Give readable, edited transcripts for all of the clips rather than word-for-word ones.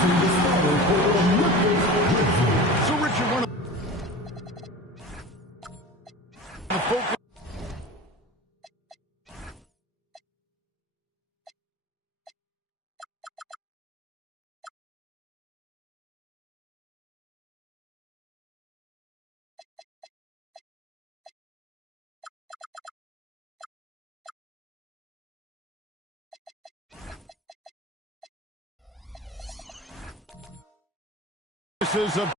So, Richard, one of the focus. This is a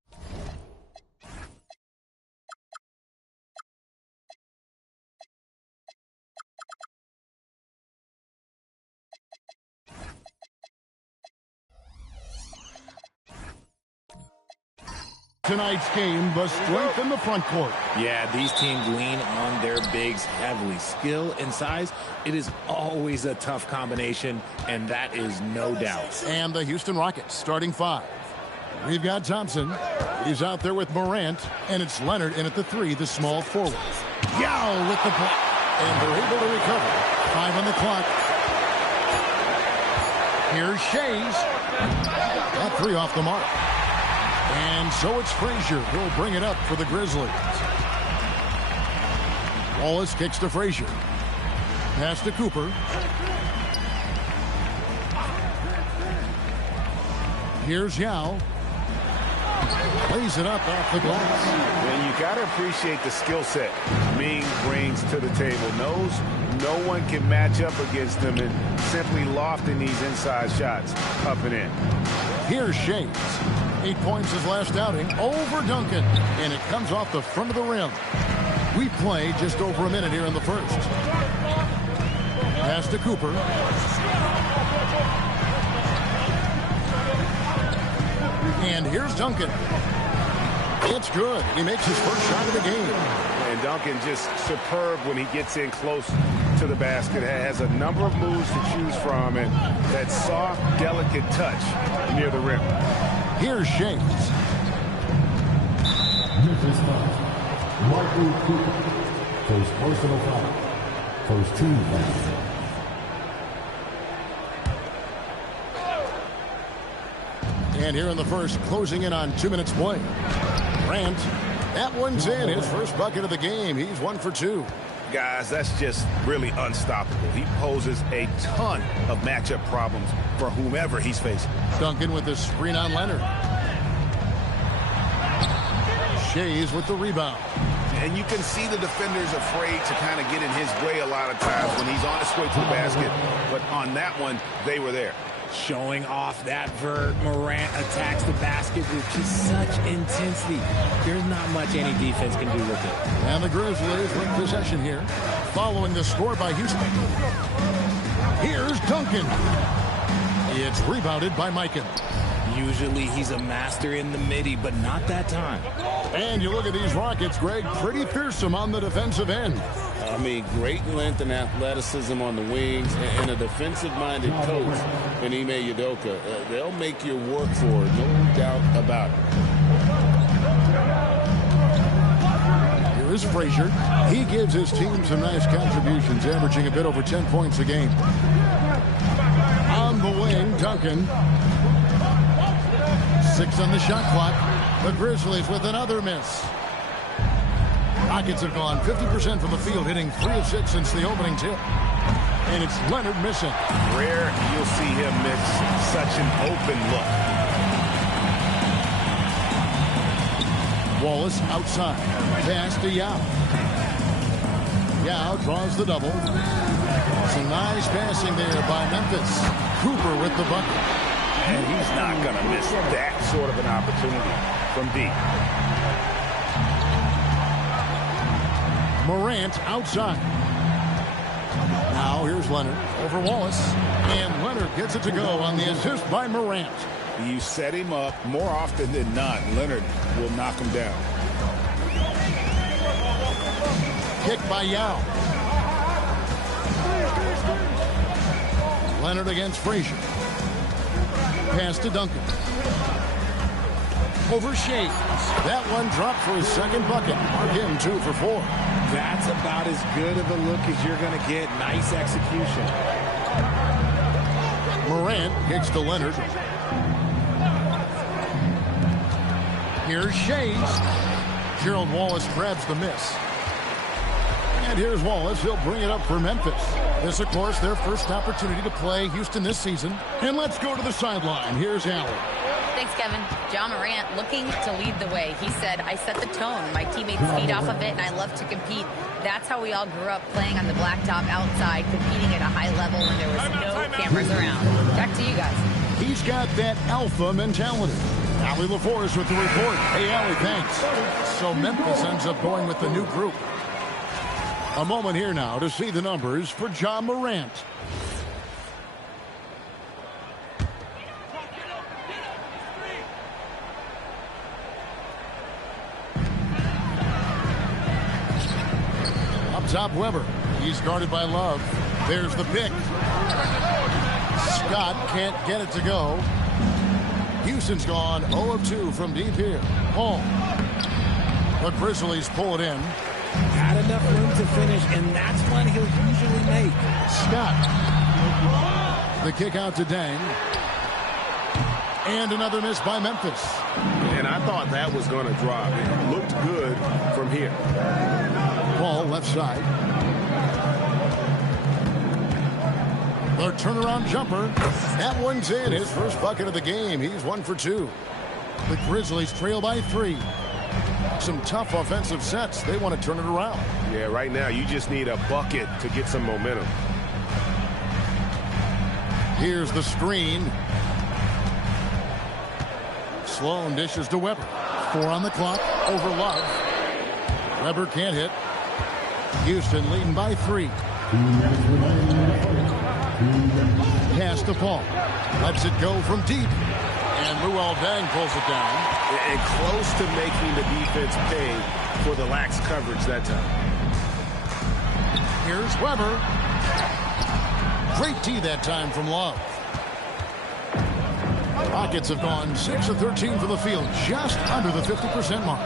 tonight's game, the strength in the front court. Yeah, these teams lean on their bigs heavily. Skill and size, it is always a tough combination, and that is no doubt. And the Houston Rockets starting five. We've got Thompson. He's out there with Morant, and it's Leonard in at the three, the small forward. Yao with the block, and they're able to recover. 5 on the clock. Here's Shays. That three off the mark. And so it's Frazier who'll bring it up for the Grizzlies. Wallace kicks to Frazier. Pass to Cooper. Here's Yao. Plays it up off the glass. And you got to appreciate the skill set Ming brings to the table. Knows no one can match up against him, and simply lofting these inside shots up and in. Here's Shays. 8 points his last outing over Duncan, and it comes off the front of the rim. We play just over a minute here in the first. Pass to Cooper. And here's Duncan. It's good. He makes his first shot of the game. And Duncan just superb when he gets in close to the basket. Has a number of moves to choose from, and that soft, delicate touch near the rim. Here's Shays. Martin Cooper. First personal foul. First team foul. And here in the first, closing in on 2 minutes play. Grant, that one's in. His first bucket of the game. He's 1 for 2. Guys, that's just really unstoppable. He poses a ton of matchup problems for whomever he's facing. Duncan with the screen on Leonard. Shays with the rebound. And you can see the defenders afraid to kind of get in his way a lot of times when he's on his way to the basket. But on that one, they were there. Showing off that vert. Morant attacks the basket with just such intensity. There's not much any defense can do with it. And the Grizzlies win possession here, following the score by Houston. Here's Duncan. It's rebounded by Mikan. Usually he's a master in the midi, but not that time. And you look at these Rockets, Greg, pretty fearsome on the defensive end. I mean, great length and athleticism on the wings, and a defensive-minded coach in Ime Udoka. They'll make you work for it, no doubt about it. Here is Frazier. He gives his team some nice contributions, averaging a bit over 10 points a game. On the wing, Duncan. 6 on the shot clock. The Grizzlies with another miss. Rockets have gone 50% from the field, hitting 3 of 6 since the opening tip. And it's Leonard missing. Rare you'll see him miss such an open look. Wallace outside. Pass to Yao. Yao draws the double. Some nice passing there by Memphis. Cooper with the bucket. And he's not going to miss that sort of an opportunity from deep. Morant outside. Now here's Leonard over Wallace. And Leonard gets it to go on the assist by Morant. You set him up more often than not. Leonard will knock him down. Kick by Yao. Leonard against Frazier. Pass to Duncan. Over Shays. That one dropped for his second bucket. Mark him 2 for 4. That's about as good of a look as you're going to get. Nice execution. Morant kicks to Leonard. Here's Shays. Gerald Wallace grabs the miss. And here's Wallace. He'll bring it up for Memphis. This, of course, their first opportunity to play Houston this season. And let's go to the sideline. Here's Allen. Thanks, Kevin. Ja Morant looking to lead the way. He said, I set the tone. My teammates feed off of it, and I love to compete. That's how we all grew up, playing on the blacktop outside, competing at a high level when there was no cameras around. Back to you guys. He's got that alpha mentality. Allie LaForce with the report. Hey, Allie, thanks. So Memphis ends up going with the new group. A moment here now to see the numbers for Ja Morant. Up top, Weber. He's guarded by Love. There's the pick. Scott can't get it to go. Houston's gone 0 of 2 from deep here. Paul. The Grizzlies pull it in. Had enough room to finish, and that's one he'll usually make. Scott. The kick out to Dang. And another miss by Memphis. And I thought that was going to drop. It looked good from here. Paul left side. The turnaround jumper. That one's in. His first bucket of the game. He's 1 for 2. The Grizzlies trail by 3. Some tough offensive sets. They want to turn it around. Yeah, right now you just need a bucket to get some momentum. Here's the screen. Sloan dishes to Weber. 4 on the clock. Over Love. Weber can't hit. Houston leading by 3. Pass to Paul. Lets it go from deep. And Luol Deng pulls it down. And close to making the defense pay for the lax coverage that time. Here's Weber. Great D that time from Love. Rockets have gone 6 of 13 from the field, just under the 50% mark.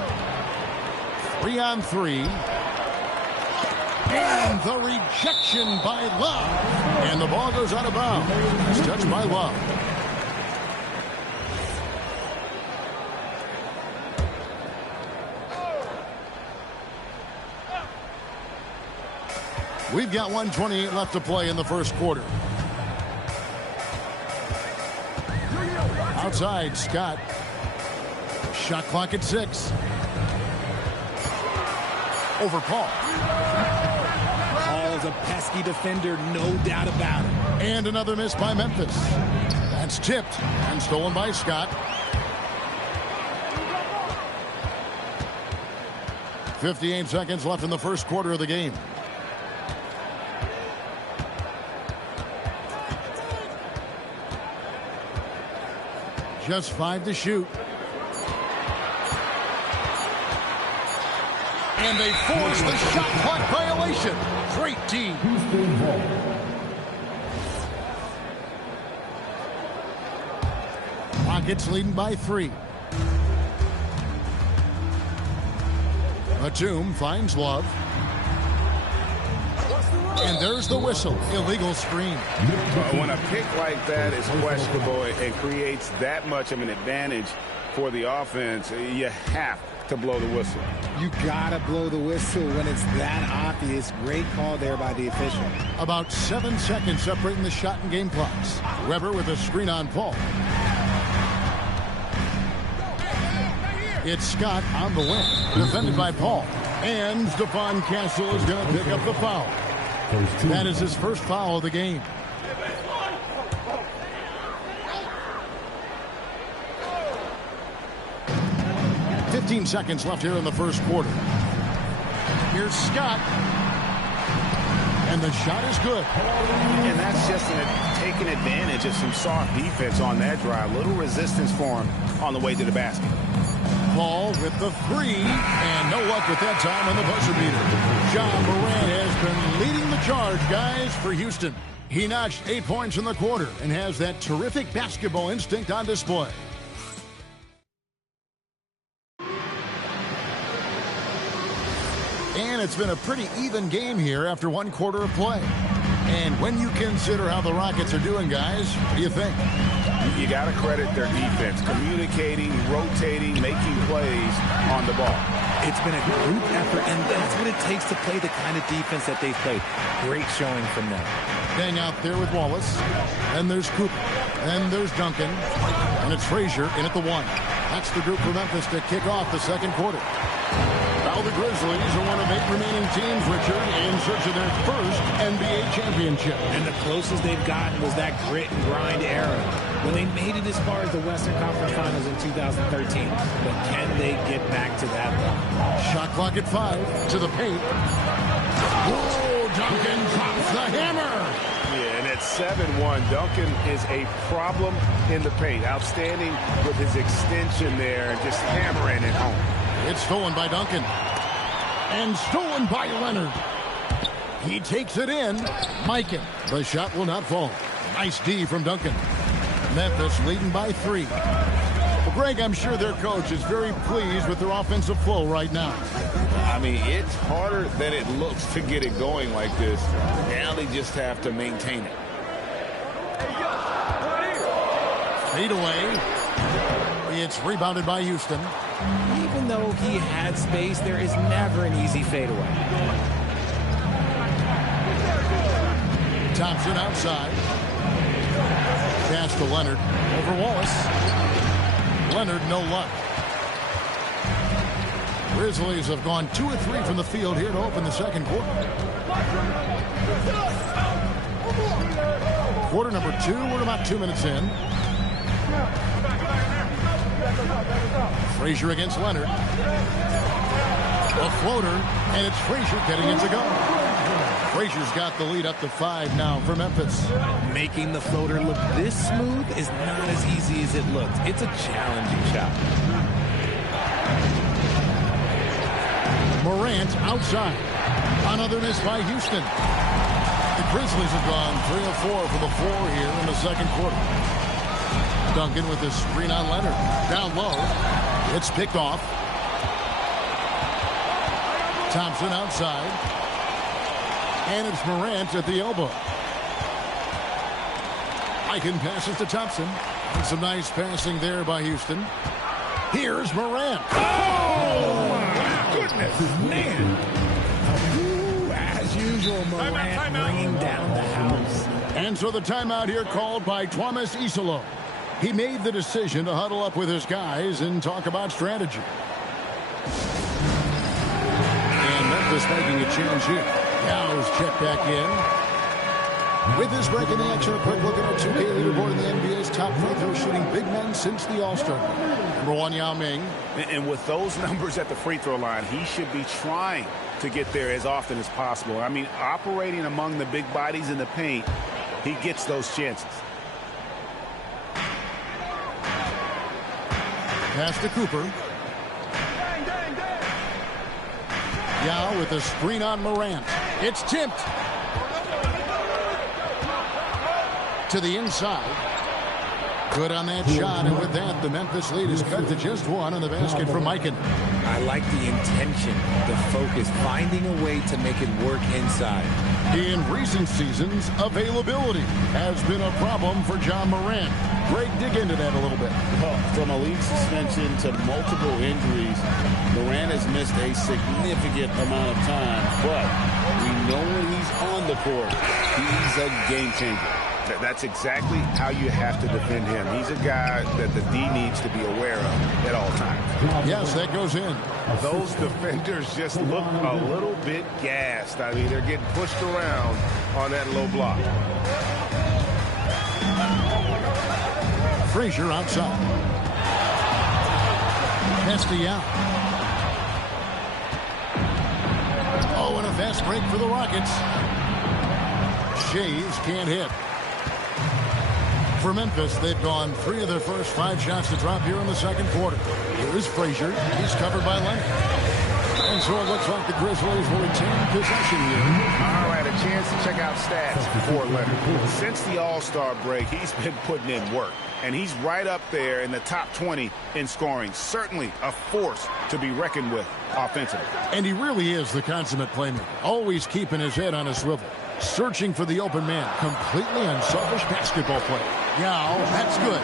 3 on 3. And the rejection by Love. And the ball goes out of bounds. It's touched by Love. We've got 1:28 left to play in the first quarter. Outside, Scott. Shot clock at 6. Over Paul. Paul's a pesky defender, no doubt about it. And another miss by Memphis. That's tipped and stolen by Scott. 58 seconds left in the first quarter of the game. Just 5 to shoot. And they force the shot clock violation. Great D. Rockets leading by 3. Batum finds Love. And there's the whistle. Illegal screen. When a pick like that is questionable and creates that much of an advantage for the offense, you have to blow the whistle. You gotta blow the whistle when it's that obvious. Great call there by the official. About 7 seconds separating the shot and game clocks. Weber with a screen on Paul. It's Scott on the wing. Defended by Paul. And Stephon Castle is going to pick up the foul. That is his first foul of the game. "15 seconds left here in the first quarter. Here's Scott. And the shot is good. And that's just taking advantage of some soft defense on that drive. Little resistance for him on the way to the basket. Paul with the 3, and no luck with that time on the buzzer beater. Ja Morant has been leading the charge, guys, for Houston. He notched 8 points in the quarter and has that terrific basketball instinct on display. And it's been a pretty even game here after 1 quarter of play. And when you consider how the Rockets are doing, guys, what do you think? You got to credit their defense, communicating, rotating, making plays on the ball. It's been a group effort, and that's what it takes to play the kind of defense that they've played. Great showing from them. Dang out there with Wallace. And there's Cooper. And there's Duncan. And it's Frazier in at the 1. That's the group for Memphis to kick off the second quarter. Now the Grizzlies are one of 8 remaining teams, Richard, in search of their first NBA championship. And the closest they've gotten was that grit and grind era when they made it as far as the Western Conference Finals in 2013. But can they get back to that level? Shot clock at 5 to the paint. Whoa, Duncan drops the hammer. Yeah, and at 7-1, Duncan is a problem in the paint. Outstanding with his extension there and just hammering it home. It's stolen by Duncan. And stolen by Leonard. He takes it in. Mikan. The shot will not fall. Nice D from Duncan. Memphis leading by 3. Well, Greg, I'm sure their coach is very pleased with their offensive flow right now. I mean, it's harder than it looks to get it going like this. Now they just have to maintain it. Fade away. It's rebounded by Houston. Even though he had space, there is never an easy fadeaway. Thompson outside. Pass to Leonard. Over Wallace. Leonard, no luck. Grizzlies have gone 2 of 3 from the field here to open the second quarter. Quarter number 2. We're about 2 minutes in. Frazier against Leonard. A floater, and it's Frazier getting it to go. Frazier's got the lead up to 5 now for Memphis. Making the floater look this smooth is not as easy as it looked. It's a challenging shot. Morant outside. Another miss by Houston. The Grizzlies have gone 3 of 4 for the floor here in the second quarter. Duncan with his screen on Leonard. Down low. It's picked off. Thompson outside. And it's Morant at the elbow. Mikan passes to Thompson. And some nice passing there by Houston. Here's Morant. Oh, my goodness, man. Ooh, as usual, Morant bringing down the house. And so the timeout here called by Thomas Isolo. He made the decision to huddle up with his guys and talk about strategy. And Memphis making a change here. Yow's checked back in. With this break in the action, a quick look at our 2K leaderboard in the NBA's top free throw shooting big men since the All-Star game. Number 1, Yao Ming. And with those numbers at the free throw line, he should be trying to get there as often as possible. I mean, operating among the big bodies in the paint, he gets those chances. Pass to Cooper. Yao with a screen on Morant. It's tipped. To the inside. Good on that shot, and with that, the Memphis lead is cut to just 1 on the basket from Mikan. I like the intention, the focus, finding a way to make it work inside. In recent seasons, availability has been a problem for John Morant. Greg, dig into that a little bit. Well, from a league suspension to multiple injuries, Morant has missed a significant amount of time, but we know when he's on the court, he's a game changer. That's exactly how you have to defend him. He's a guy that the D needs to be aware of at all times. Yes, that goes in. Those defenders just look a little bit gassed. I mean, they're getting pushed around on that low block. Frazier outside. Yao. Oh, and a fast break for the Rockets. Shays can't hit. For Memphis, they've gone 3 of their first 5 shots to drop here in the second quarter. Here is Frazier. He's covered by Leonard. And so it looks like the Grizzlies will retain possession here. All right, a chance to check out stats for Leonard. Since the All-Star break, he's been putting in work. And he's right up there in the top 20 in scoring. Certainly a force to be reckoned with offensively. And he really is the consummate playmaker, always keeping his head on a swivel. Searching for the open man. Completely unselfish basketball play. Yeah, that's good.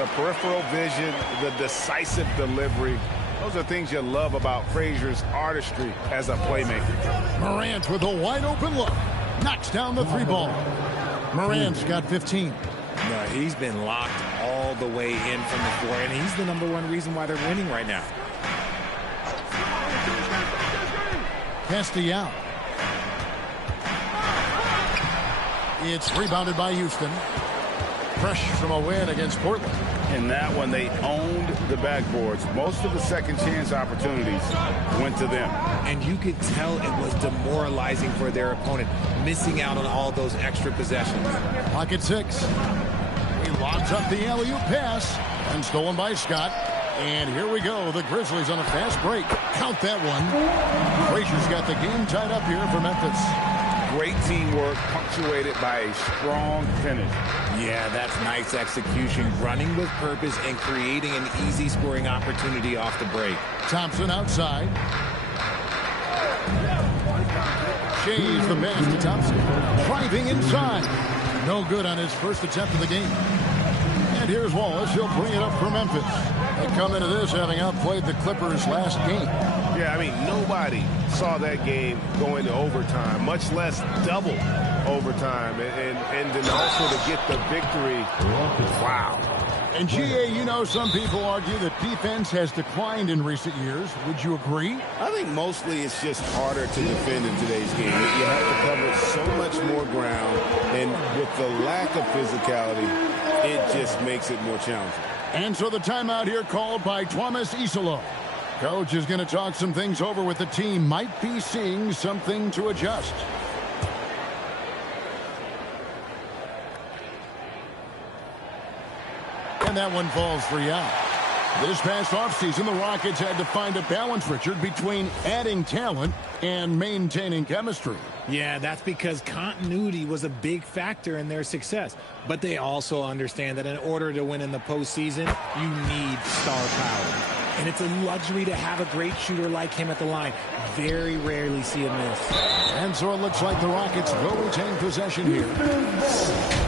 The peripheral vision, the decisive delivery. Those are things you love about Frazier's artistry as a playmaker. Morant with a wide open look. Knocks down the three ball. Morant's got 15. No, he's been locked all the way in from the floor, and he's the #1 reason why they're winning right now. Castellano. It's rebounded by Houston. Fresh from a win against Portland. In that one, they owned the backboards. Most of the second chance opportunities went to them. And you could tell it was demoralizing for their opponent, missing out on all those extra possessions. Pocket 6. He lobs up the alley-oop pass. And stolen by Scott. And here we go. The Grizzlies on a fast break. Count that one. Frazier's got the game tied up here for Memphis. Great teamwork punctuated by a strong finish. Yeah, that's nice execution. Running with purpose and creating an easy scoring opportunity off the break. Thompson outside. Shays the pass to Thompson. Driving inside. No good on his first attempt of the game. And here's Wallace. He'll bring it up for Memphis. They come into this having outplayed the Clippers last game. Yeah, I mean, nobody saw that game go into overtime, much less double overtime. And then also to get the victory. Wow. And GA, you know, some people argue that defense has declined in recent years. Would you agree? I think mostly it's just harder to defend in today's game. You have to cover so much more ground, and with the lack of physicality, it just makes it more challenging. And so the timeout here called by Thomas Isolo. Coach is going to talk some things over with the team. Might be seeing something to adjust. And that one falls for Yao. This past offseason, the Rockets had to find a balance, Richard, between adding talent and maintaining chemistry. Yeah, that's because continuity was a big factor in their success. But they also understand that in order to win in the postseason, you need star power. And it's a luxury to have a great shooter like him at the line. Very rarely see a miss. And so it looks like the Rockets will retain possession here.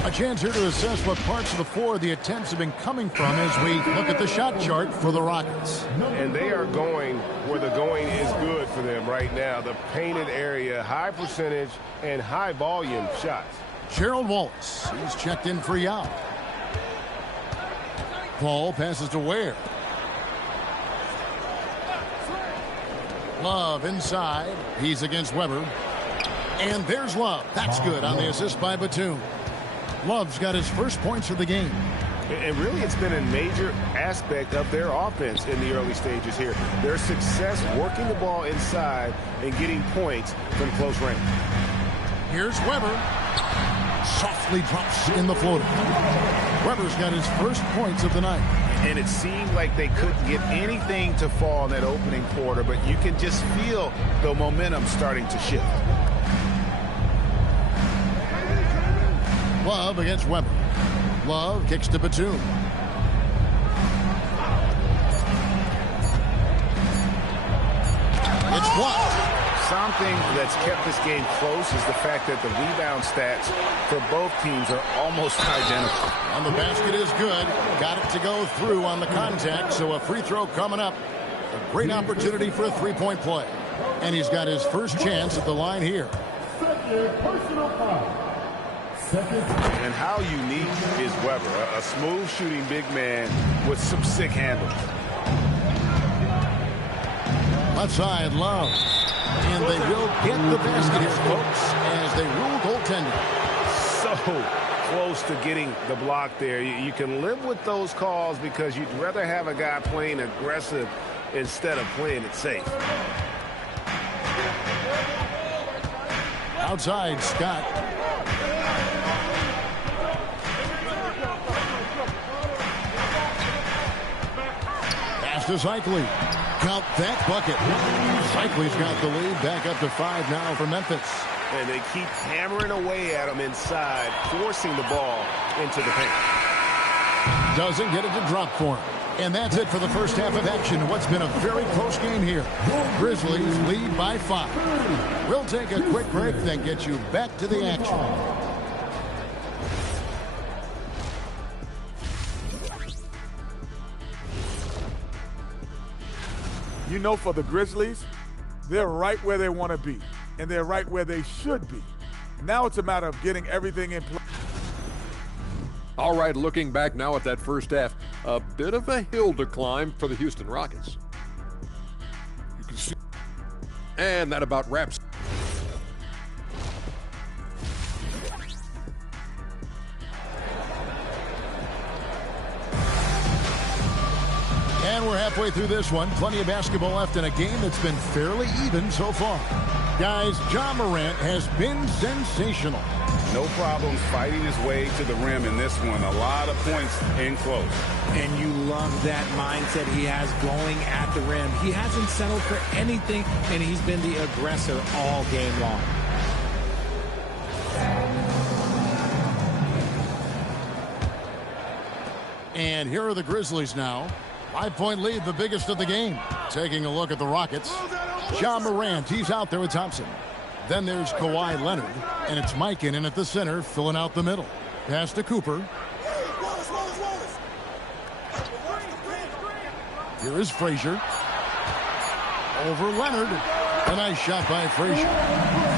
A chance here to assess what parts of the floor the attempts have been coming from as we look at the shot chart for the Rockets. And they are going where the going is good for them right now. The painted area, high percentage, and high volume shots. Gerald Wallace, he's checked in for Yao. Paul passes to Ware. Love inside. He's against Weber. And there's Love. That's good on the assist by Batum. Love's got his first points of the game. And really, it's been a major aspect of their offense in the early stages here. Their success working the ball inside and getting points from close range. Here's Weber. Softly drops in the floater. Weber's got his first points of the night. And it seemed like they couldn't get anything to fall in that opening quarter, but you can just feel the momentum starting to shift. Love against Weber. Love kicks to Batum. It's blocked. Something that's kept this game close is the fact that the rebound stats for both teams are almost identical. And the basket is good. Got it to go through on the contact, so a free throw coming up. A great opportunity for a three-point play. And he's got his first chance at the line here. And how unique is Weber? A smooth shooting big man with some sick handle. Left side, Love. And they will get the basket here, folks, as they rule goaltending. So close to getting the block there. You can live with those calls because you'd rather have a guy playing aggressive instead of playing it safe. Outside, Scott. Pass to Cycli. Count that bucket. Cycli's got the lead back up to 5 now for Memphis. And they keep hammering away at him inside, forcing the ball into the paint. Doesn't get it to drop for him. And that's it for the first half of action. What's been a very close game here. Grizzlies lead by 5. We'll take a quick break, then get you back to the action. You know, for the Grizzlies, they're right where they want to be, and they're right where they should be. Now it's a matter of getting everything in place. All right, looking back now at that first half, a bit of a hill to climb for the Houston Rockets. You can see, and that about wraps. And we're halfway through this one. Plenty of basketball left in a game that's been fairly even so far. Guys, Ja Morant has been sensational. No problems fighting his way to the rim in this one. A lot of points in close. And you love that mindset he has going at the rim. He hasn't settled for anything, and he's been the aggressor all game long. And here are the Grizzlies now. 5-point lead, the biggest of the game. Taking a look at the Rockets. Ja Morant, he's out there with Thompson. Then there's Kawhi Leonard, and it's Mikan in at the center, filling out the middle. Pass to Cooper. Here is Frazier. Over Leonard. A nice shot by Frazier.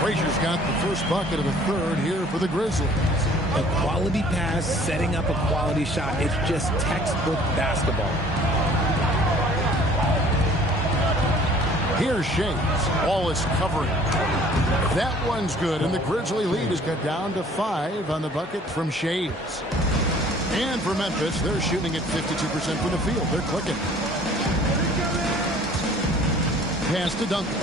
Frazier's got the first bucket of the third here for the Grizzlies. A quality pass, setting up a quality shot. It's just textbook basketball. Here's Shades. Ball is covering. That one's good, and the Grizzly lead is cut down to 5 on the bucket from Shades. And for Memphis, they're shooting at 52% from the field. They're clicking. Pass to Duncan.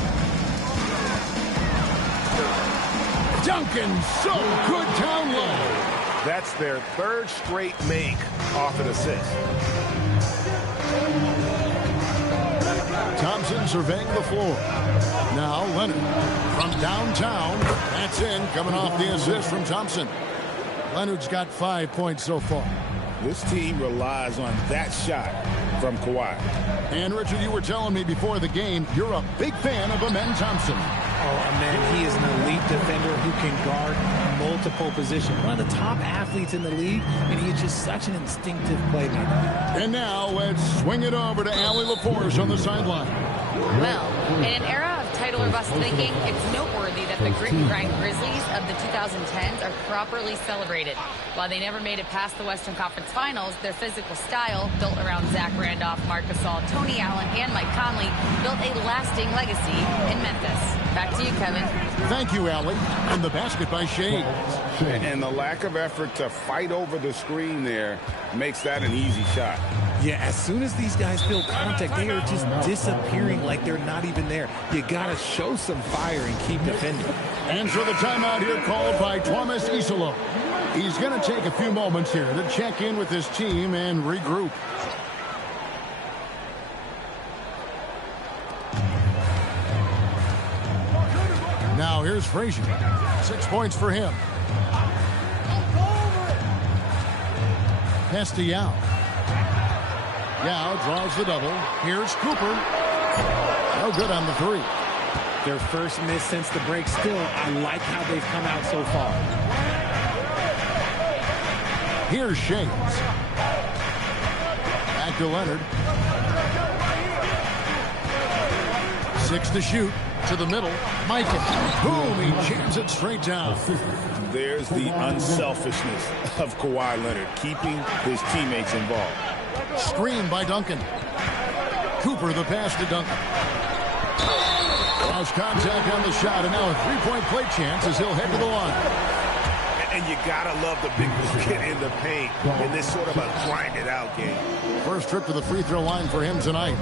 Duncan, so good down low. That's their third straight make off an assist. Thompson surveying the floor. Now Leonard from downtown. That's in, coming off the assist from Thompson. Leonard's got 5 points so far. This team relies on that shot from Kawhi. And Richard, you were telling me before the game, you're a big fan of Amen Thompson. Oh, man, he is an elite defender who can guard multiple positions. One of the top athletes in the league, and he is just such an instinctive playmaker. And now let's swing it over to Allie LaForce on the sideline. Well, in an era of title or bust thinking, it's noteworthy that the grit and grind Grizzlies of the 2010s are properly celebrated. While they never made it past the Western Conference Finals, their physical style, built around Zach Randolph, Marc Gasol, Tony Allen, and Mike Conley, built a lasting legacy in Memphis. Back to you, Kevin. Thank you, Allie. And the basket by Shades. And the lack of effort to fight over the screen there makes that an easy shot. Yeah, as soon as these guys feel contact, they are just disappearing like they're not even there. You got to show some fire and keep defending. And so the timeout here called by Thomas Isolo. He's going to take a few moments here to check in with his team and regroup. Now here's Frazier. 6 points for him. Pass to Yao. Yao draws the double. Here's Cooper. No good on the three. Their first miss since the break. Still, I like how they've come out so far. Here's Shades. Back to Leonard. 6 to shoot. To the middle. Mikan. Boom. He jams it straight down. There's the unselfishness of Kawhi Leonard, keeping his teammates involved. Screen by Duncan. Cooper, the pass to Duncan. Lost contact on the shot, and now a three-point play chance as he'll head to the line. And you gotta love the big get in the paint in this sort of a grinded-out game. First trip to the free throw line for him tonight.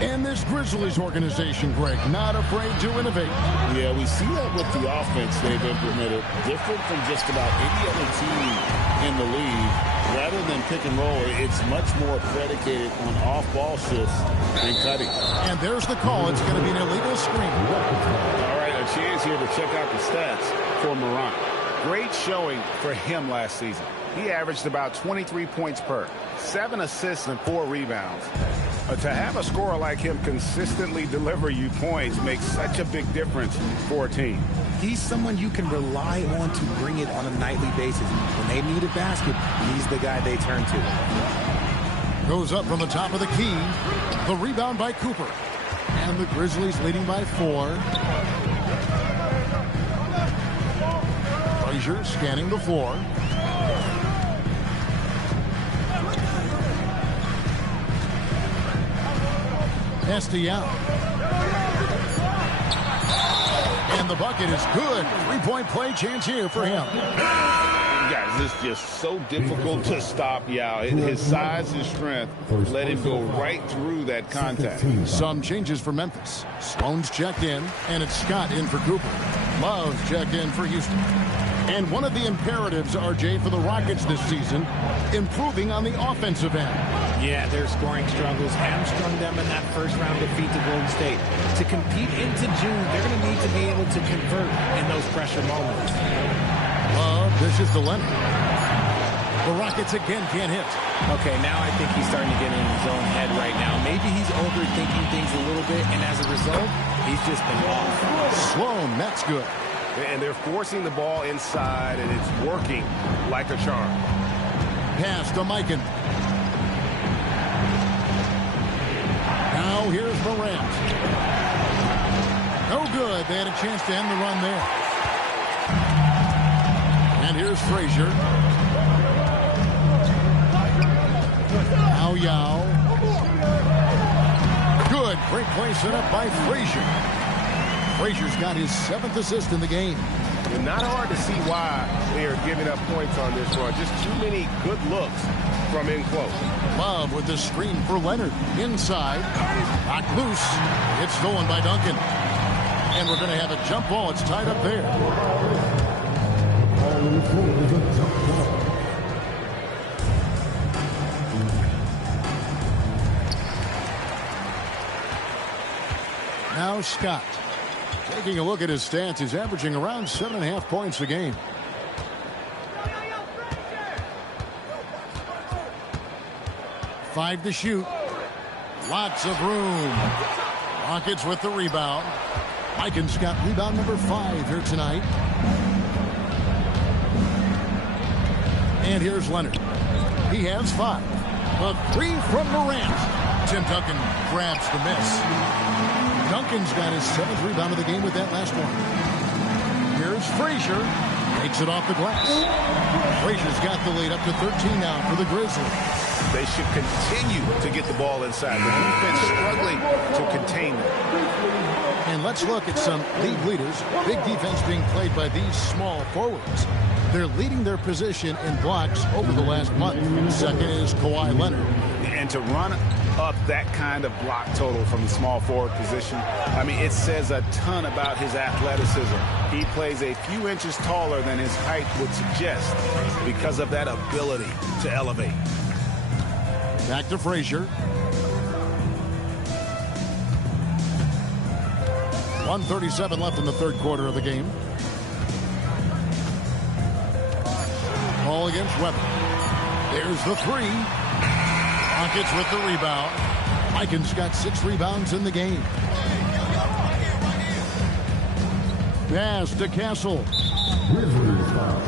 And this Grizzlies organization, Greg, not afraid to innovate. Yeah, we see that with the offense they've implemented. Different from just about any other team in the league. Rather than pick and roll, it's much more predicated on off-ball shifts and cutting. And there's the call. It's going to be an illegal screen. All right, chance here to check out the stats for Morant. Great showing for him last season. he averaged about 23 points per, 7 assists and 4 rebounds. To have a scorer like him consistently deliver you points makes such a big difference for a team. He's someone you can rely on to bring it on a nightly basis. When they need a basket, he's the guy they turn to. Goes up from the top of the key. The rebound by Cooper. And the Grizzlies leading by 4. Frazier scanning the floor. Estial. And the bucket is good. 3-point play chance here for him. Guys, this is just so difficult to stop Yao. His size and strength let him go right through that contact. Some changes for Memphis. Sloan's checked in, and it's Scott in for Cooper. Love's checked in for Houston. And one of the imperatives, RJ, for the Rockets this season, improving on the offensive end. Yeah, their scoring struggles hamstrung them in that first-round defeat to Golden State. To compete into June, they're going to need to be able to convert in those pressure moments. Dishes to Leonard. The Rockets again can't hit. Okay, now I think he's starting to get in his own head right now. Maybe he's overthinking things a little bit, and as a result, he's just been off. Sloan, that's good. And they're forcing the ball inside, and it's working like a charm. Pass to Mikan. Now here's Morant. No good. They had a chance to end the run there. And here's Frazier. Now Yao. Good. Great play set up by Frazier. Frazier's got his 7th assist in the game. And not hard to see why they are giving up points on this run. Just too many good looks from in close. Love with the screen for Leonard. Inside. Knocked loose. It's stolen by Duncan. And we're going to have a jump ball. It's tied up there. Now Scott. Taking a look at his stats, he's averaging around 7.5 points a game. Five to shoot. Lots of room. Rockets with the rebound. Mikan's got rebound number 5 here tonight. And here's Leonard. He has 5. A 3 from Morant. Tim Duncan grabs the miss. Duncan's got his 7th rebound of the game with that last one. Here's Frazier. Takes it off the glass. Frazier's got the lead up to 13 now for the Grizzlies. They should continue to get the ball inside. The defense struggling to contain them. And let's look at some league leaders. Big defense being played by these small forwards. They're leading their position in blocks over the last month. Second is Kawhi Leonard. And to run up that kind of block total from the small forward position, I mean, it says a ton about his athleticism. He plays a few inches taller than his height would suggest because of that ability to elevate. Back to Frazier. 1:37 left in the third quarter of the game. Ball against Webber. There's the 3. Rockets with the rebound. Mikan's got 6 rebounds in the game. Pass to Castle. Grizzlies foul.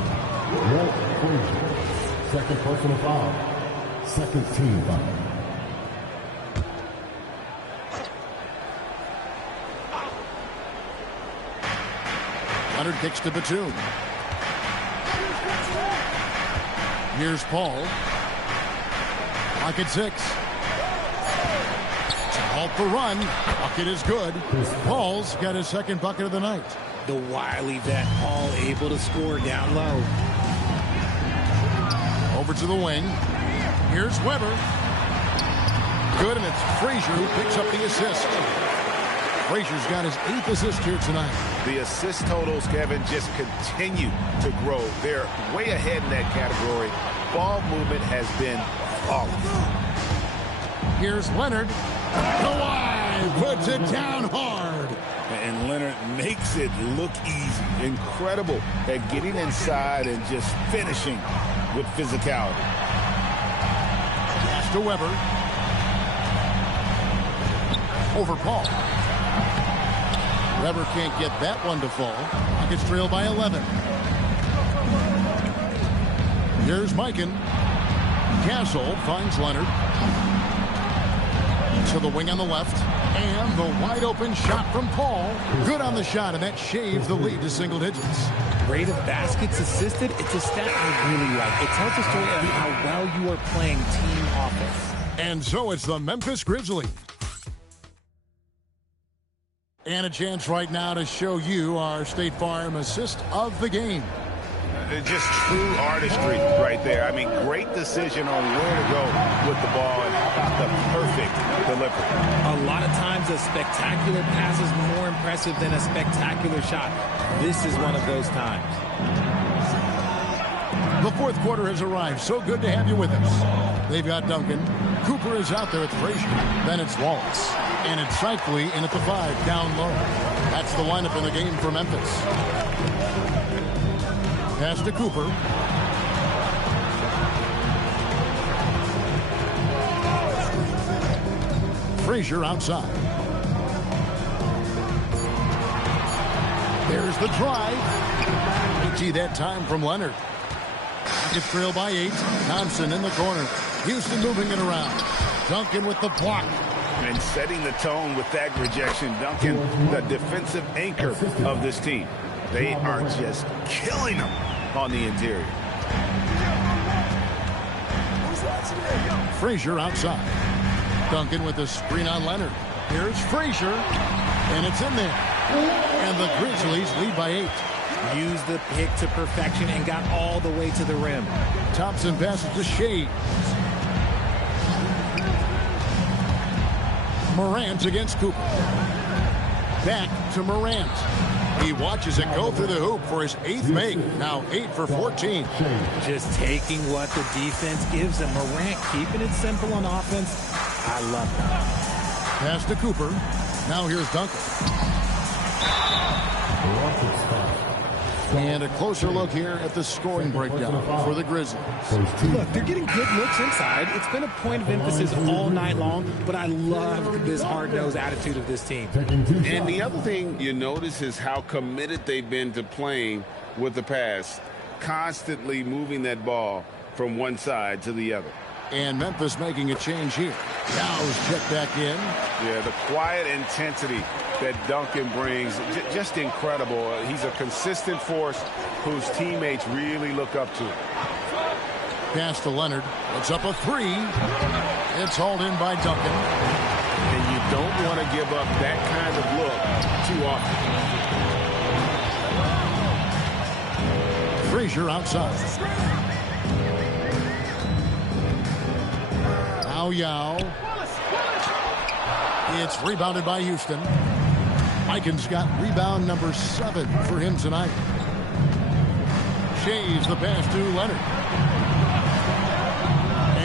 Walt Frazier. Second personal foul. Second team foul. Leonard kicks to Batum. Here's Paul. Clock at 6. To halt the run. Bucket is good. Paul's got his 2nd bucket of the night. The wily vet Paul able to score down low. Over to the wing. Here's Webber. Good, and it's Frazier who picks up the assist. Frazier's got his 8th assist here tonight. The assist totals, Kevin, just continue to grow. They're way ahead in that category. Ball movement has been flawless. Here's Leonard. Kawhi drive puts it down hard. And Leonard makes it look easy. Incredible at getting inside and just finishing with physicality. Pass to Weber. Over Paul. Weber can't get that one to fall. Rockets trail by 11. Here's Mikan. Castle finds Leonard. To the wing on the left. And the wide open shot from Paul. Good on the shot, and that shaves the lead to single digits. Rate of baskets assisted, it's a stat I really like. It tells a story of how well you are playing team offense. And so it's the Memphis Grizzlies. And a chance right now to show you our State Farm assist of the game. Just true artistry right there. I mean, great decision on where to go with the ball, and how about the perfect delivery. A lot of times a spectacular pass is more impressive than a spectacular shot. This is one of those times. The fourth quarter has arrived. So good to have you with us. They've got Duncan. Cooper is out there with Frazier. Then it's Wallace. And it's Cycli in at the 5, down low. That's the lineup in the game for Memphis. Pass to Cooper. Frazier outside. There's the drive. Itchy that time from Leonard. Rockets trail by 8. Thompson in the corner. Houston moving it around. Duncan with the block. And setting the tone with that rejection. Duncan, the defensive anchor of this team. They are just killing them on the interior. Frazier outside. Duncan with the screen on Leonard. Here's Frazier. And it's in there. And the Grizzlies lead by 8. Used the pick to perfection and got all the way to the rim. Thompson passes to Shea. Morant against Cooper. Back to Morant. He watches it go through the hoop for his 8th make. Now 8 for 14. Just taking what the defense gives him. Morant keeping it simple on offense. I love it. Pass to Cooper. Now here's Duncan. And a closer look here at the scoring breakdown for the Grizzlies. Look, they're getting good looks inside. It's been a point of emphasis all night long, but I love this hard-nosed attitude of this team. And the other thing you notice is how committed they've been to playing with the pass, constantly moving that ball from one side to the other. And Memphis making a change here. Yow's checked back in. Yeah, the quiet intensity that Duncan brings, just incredible. He's a consistent force whose teammates really look up to. Pass to Leonard. It's up a 3. It's hauled in by Duncan. And you don't want to give up that kind of look too often. Frazier outside. Now Yow. It's rebounded by Houston. Mikan's got rebound number 7 for him tonight. Shea's the pass to Leonard.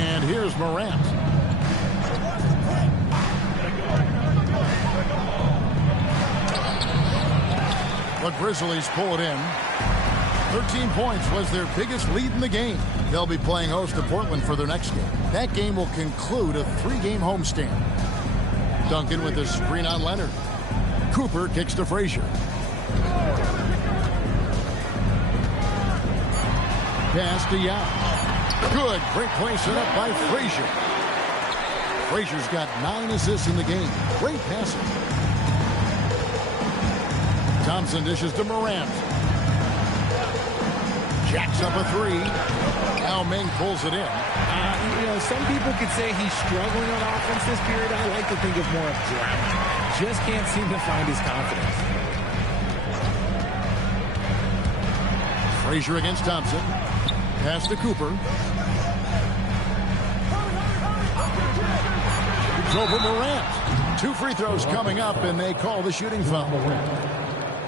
And here's Morant. The Grizzlies pull it in. 13 points was their biggest lead in the game. They'll be playing host to Portland for their next game. That game will conclude a 3-game homestand. Duncan with the screen on Leonard. Cooper kicks to Frazier. Pass to Yow. Good. Great play set up by Frazier. Frazier's got 9 assists in the game. Great passing. Thompson dishes to Morant. Jacks up a 3. Now Meng pulls it in. Some people could say he's struggling on offense this period. I like to think of more of drowning. Just can't seem to find his confidence. Frazier against Thompson. Pass to Cooper. It's over Morant. 2 free throws coming up, and they call the shooting foul.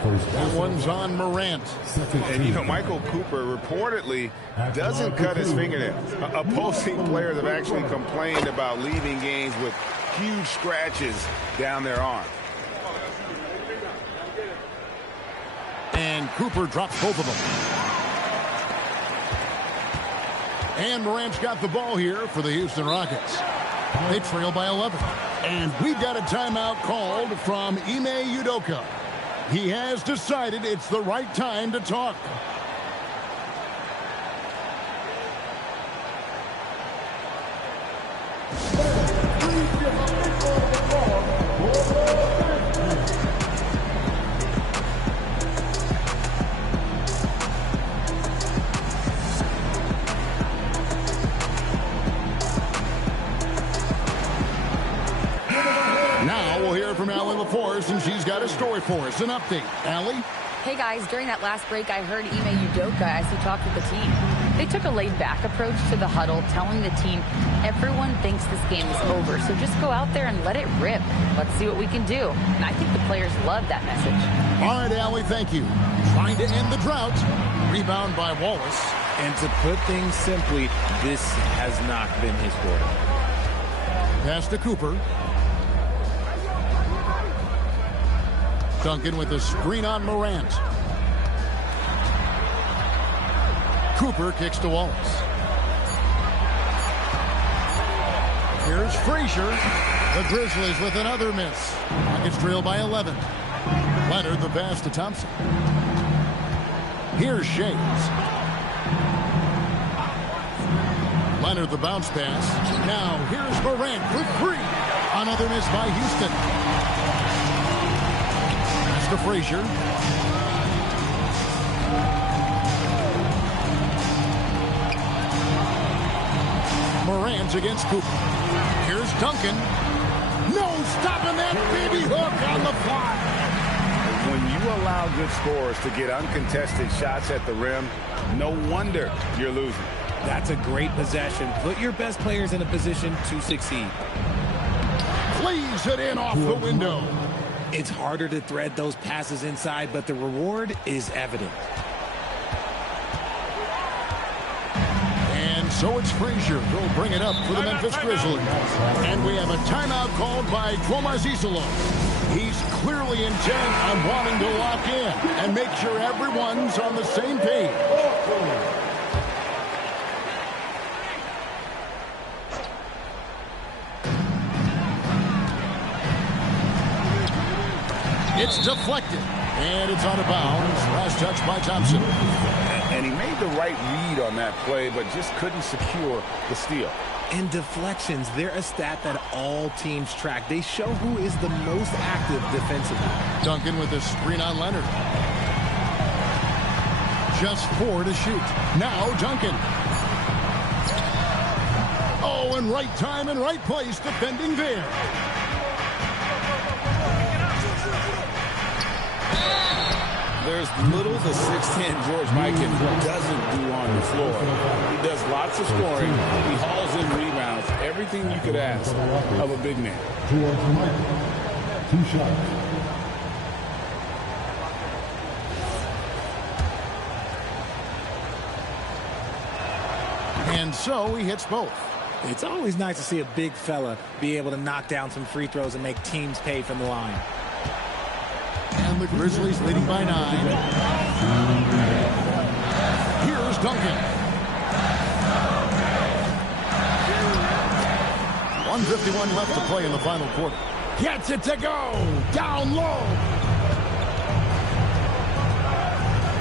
That one's on Morant. And, Michael Cooper reportedly doesn't cut his fingernails. Opposing players have actually complained about leaving games with huge scratches down their arm. And Cooper drops both of them. And Morant's got the ball here for the Houston Rockets. They trail by 11. And we've got a timeout called from Ime Udoka. He has decided it's the right time to talk. And she's got a story for us, an update. Allie? Hey guys, during that last break I heard Ime Udoka as he talked with the team. They took a laid-back approach to the huddle, telling the team everyone thinks this game is over, so just go out there and let it rip. Let's see what we can do. And I think the players love that message. All right, Allie, thank you. Trying to end the drought. Rebound by Wallace. And to put things simply, this has not been his quarter. Pass to Cooper. Duncan with a screen on Morant. Cooper kicks to Wallace. Here's Frazier. The Grizzlies with another miss. Rockets trail by 11. Leonard the pass to Thompson. Here's Shades. Leonard the bounce pass. Now here's Morant for three. Another miss by Houston. To Frazier. Morant against Cooper. Here's Duncan. No stopping that baby hook on the fly. When you allow good scorers to get uncontested shots at the rim, no wonder you're losing. That's a great possession. Put your best players in a position to succeed. Plays it in off the window. It's harder to thread those passes inside, but the reward is evident. And so it's Frazier who'll bring it up for the Memphis Grizzlies. And we have a timeout called by Tromazisolo. He's clearly intent on wanting to lock in and make sure everyone's on the same page. It's deflected, and it's out of bounds. Last touch by Thompson. And he made the right read on that play, but just couldn't secure the steal. And deflections, they're a stat that all teams track. They show who is the most active defensively. Duncan with a screen on Leonard. Just 4 to shoot. Now Duncan. Oh, and right time and right place defending there. There's little the 6'10 George Mikan doesn't do on the floor. He does lots of scoring. He hauls in rebounds. Everything you could ask of a big man. Two shots. And so he hits both. It's always nice to see a big fella be able to knock down some free throws and make teams pay from the line. And the Grizzlies leading by 9. Here's Duncan. 1:51 left to play in the final quarter. Gets it to go. Down low.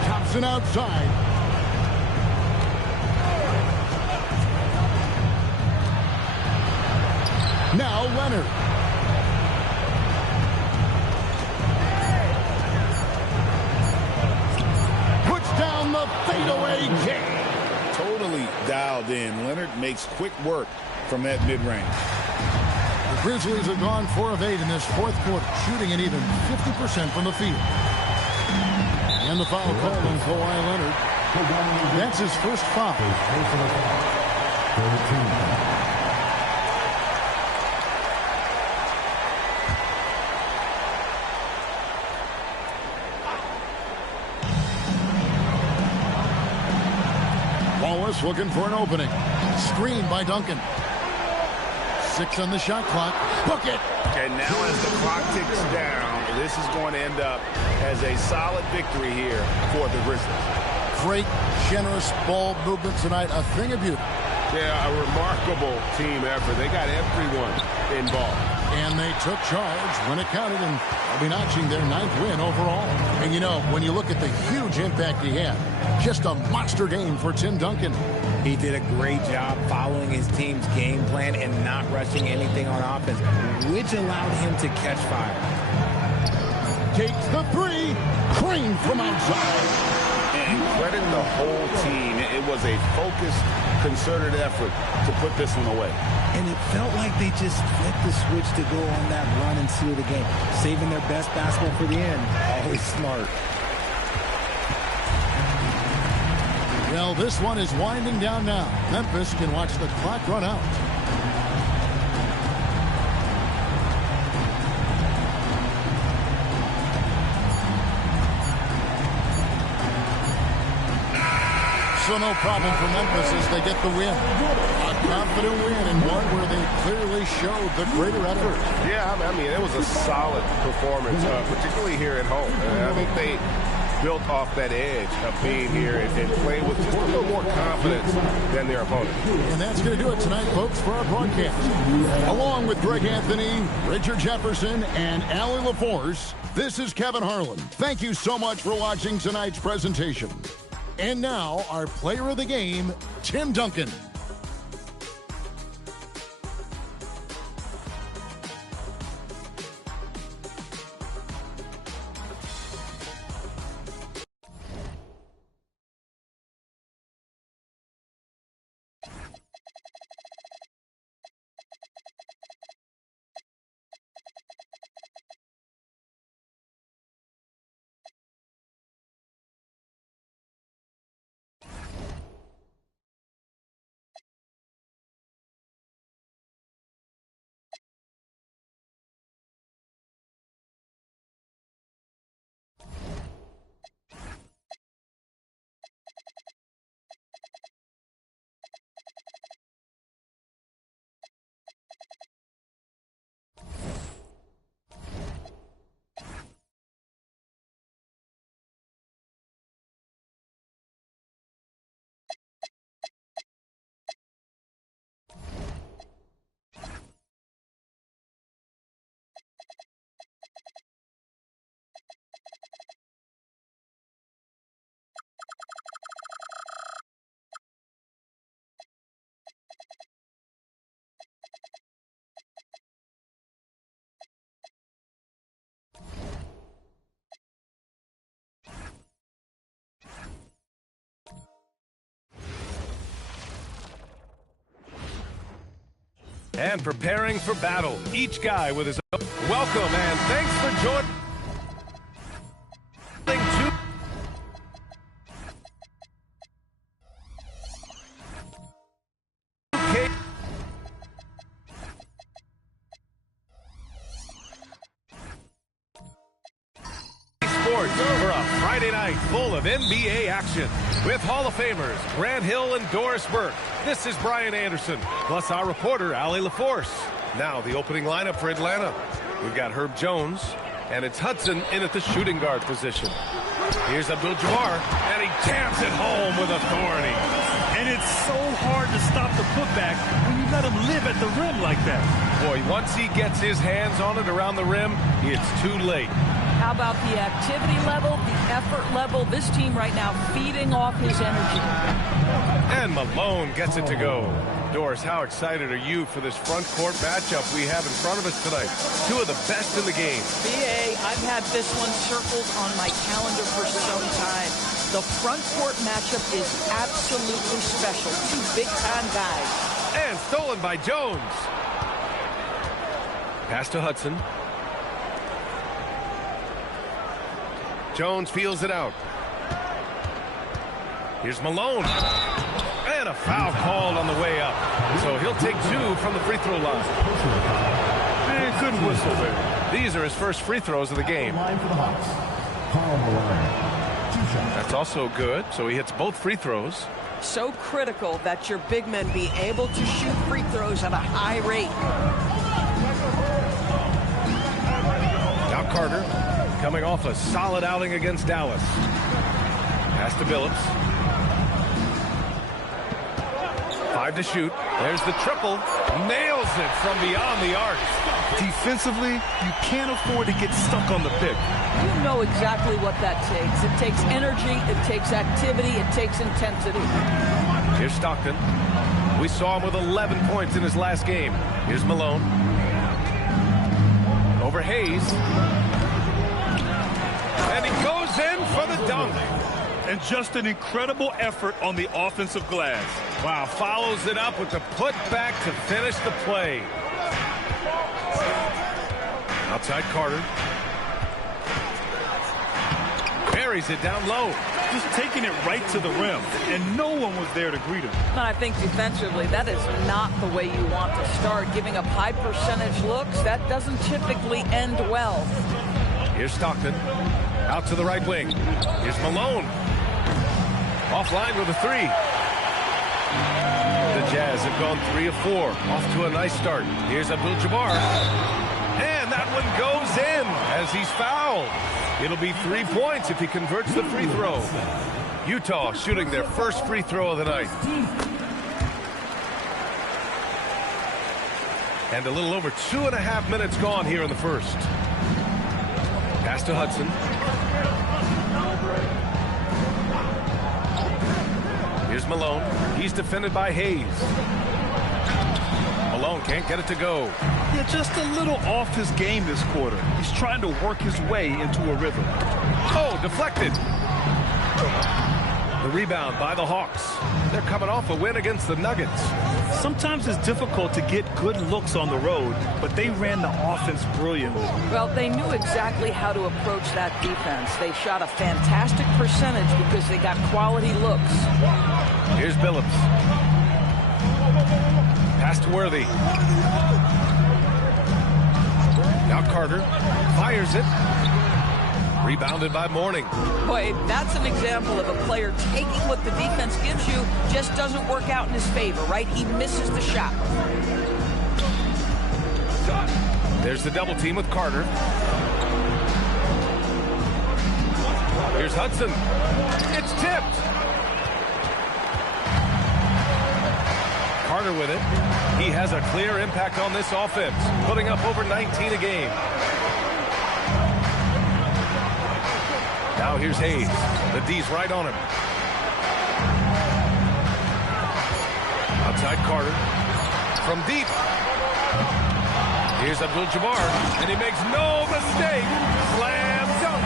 Thompson outside. Now Leonard. Down the fadeaway kick. Totally dialed in. Leonard makes quick work from that mid-range. The Grizzlies have gone 4 of 8 in this fourth quarter, shooting an even 50% from the field. And the foul called on Kawhi Leonard. That's his first foul. Wallace looking for an opening. Screen by Duncan. 6 on the shot clock. Book it. And now as the clock ticks down, this is going to end up as a solid victory here for the Grizzlies. Great, generous ball movement tonight. A thing of beauty. Yeah, a remarkable team effort. They got everyone involved. And they took charge when it counted, and they'll be notching their 9th win overall. And, you know, when you look at the huge impact he had, just a monster game for Tim Duncan. He did a great job following his team's game plan and not rushing anything on offense, which allowed him to catch fire. Takes the 3, cream from outside. And credit the whole team. It was a focused, concerted effort to put this one away. And it felt like they just flipped the switch to go on that run and seal the game. Saving their best basketball for the end. Always smart. Well, this one is winding down now. Memphis can watch the clock run out. So no problem for Memphis as they get the win. A confident win and one where they clearly showed the greater effort. Yeah, I mean, it was a solid performance, particularly here at home. I think they built off that edge of being here and playing with just a little more confidence than their opponent. And that's going to do it tonight, folks, for our broadcast. Along with Greg Anthony, Richard Jefferson, and Allie LaForce, this is Kevin Harlan. Thank you so much for watching tonight's presentation. And now, our player of the game, Tim Duncan. And preparing for battle, each guy with his own. Welcome and thanks for joining. Sports for a Friday night full of NBA action with Hall of Famers Grant Hill and Doris Burke. This is Brian Anderson, plus our reporter, Allie LaForce. Now the opening lineup for Atlanta. We've got Herb Jones, and it's Hudson in at the shooting guard position. Here's Abdul-Jabbar, and he jams it home with authority. And it's so hard to stop the putback when you let him live at the rim like that. Boy, once he gets his hands on it around the rim, it's too late. How about the activity level, the effort level? This team right now feeding off his energy. And Malone gets it to go. Doris, how excited are you for this front court matchup we have in front of us tonight? Two of the best in the game. BA, I've had this one circled on my calendar for some time. The front court matchup is absolutely special. Two big-time guys. And stolen by Jones. Pass to Hudson. Jones feels it out. Here's Malone. And a foul called on the way up. So he'll take two from the free throw line. Man, good whistle there. These are his first free throws of the game. Line for the Hawks. Paul Malone. 2 That's also good. So he hits both free throws. So critical that your big men be able to shoot free throws at a high rate. Now Carter, coming off a solid outing against Dallas. Pass to Billups. 5 to shoot. There's the triple. Nails it from beyond the arc. Defensively, you can't afford to get stuck on the pick. You know exactly what that takes. It takes energy, it takes activity, it takes intensity. Here's Stockton. We saw him with 11 points in his last game. Here's Malone. Over Hayes. And he goes in for the dunk. And just an incredible effort on the offensive glass. Wow, follows it up with the putback to finish the play. Outside Carter. Buries it down low. Just taking it right to the rim, and no one was there to greet him. And I think defensively, that is not the way you want to start. Giving up high percentage looks, that doesn't typically end well. Here's Stockton. Out to the right wing. Here's Malone. Offline with a 3. The Jazz have gone 3 of 4. Off to a nice start. Here's Abdul-Jabbar. And that one goes in as he's fouled. It'll be 3 points if he converts the free throw. Utah shooting their first free throw of the night. And a little over 2.5 minutes gone here in the first. Pass to Hudson. Here's Malone. He's defended by Hayes. Malone can't get it to go. Yeah, just a little off his game this quarter. He's trying to work his way into a rhythm. Oh, deflected. The rebound by the Hawks. They're coming off a win against the Nuggets. Sometimes it's difficult to get good looks on the road, but they ran the offense brilliantly. Well, they knew exactly how to approach that defense. They shot a fantastic percentage because they got quality looks. Here's Billups. Pass to Worthy. Now Carter fires it. Rebounded by Mourning. Boy, that's an example of a player taking what the defense gives you, just doesn't work out in his favor, right? He misses the shot. There's the double team with Carter. Here's Hudson. It's tipped. Carter with it. He has a clear impact on this offense, putting up over 19 a game. Now here's Hayes. The D's right on him. Outside Carter. From deep. Here's Abdul-Jabbar. And he makes no mistake. Slam dunk.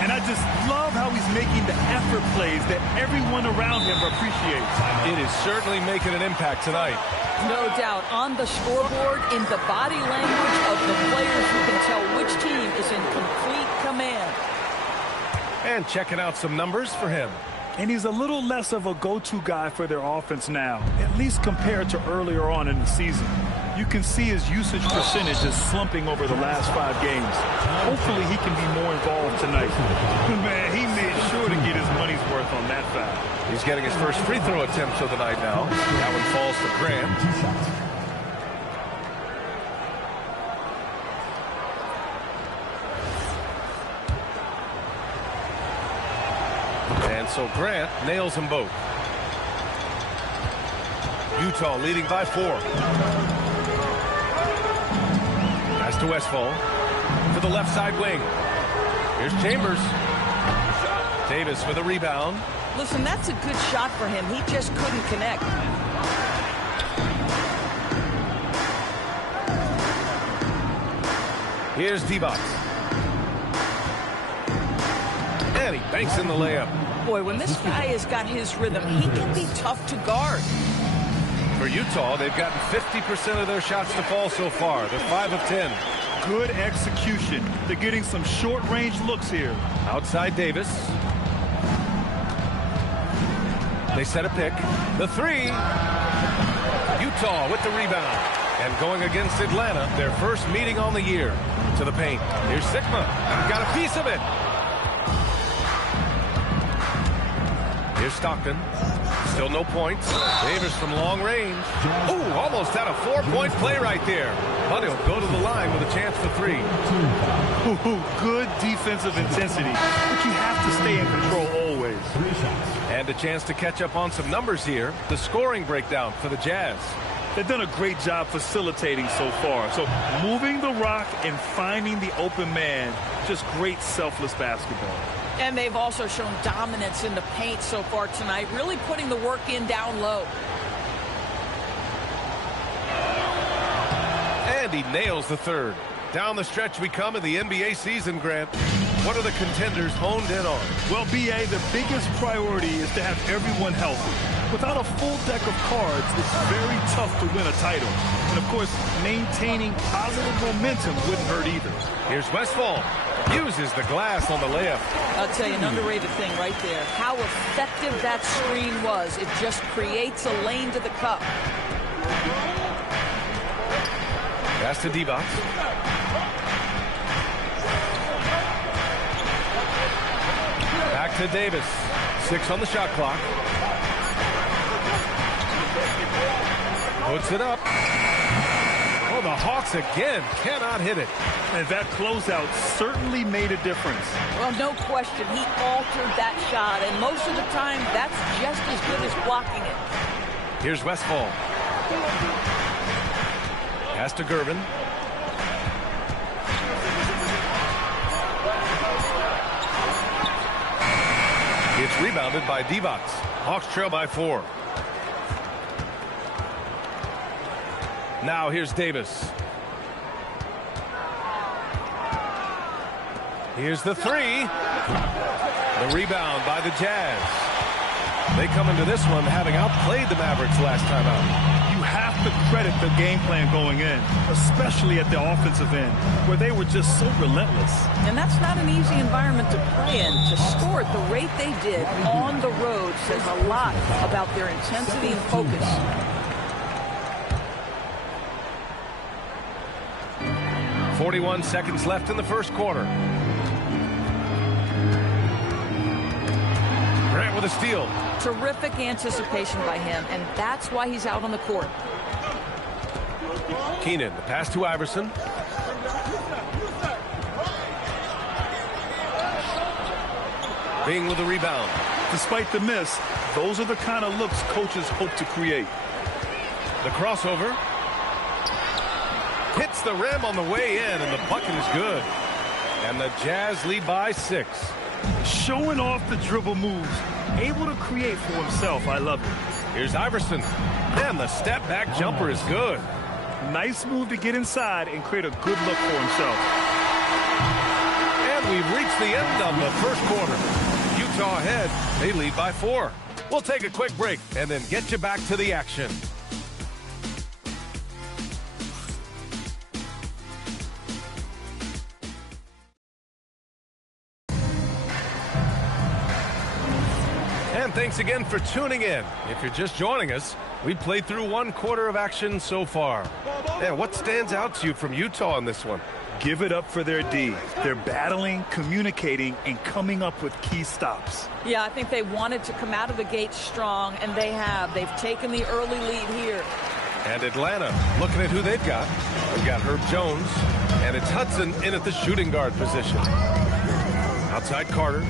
And I just love how he's making the effort plays that everyone around him appreciates. It is certainly making an impact tonight. No doubt. On the scoreboard, in the body language of the players, you can tell which team is in complete command. And checking out some numbers for him. And he's a little less of a go-to guy for their offense now, at least compared to earlier on in the season. You can see his usage percentage is slumping over the last 5 games. Hopefully he can be more involved tonight. Man, he made sure to get his money's worth on that foul. He's getting his first free throw attempt of the night now. That one falls to Grant. And so Grant nails them both. Utah leading by 4. Pass to Westfall. To the left side wing. Here's Chambers. Davis with a rebound. Listen, that's a good shot for him. He just couldn't connect. Here's D-Box. And he banks in the layup. Boy, when this guy has got his rhythm, he can be tough to guard. For Utah, they've gotten 50% of their shots to fall so far. They're 5 of 10. Good execution. They're getting some short-range looks here. Outside Davis. They set a pick. The 3. Utah with the rebound. And going against Atlanta, their first meeting on the year. To the paint. Here's Sigma. Got a piece of it. Here's Stockton. Still no points. Davis from long range. Ooh, almost had a 4-point play right there. But he'll go to the line with a chance for 3. Good defensive intensity, but you have to stay in control always. And a chance to catch up on some numbers here. The scoring breakdown for the Jazz. They've done a great job facilitating so far. So moving the rock and finding the open man, just great selfless basketball. And they've also shown dominance in the paint so far tonight, really putting the work in down low. And he nails the third. Down the stretch we come in the NBA season, Grant. What are the contenders honed in on? Well, B.A., the biggest priority is to have everyone healthy. Without a full deck of cards, it's very tough to win a title. And, of course, maintaining positive momentum wouldn't hurt either. Here's Westphal. Uses the glass on the layup. I'll tell you, an underrated thing right there. How effective that screen was. It just creates a lane to the cup. Pass to D-Box. Back to Davis. 6 on the shot clock. Puts it up. Oh, the Hawks again cannot hit it. And that closeout certainly made a difference. Well, no question. He altered that shot, and most of the time, that's just as good as blocking it. Here's Westphal. Pass to Gervin. It's rebounded by Divac. Hawks trail by 4. Now here's Davis. Here's the 3. The rebound by the Jazz. They come into this one having outplayed the Mavericks last time out. You have to credit the game plan going in, especially at the offensive end, where they were just so relentless. And that's not an easy environment to play in. To score at the rate they did on the road says a lot about their intensity and focus. .41 seconds left in the first quarter. Grant with a steal. Terrific anticipation by him, and that's why he's out on the court. Keenan, the pass to Iverson. Bing with the rebound. Despite the miss, those are the kind of looks coaches hope to create. The crossover. Hits the rim on the way in, and the bucket is good. And the Jazz lead by 6. Showing off the dribble moves, able to create for himself. I love it. Here's Iverson. And the step back jumper is good. Nice move to get inside and create a good look for himself. And we've reached the end of the first quarter. Utah ahead. They lead by 4. We'll take a quick break and then get you back to the action. And thanks again for tuning in. If you're just joining us, we played through 1 quarter of action so far. And what stands out to you from Utah in this one? Give it up for their D. They're battling, communicating, and coming up with key stops. Yeah, I think they wanted to come out of the gate strong, and they have. They've taken the early lead here. And Atlanta, looking at who they've got. They've got Herb Jones, and it's Hudson in at the shooting guard position. Outside Carter.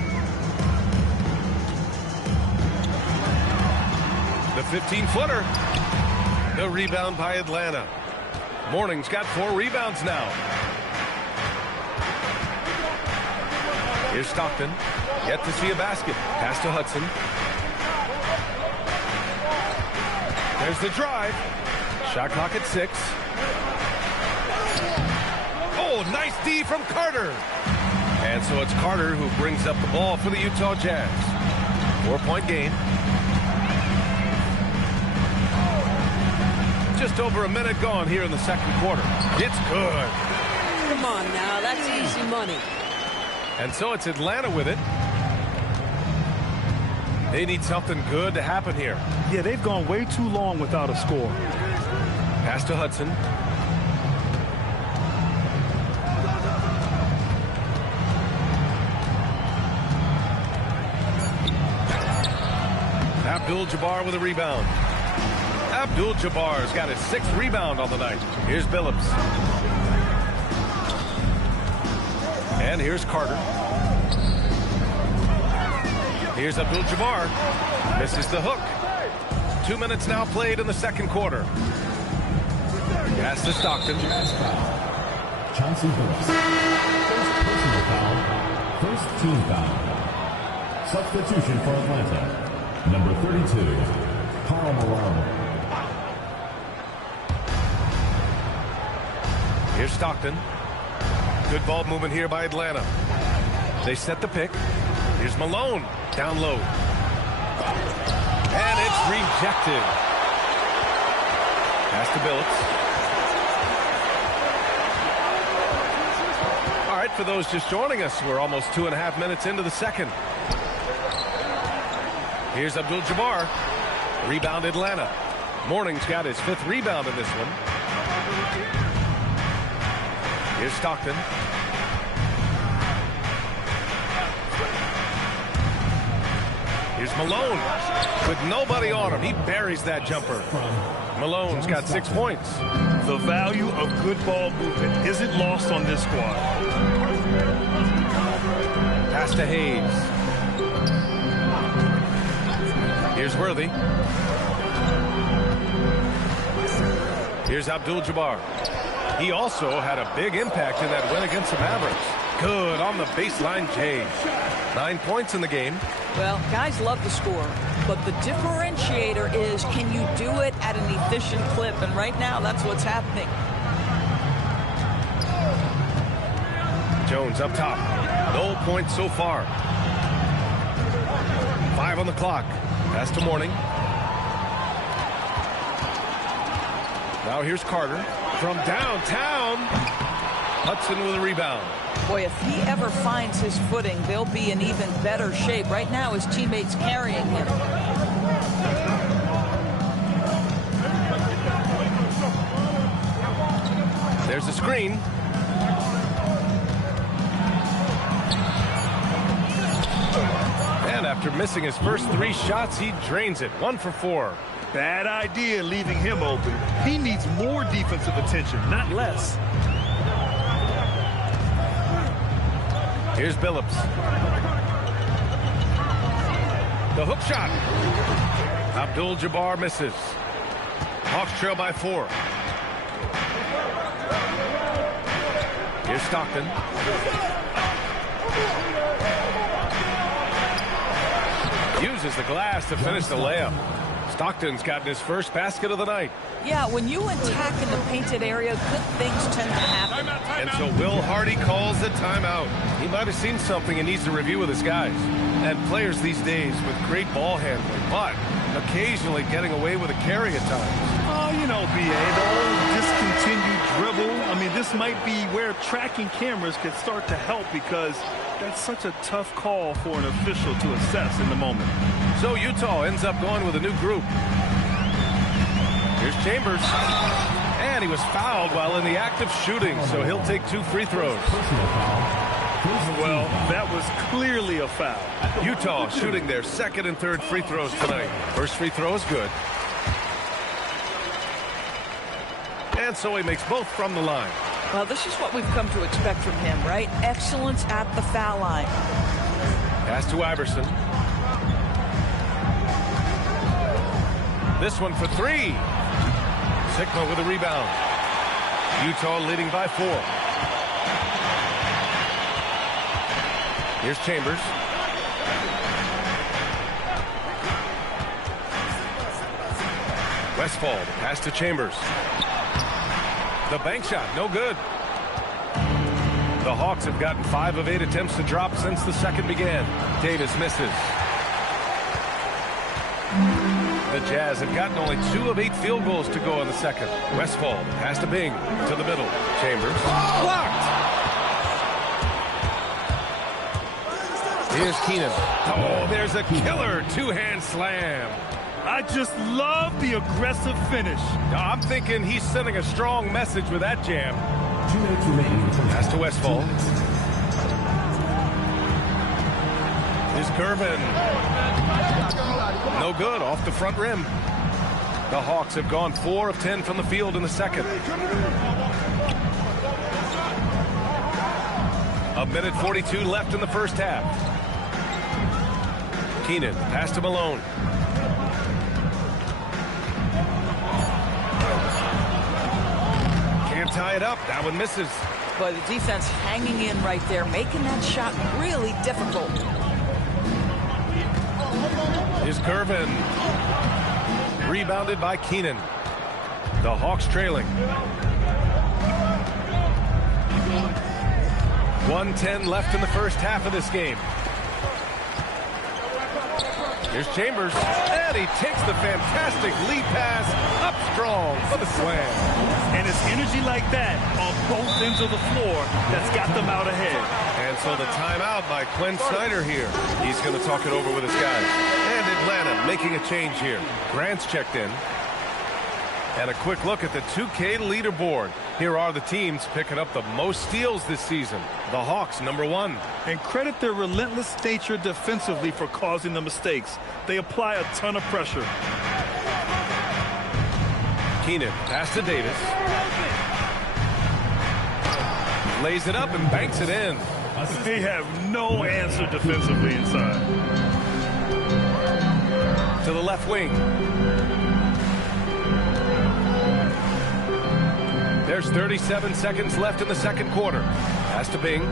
The 15-footer. The rebound by Atlanta. Morning's got 4 rebounds now. Here's Stockton. Yet to see a basket. Pass to Hudson. There's the drive. Shot clock at 6. Oh, nice D from Carter. And so it's Carter who brings up the ball for the Utah Jazz. 4-point game. Just over a minute gone here in the second quarter. It's good. Come on now, that's easy money. And so it's Atlanta with it. They need something good to happen here. Yeah, they've gone way too long without a score. Pass to Hudson. Abdul-Jabbar with a rebound. Abdul-Jabbar's got his 6th rebound on the night. Here's Billups. And here's Carter. Here's Abdul-Jabbar. Misses the hook. 2 minutes now played in the second quarter. Pass to Stockton. Chauncey Billups. First personal foul. First team foul. Substitution for Atlanta. Number 32, Karl Malone. Here's Stockton. Good ball movement here by Atlanta. They set the pick. Here's Malone. Down low. And it's rejected. Pass to Billups. All right, for those just joining us, we're almost 2.5 minutes into the second. Here's Abdul-Jabbar. Rebound Atlanta. Morning's got his 5th rebound in this one. Here's Stockton. Here's Malone with nobody on him. He buries that jumper. Malone's got 6 points. The value of good ball movement isn't lost on this squad. Pass to Hayes. Here's Worthy. Here's Abdul-Jabbar. He also had a big impact in that win against the Mavericks. Good on the baseline, Jay. 9 points in the game. Well, guys love to score, but the differentiator is, can you do it at an efficient clip? And right now, that's what's happening. Jones up top. No points so far. 5 on the clock. Pass to Morning. Now here's Carter from downtown. Hudson with a rebound. Boy, if he ever finds his footing, they'll be in even better shape. Right now, his teammates carrying him. There's a screen. And after missing his first 3 shots, he drains it. 1 for 4. Bad idea leaving him open. He needs more defensive attention, not less. Here's Billups. The hook shot. Abdul-Jabbar misses. Hawks trail by 4. Here's Stockton. Uses the glass to finish the layup. Stockton's gotten his first basket of the night. Yeah, when you attack in the painted area, good things tend to happen. And so Will Hardy calls the timeout. He might have seen something and needs to review with his guys. And players these days with great ball handling, but occasionally getting away with a carry at times. Oh, you know, B.A., the old discontinued dribble. I mean, this might be where tracking cameras could start to help, because that's such a tough call for an official to assess in the moment. So Utah ends up going with a new group. Here's Chambers. And he was fouled while in the act of shooting, so he'll take 2 free throws. Well, that was clearly a foul. Utah shooting their 2nd and 3rd free throws tonight. First free throw is good. And so he makes both from the line. Well, this is what we've come to expect from him, right? Excellence at the foul line. Pass to Iverson. This one for 3. Sigma with a rebound. Utah leading by 4. Here's Chambers. Westfall, pass to Chambers. The bank shot, no good. The Hawks have gotten 5 of 8 attempts to drop since the second began. Davis misses. The Jazz have gotten only 2 of 8 field goals to go in the second. Westfall, pass to Bing, to the middle. Chambers, blocked. Here's Keenan. Oh, there's a killer 2-hand slam. I just love the aggressive finish. I'm thinking he's sending a strong message with that jam. 2 minutes remaining. Pass to Westfall. Here's Gervin. No No good, off the front rim. The Hawks have gone 4 of 10 from the field in the second. A minute 42 left in the first half. Keenan, pass to Malone. Can't tie it up. That one misses. Boy, the defense hanging in right there, making that shot really difficult. Is Gervin. Rebounded by Keenan. The Hawks trailing. 1:10 left in the first half of this game. Here's Chambers, and he takes the fantastic lead pass up strong for the slam. And it's energy like that on both ends of the floor that's got them out ahead. And so the timeout by Quinn Snyder here. He's going to talk it over with his guys. And Atlanta making a change here. Grant's checked in. And a quick look at the 2K leaderboard. Here are the teams picking up the most steals this season. The Hawks, #1. And credit their relentless nature defensively for causing the mistakes. They apply a ton of pressure. Keenan, pass to Davis. Lays it up and banks it in. They have no answer defensively inside. To the left wing. There's 37 seconds left in the second quarter. Pass to Bing.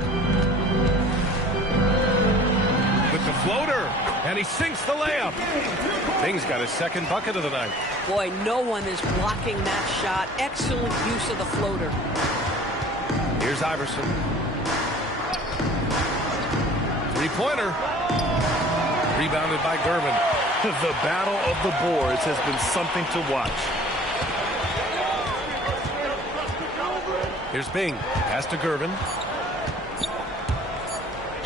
With the floater. And he sinks the layup. Bing's got his second bucket of the night. Boy, no one is blocking that shot. Excellent use of the floater. Here's Iverson. Three-pointer. Rebounded by Gervin. The battle of the boards has been something to watch. Here's Bing. Pass to Gervin.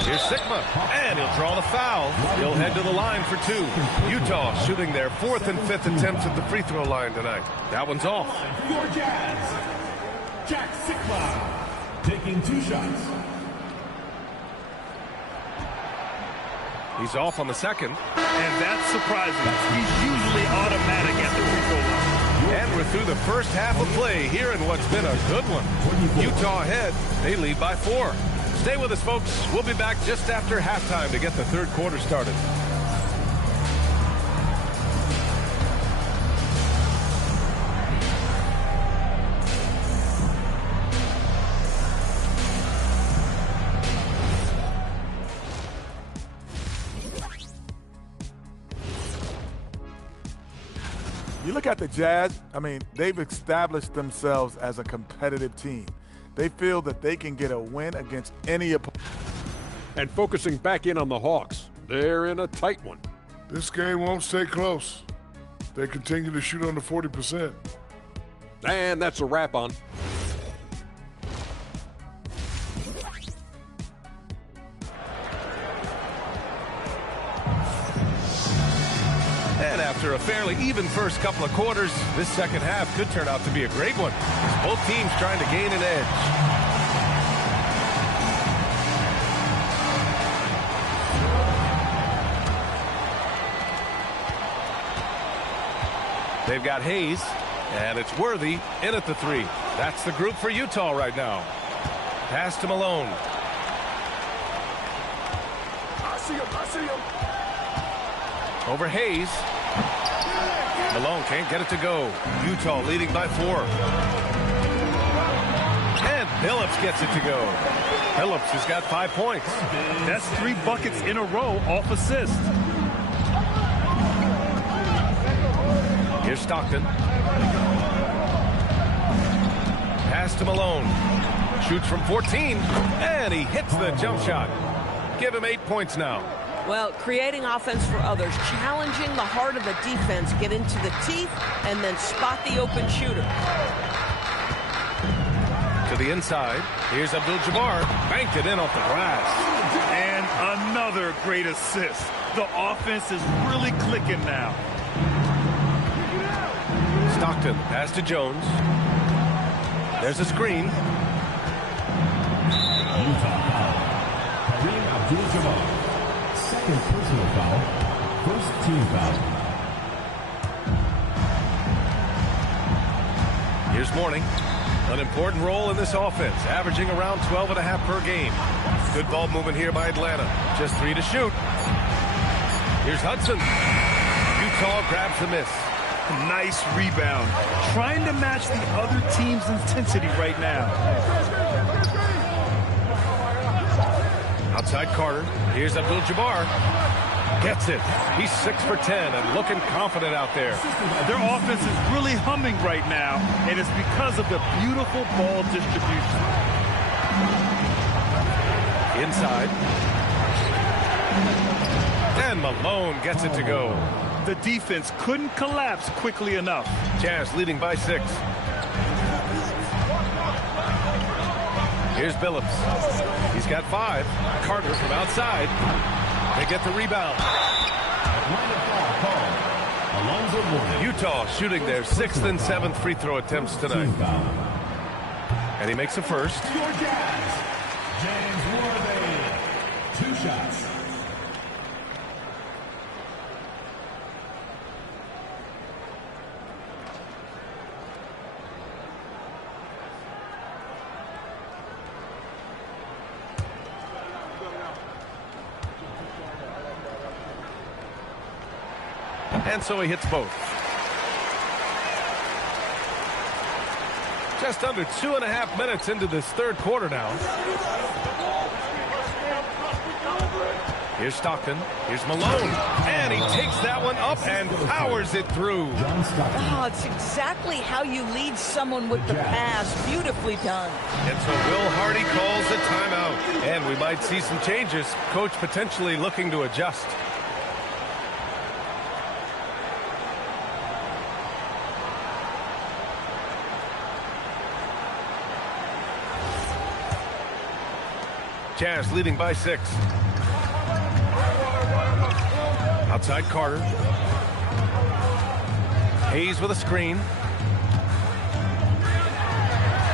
Here's Sigma. And he'll draw the foul. He'll head to the line for 2. Utah shooting their 4th and 5th attempts at the free throw line tonight. That one's off. Your Jazz, Jack Sigma, taking 2 shots. He's off on the second. And that's surprising. He's usually automatic at the free throw line. And we're through the first half of play here in what's been a good one. Utah ahead. They lead by 4. Stay with us, folks. We'll be back just after halftime to get the third quarter started. You look at the Jazz, I mean, they've established themselves as a competitive team. They feel that they can get a win against any opponent. And focusing back in on the Hawks, they're in a tight one. This game won't stay close. They continue to shoot under 40%. And that's a wrap on. And after a fairly even first couple of quarters, this second half could turn out to be a great one. Both teams trying to gain an edge. They've got Hayes, and it's Worthy in at the 3. That's the group for Utah right now. Pass to Malone. I see him. Over Hayes. Malone can't get it to go. Utah leading by 4. And Phillips gets it to go. Phillips has got 5 points. That's 3 buckets in a row off assist. Here's Stockton. Pass to Malone. Shoots from 14. And he hits the jump shot. Give him 8 points now. Well, creating offense for others, challenging the heart of the defense, get into the teeth, and then spot the open shooter. To the inside. Here's Abdul-Jabbar. Banked it in off the glass. And another great assist. The offense is really clicking now. Stockton, pass to Jones. There's a screen. Utah foul. Kareem Abdul-Jabbar. Second personal foul. First team foul. Here's Mourning. An important role in this offense, averaging around 12.5 per game. Good ball movement here by Atlanta. Just 3 to shoot. Here's Hudson. Utah grabs the miss. Nice rebound. Trying to match the other team's intensity right now. Outside Carter. Here's Abdul-Jabbar. Gets it. He's 6 for 10 and looking confident out there. Their offense is really humming right now, and it's because of the beautiful ball distribution. Inside. And Malone gets it to go. The defense couldn't collapse quickly enough. Jazz leading by 6. Here's Billups. He's got 5. Carter from outside. They get the rebound. Utah shooting their 6th and 7th free throw attempts tonight. And he makes the first. James Worthy, 2 shots. And so he hits both. Just under 2.5 minutes into this third quarter now. Here's Stockton. Here's Malone. And he takes that one up and powers it through. Oh, it's exactly how you lead someone with the pass. Beautifully done. And so Will Hardy calls a timeout. And we might see some changes. Coach potentially looking to adjust. Jazz leading by 6. Outside Carter. Hayes with a screen.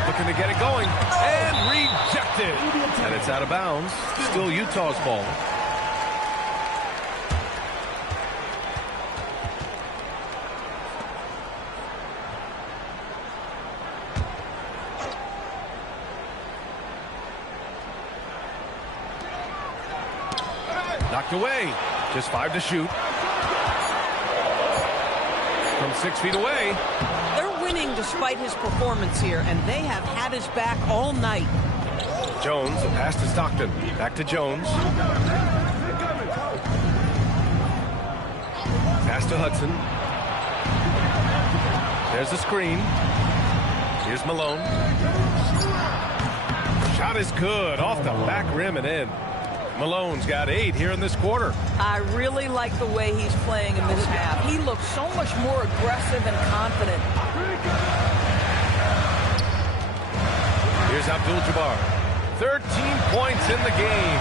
Looking to get it going. And rejected. And it's out of bounds. Still Utah's ball. Knocked away. Just 5 to shoot. From 6 feet away. They're winning despite his performance here, and they have had his back all night. Jones, a pass to Stockton. Back to Jones. Pass to Hudson. There's the screen. Here's Malone. Shot is good. Off the back rim and in. Malone's got 8 here in this quarter. I really like the way he's playing in this half. He looks so much more aggressive and confident. Here's Abdul-Jabbar. 13 points in the game.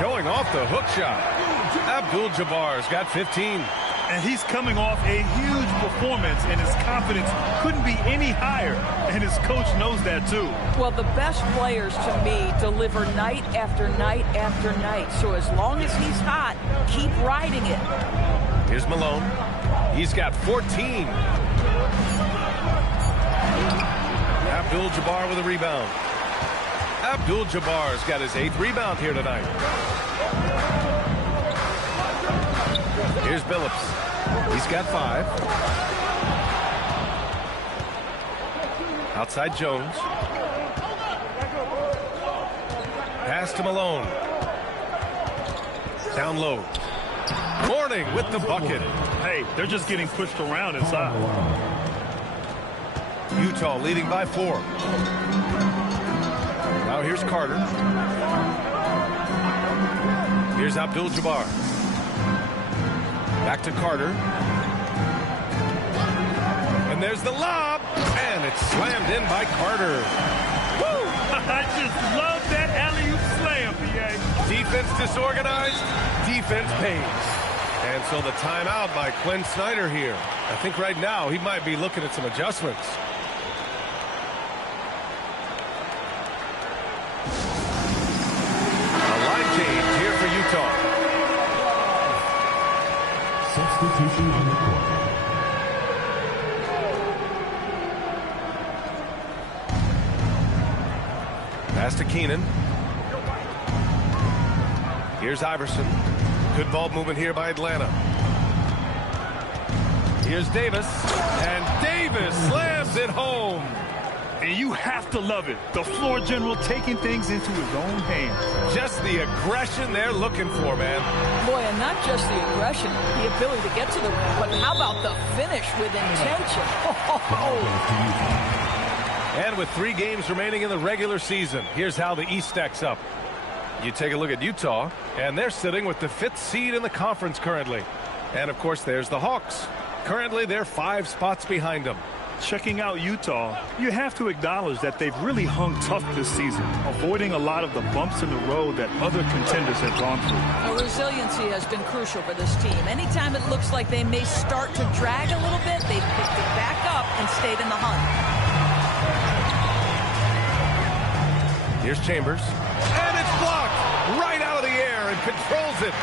Showing off the hook shot. Abdul-Jabbar's got 15. And he's coming off a huge performance, and his confidence couldn't be any higher. And his coach knows that, too. Well, the best players, to me, deliver night after night after night. So as long as he's hot, keep riding it. Here's Malone. He's got 14. Abdul-Jabbar with a rebound. Abdul-Jabbar's got his 8th rebound here tonight. Here's Billups. He's got 5. Outside Jones. Pass to Malone. Down low. Mourning with the bucket. Hey, they're just getting pushed around inside. Utah leading by 4. Now here's Carter. Here's Abdul-Jabbar. Back to Carter. And there's the lob. And it's slammed in by Carter. Woo! I just love that alley-oop slam, PA. Defense disorganized. Defense pays. And so the timeout by Quinn Snyder here. I think right now he might be looking at some adjustments. A line change here for Utah. Substitution on the court. Pass to Keenan. Here's Iverson. Good ball movement here by Atlanta. Here's Davis. And Davis slams it home. And you have to love it. The floor general taking things into his own hands. Just the aggression they're looking for, man. Boy, and not just the aggression, the ability to get to the rim, but how about the finish with intention? And with 3 games remaining in the regular season, here's how the East stacks up. You take a look at Utah, and they're sitting with the 5th seed in the conference currently. And, of course, there's the Hawks. Currently, they're 5 spots behind them. Checking out Utah, you have to acknowledge that they've really hung tough this season, avoiding a lot of the bumps in the road that other contenders have gone through. Resiliency has been crucial for this team. Anytime it looks like they may start to drag a little bit, they've picked it back up and stayed in the hunt. Here's Chambers. And it's blocked right out of the air and controls it.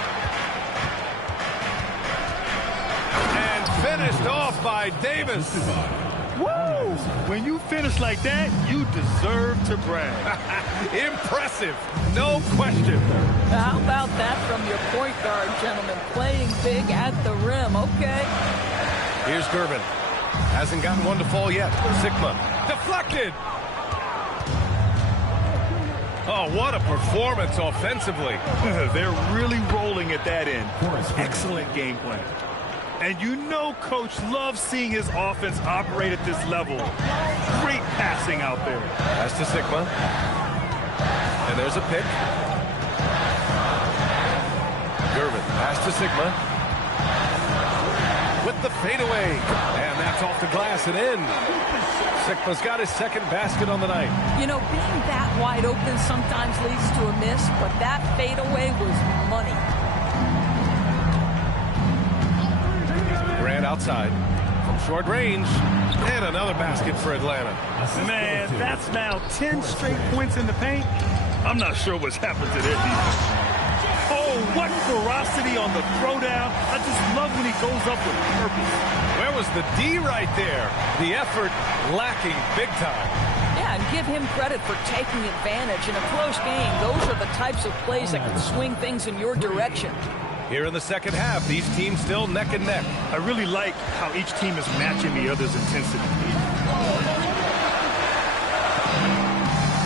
And finished off by Davis. Woo! When you finish like that, you deserve to brag. Impressive, no question. How about that from your point guard, gentlemen? Playing big at the rim, okay. Here's Durbin. Hasn't gotten one to fall yet. Sigma, deflected. Oh, what a performance offensively. They're really rolling at that end. Excellent game plan. And you know Coach loves seeing his offense operate at this level. Great passing out there. Pass to Sigma. And there's a pick. Durbin, pass to Sigma. With the fadeaway. And that's off the glass and in. Sigma's got his 2nd basket on the night. You know, being that wide open sometimes leads to a miss, but that fadeaway was money. Grant outside from short range. And another basket for Atlanta. Man, that's now 10 straight points in the paint. I'm not sure what's happened to their defense. Oh, what ferocity on the throwdown. I just love when he goes up with purpose. Where was the D right there? The effort lacking big time. Yeah, and give him credit for taking advantage. In a close game, those are the types of plays that can swing things in your direction. Here in the second half, these teams still neck and neck. I really like how each team is matching the other's intensity.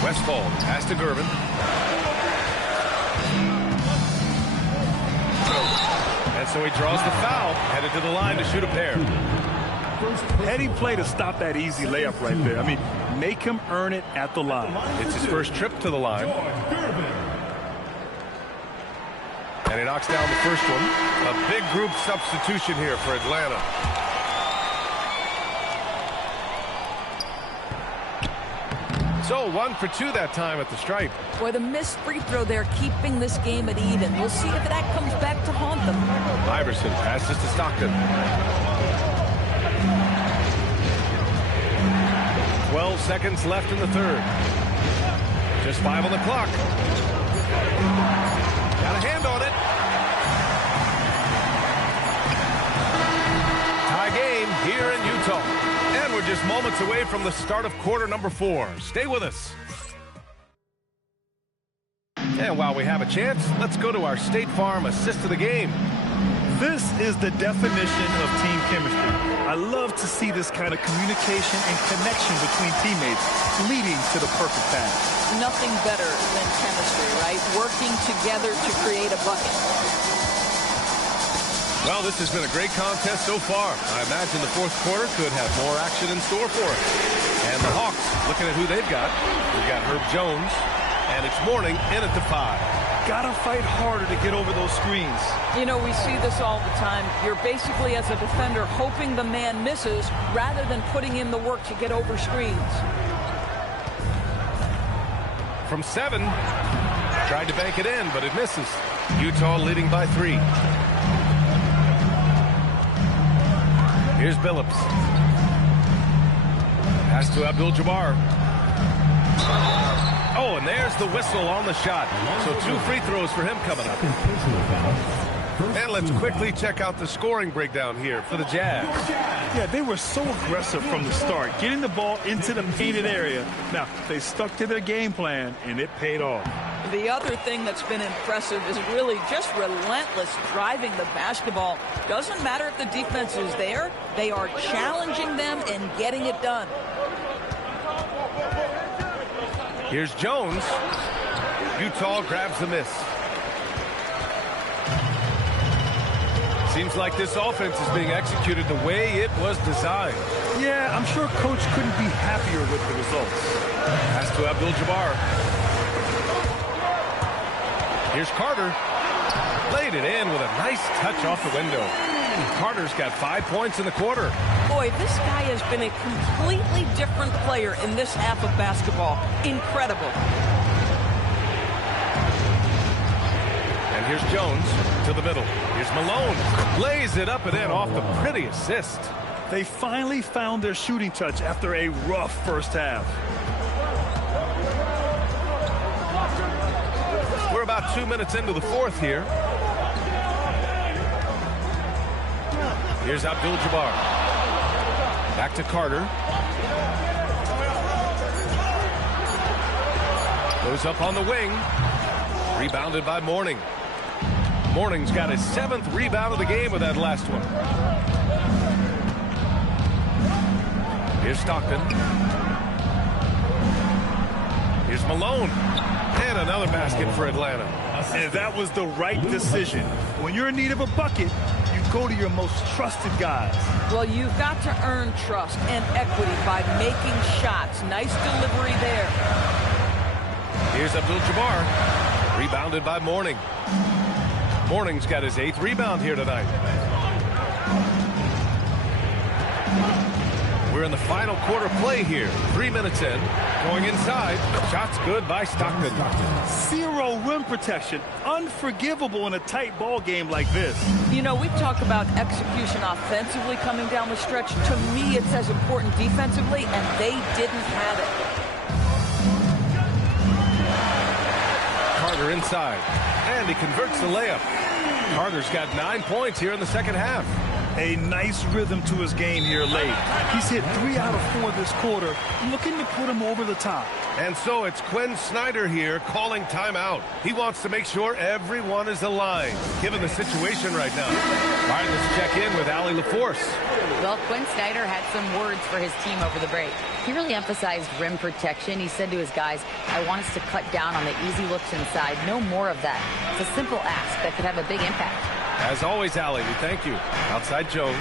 Westfall pass to Gervin. And so he draws the foul, headed to the line to shoot a pair. Heady play to stop that easy layup right there. I mean, make him earn it at the line. It's his first trip to the line. And he knocks down the first one. A big group substitution here for Atlanta. So 1 for 2 that time at the stripe. Boy, the missed free throw there keeping this game at even. We'll see if that comes back to haunt them. Iverson passes to Stockton. 12 seconds left in the third. Just 5 on the clock. Got a hand on it. Tie game here in Utah. And we're just moments away from the start of quarter number 4. Stay with us. And while we have a chance, let's go to our State Farm assist of the game. This is the definition of team chemistry. I love to see this kind of communication and connection between teammates leading to the perfect pass. Nothing better than chemistry, right? Working together to create a bucket. Well, this has been a great contest so far. I imagine the fourth quarter could have more action in store for it. And the Hawks, looking at who they've got. We've got Herb Jones, and it's Mourning in at the 5. Gotta fight harder to get over those screens. You know, we see this all the time. You're basically, as a defender, hoping the man misses rather than putting in the work to get over screens. From 7, tried to bank it in, but it misses. Utah leading by 3. Here's Billups. Pass to Abdul-Jabbar. Oh, and there's the whistle on the shot. So 2 free throws for him coming up. And let's quickly check out the scoring breakdown here for the Jazz. Yeah, they were so aggressive from the start, getting the ball into the painted area. Now, they stuck to their game plan, and it paid off. The other thing that's been impressive is really just relentless driving the basketball. Doesn't matter if the defense is there, they are challenging them and getting it done. Here's Jones. Utah grabs the miss. Seems like this offense is being executed the way it was designed. Yeah, I'm sure Coach couldn't be happier with the results. Pass to Abdul-Jabbar. Here's Carter. Laid it in with a nice touch off the window. Carter's got 5 points in the quarter. Boy, this guy has been a completely different player in this half of basketball. Incredible. And here's Jones to the middle. Here's Malone. Lays it up and in off the pretty assist. They finally found their shooting touch after a rough first half. We're about 2 minutes into the fourth here. Here's Abdul-Jabbar. Back to Carter. Goes up on the wing. Rebounded by Mourning. Mourning's got his 7th rebound of the game with that last one. Here's Stockton. Here's Malone. And another basket for Atlanta. And that was the right decision. When you're in need of a bucket, you go to your most trusted guys. Well, you've got to earn trust and equity by making shots. Nice delivery there. Here's Abdul-Jabbar. Rebounded by Mourning. Mourning's got his 8th rebound here tonight. We're in the final quarter play here. 3 minutes in. Going inside. Shot's good by Stockton. Zero rim protection. Unforgivable in a tight ball game like this. You know, we've talked about execution offensively coming down the stretch. To me, it's as important defensively, and they didn't have it. Carter inside. And he converts the layup. Carter's got 9 points here in the second half. A nice rhythm to his game here late. He's hit 3 out of 4 this quarter, looking to put him over the top. And so it's Quinn Snyder here calling timeout. He wants to make sure everyone is aligned, given the situation right now. All right, let's check in with Allie LaForce. Well, Quinn Snyder had some words for his team over the break. He really emphasized rim protection. He said to his guys, I want us to cut down on the easy looks inside. No more of that. It's a simple ask that could have a big impact. As always, Allie, we thank you. Outside Jones.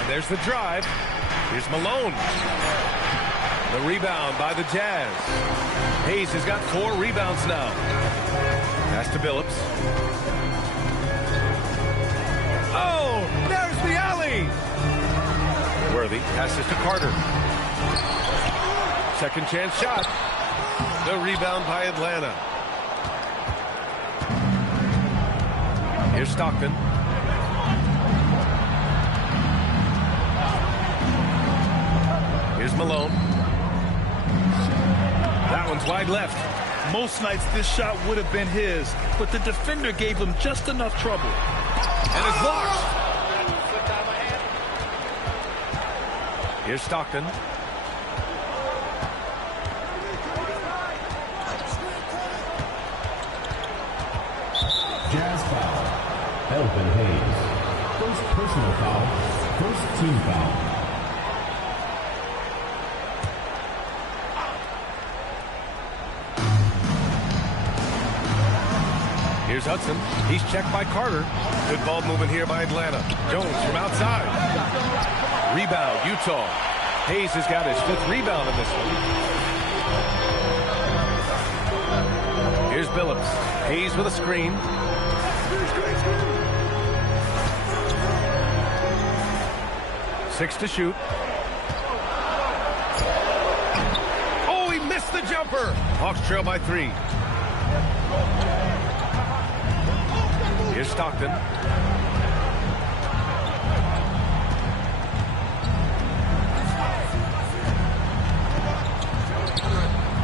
And there's the drive. Here's Malone. The rebound by the Jazz. Hayes has got 4 rebounds now. Pass to Billups. Oh, there's the alley. Worthy passes to Carter. Second chance shot. The rebound by Atlanta. Here's Stockton. Here's Malone. That one's wide left. Most nights this shot would have been his, but the defender gave him just enough trouble. And it's blocked. Here's Stockton. Jazz foul. Elvin Hayes. First personal foul. First team foul. Here's Hudson. He's checked by Carter. Good ball movement here by Atlanta. Jones from outside. Rebound, Utah. Hayes has got his 5th rebound in this one. Here's Billups. Hayes with a screen. Six to shoot. Oh, he missed the jumper. Hawks trail by 3. Here's Stockton.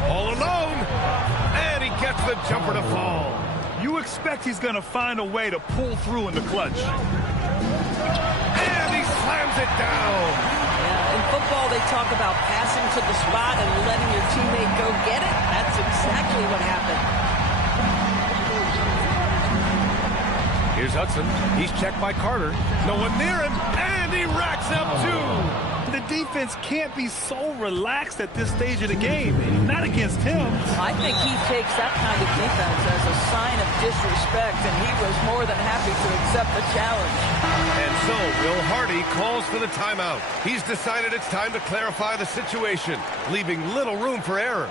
All alone. And he gets the jumper to fall. You expect he's going to find a way to pull through in the clutch. And he slams it down. Yeah, in football, they talk about passing to the spot and letting your teammate go get it. That's exactly what happened. Here's Hudson. He's checked by Carter. No one near him, and he racks up 2. The defense can't be so relaxed at this stage of the game, not against him. I think he takes that kind of defense as a sign of disrespect, and he was more than happy to accept the challenge. And so Will Hardy calls for the timeout. He's decided it's time to clarify the situation, leaving little room for error.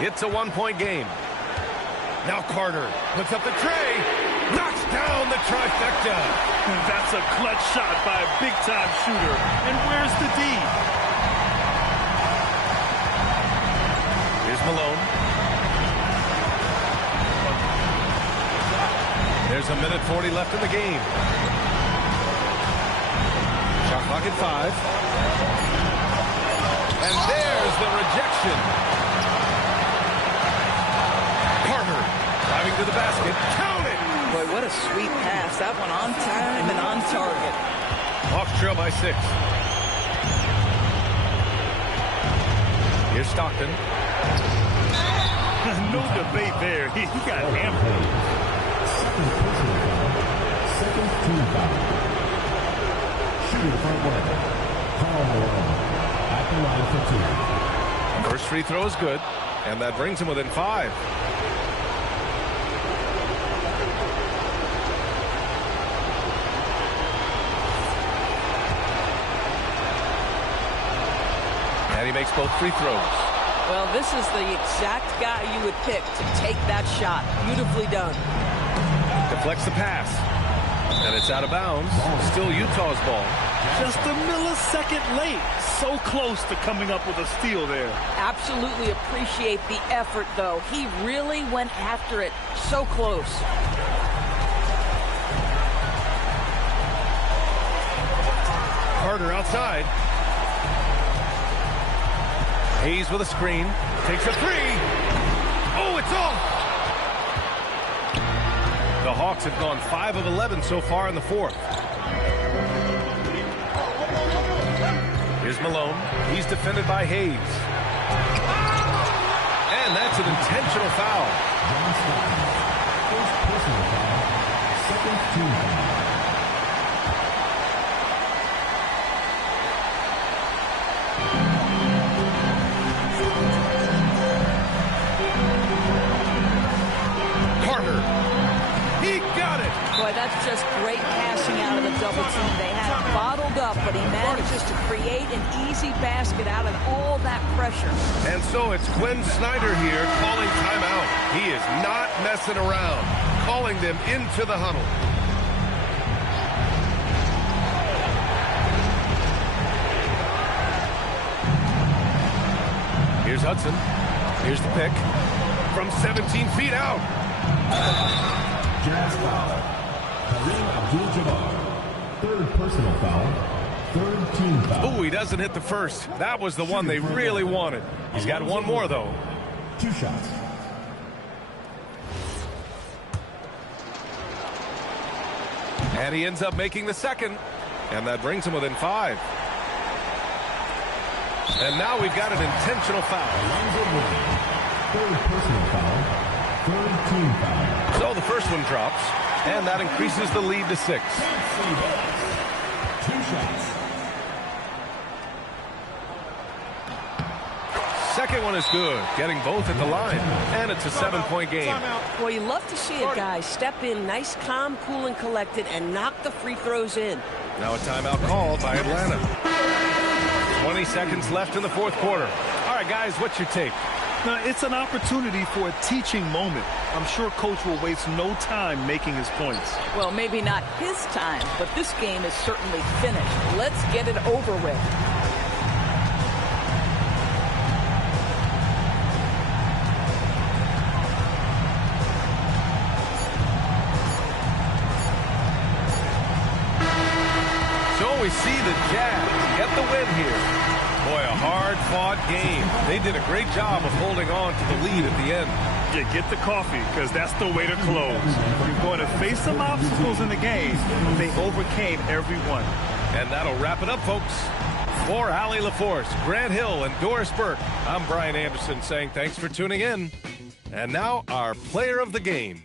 It's a one-point game. Now Carter puts up the tray, knocks down the trifecta. That's a clutch shot by a big-time shooter. And where's the D? Here's Malone. There's a minute 40 left in the game. Shot clock at 5. And there's the rejection. Driving to the basket. Count it! Boy, what a sweet pass. That one on time and on target. Hawks trail by 6. Here's Stockton. No debate there. He got hammered. Second personal foul. Second team foul. Shooting front line. Paul Moran at the line for 2. First free throw is good, and that brings him within 5. And he makes both free throws. Well, this is the exact guy you would pick to take that shot. Beautifully done. Deflects the pass. And it's out of bounds. Still Utah's ball. Just a millisecond late. So close to coming up with a steal there. Absolutely appreciate the effort, though. He really went after it. So close. Carter outside. Hayes with a screen. Takes a 3. Oh, it's off! The Hawks have gone 5 of 11 so far in the 4th. Here's Malone. He's defended by Hayes. And that's an intentional foul. First personal foul. Second team foul. Boy, that's just great passing out of the double team. They had it bottled up, but he manages to create an easy basket out of all that pressure. And so it's Quinn Snyder here calling timeout. He is not messing around, calling them into the huddle. Here's Hudson. Here's the pick. From 17 feet out. Jazz foul. Kareem Abdul-Jabbar. Third personal foul. Third team foul. Oh, he doesn't hit the first. That was the one they really wanted. He's got one more, though. 2 shots. And he ends up making the second. And that brings him within 5. And now we've got an intentional foul. Third personal foul. Third team foul. So the first one drops. And that increases the lead to 6. 2 shots. Second one is good, getting both at the line. And it's a 7-point game. Well, you love to see a guy step in nice, calm, cool, and collected and knock the free throws in. Now a timeout called by Atlanta. 20 seconds left in the 4th quarter. All right, guys, what's your take? Now, it's an opportunity for a teaching moment. I'm sure Coach will waste no time making his points. Well, maybe not his time, but this game is certainly finished. Let's get it over with. Jazz get the win here. Boy, a hard-fought game. They did a great job of holding on to the lead at the end. Yeah, get the coffee, because that's the way to close. You're going to face some obstacles in the game. They overcame every one. And that'll wrap it up, folks. For Allie LaForce, Grant Hill, and Doris Burke, I'm Brian Anderson saying thanks for tuning in. And now, our player of the game.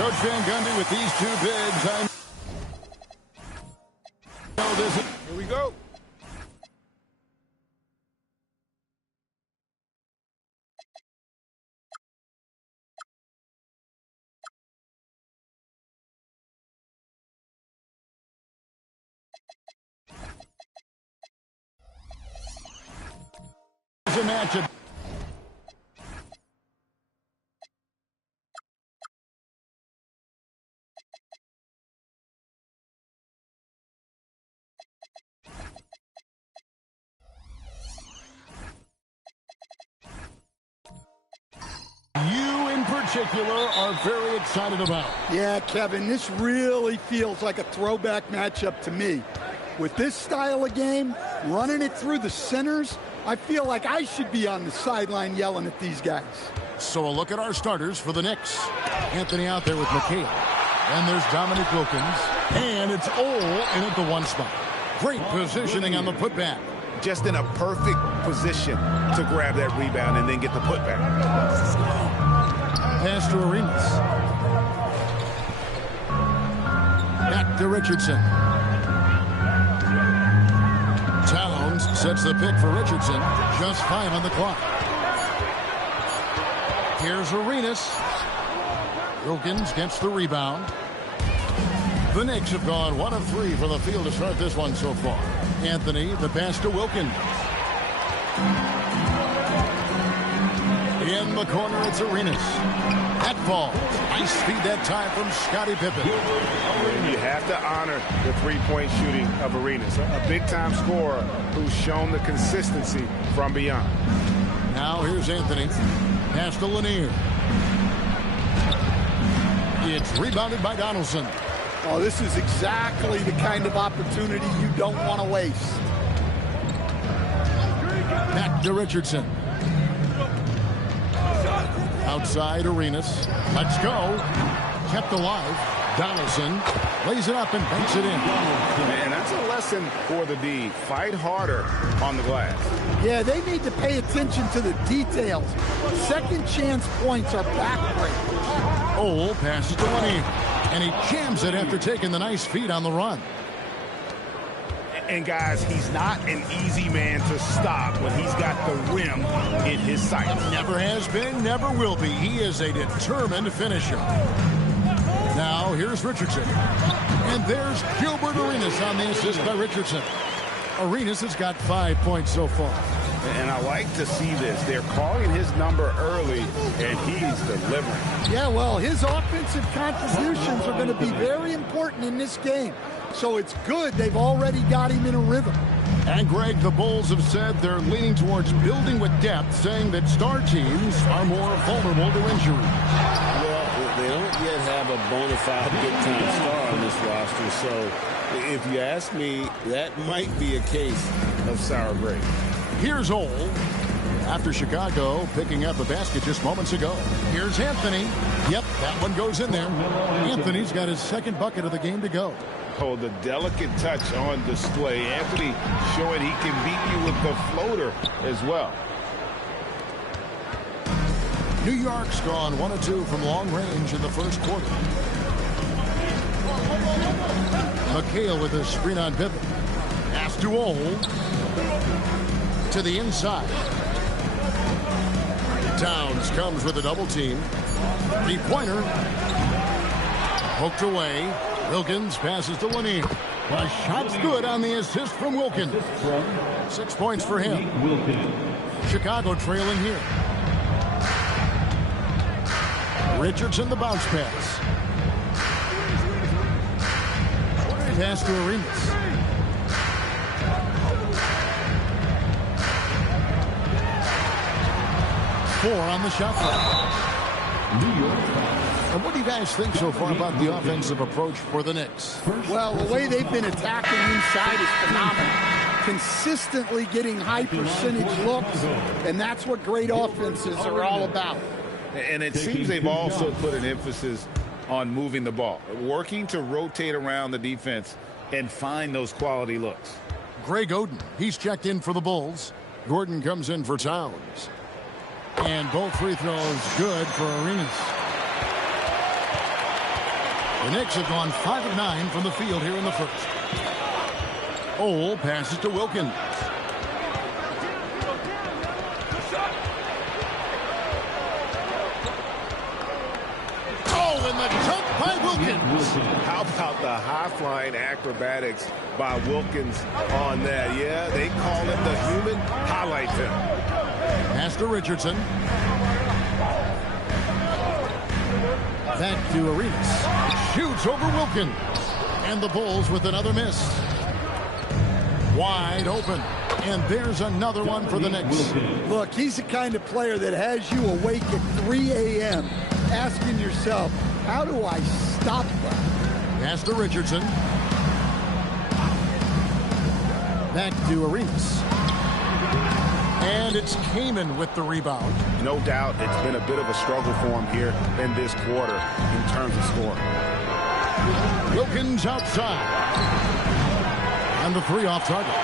Coach Van Gundy with these two bigs. I know this. Here we go. It's a matchup. You in particular are very excited about. Yeah, Kevin, this really feels like a throwback matchup to me. With this style of game, running it through the centers, I feel like I should be on the sideline yelling at these guys. So a look at our starters for the Knicks. Anthony out there with McHale. And there's Dominic Wilkins. And it's Ole in at the one spot. Great positioning on the putback. Just in a perfect position to grab that rebound and then get the putback. Pass to Arenas. Back to Richardson. Towns sets the pick for Richardson. Just 5 on the clock. Here's Arenas. Wilkins gets the rebound. The Knicks have gone 1 of 3 from the field to start this one so far. Anthony, the pass to Wilkins. In the corner, it's Arenas. That ball. Nice feed that time from Scottie Pippen. You have to honor the three-point shooting of Arenas. A big-time scorer who's shown the consistency from beyond. Now here's Anthony. Pass to Lanier. It's rebounded by Donaldson. Oh, this is exactly the kind of opportunity you don't want to waste. Back to Richardson. Outside Arenas. Let's go. Kept alive. Donaldson lays it up and banks it in. And that's a lesson for the D. Fight harder on the glass. Yeah, they need to pay attention to the details. Second chance points are backbreakers. Ole passes to Lanier. And he jams it after taking the nice feed on the run. And guys, he's not an easy man to stop when he's got the rim in his sights. Never has been, never will be. He is a determined finisher. Now here's Richardson. And there's Gilbert Arenas on the assist by Richardson. Arenas has got 5 points so far. And I like to see this. They're calling his number early, and he's delivering. Yeah, well, his offensive contributions are going to be very important in this game. So it's good they've already got him in a rhythm. And, Greg, the Bulls have said they're leaning towards building with depth, saying that star teams are more vulnerable to injury. Well, they don't yet have a bona fide big-time star on this roster, so if you ask me, that might be a case of sour grapes. Here's Ole after Chicago picking up a basket just moments ago. Here's Anthony. Yep, that one goes in there. Anthony's got his second bucket of the game to go. Oh, the delicate touch on display. Anthony showing he can beat you with the floater as well. New York's gone 1 of 2 from long range in the first quarter. McHale with a screen on Pippen. Pass to Ole. To the inside. Towns comes with a double team. Three-pointer. Poked away. Wilkins passes to Lanier. The shot's good on the assist from Wilkins. 6 points for him. Chicago trailing here. Richardson the bounce pass. Pass to Arenas. Four on the shot clock. New York. And what do you guys think so far about the offensive approach for the Knicks? Well, the way they've been attacking inside is phenomenal. Consistently getting high percentage looks, and that's what great offenses are all about. And it seems they've also put an emphasis on moving the ball, working to rotate around the defense and find those quality looks. Greg Oden, he's checked in for the Bulls. Gordon comes in for Towns. And both free throws good for Arenas. The Knicks have gone 5 of 9 from the field here in the first. Ole passes to Wilkins. Oh, and the jump by Wilkins. How about the high-flying acrobatics by Wilkins on that? Yeah, they call it the human highlight film. Pass to Richardson. Back to Arenas. Shoots over Wilkins. And the Bulls with another miss. Wide open. And there's another one for the Knicks. Look, he's the kind of player that has you awake at 3 a.m. asking yourself, how do I stop them? Pass to Richardson. Back to Arenas. And it's Kaman with the rebound. No doubt it's been a bit of a struggle for him here in this quarter in terms of scoring. Wilkins outside. And the three off target.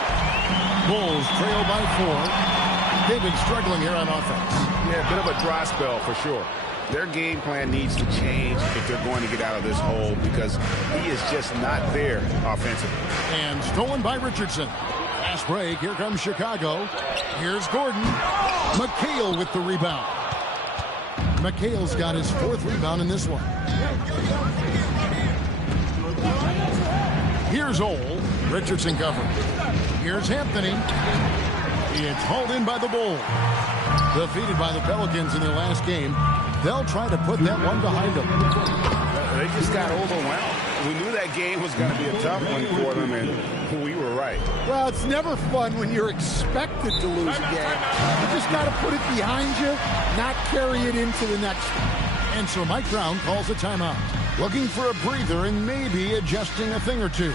Bulls trail by 4. They've been struggling here on offense. Yeah, a bit of a dry spell for sure. Their game plan needs to change if they're going to get out of this hole because he is just not there offensively. And stolen by Richardson. Fast break. Here comes Chicago. Here's Gordon. McHale with the rebound. McHale's got his 4th rebound in this one. Here's Ole. Richardson covering. Here's Anthony. It's hauled in by the Bulls. Defeated by the Pelicans in their last game. They'll try to put that one behind them. They just got overwhelmed. We knew that game was going to be a tough one for them, and we were right. Well, it's never fun when you're expected to lose a game. You just got to put it behind you, not carry it into the next one. And so Mike Brown calls a timeout. Looking for a breather and maybe adjusting a thing or two.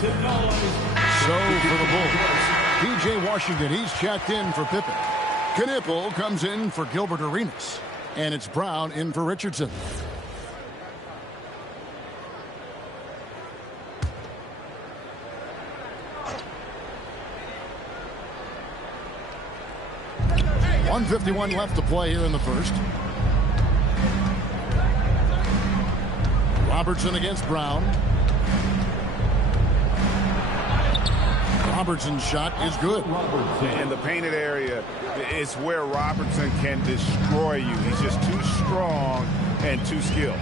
So for the Bulls, P.J. Washington, he's checked in for Pippen. Knipple comes in for Gilbert Arenas. And it's Brown in for Richardson. .151 left to play here in the first. Robertson against Brown. Robertson's shot is good. In the painted area, it's where Robertson can destroy you. He's just too strong and too skilled.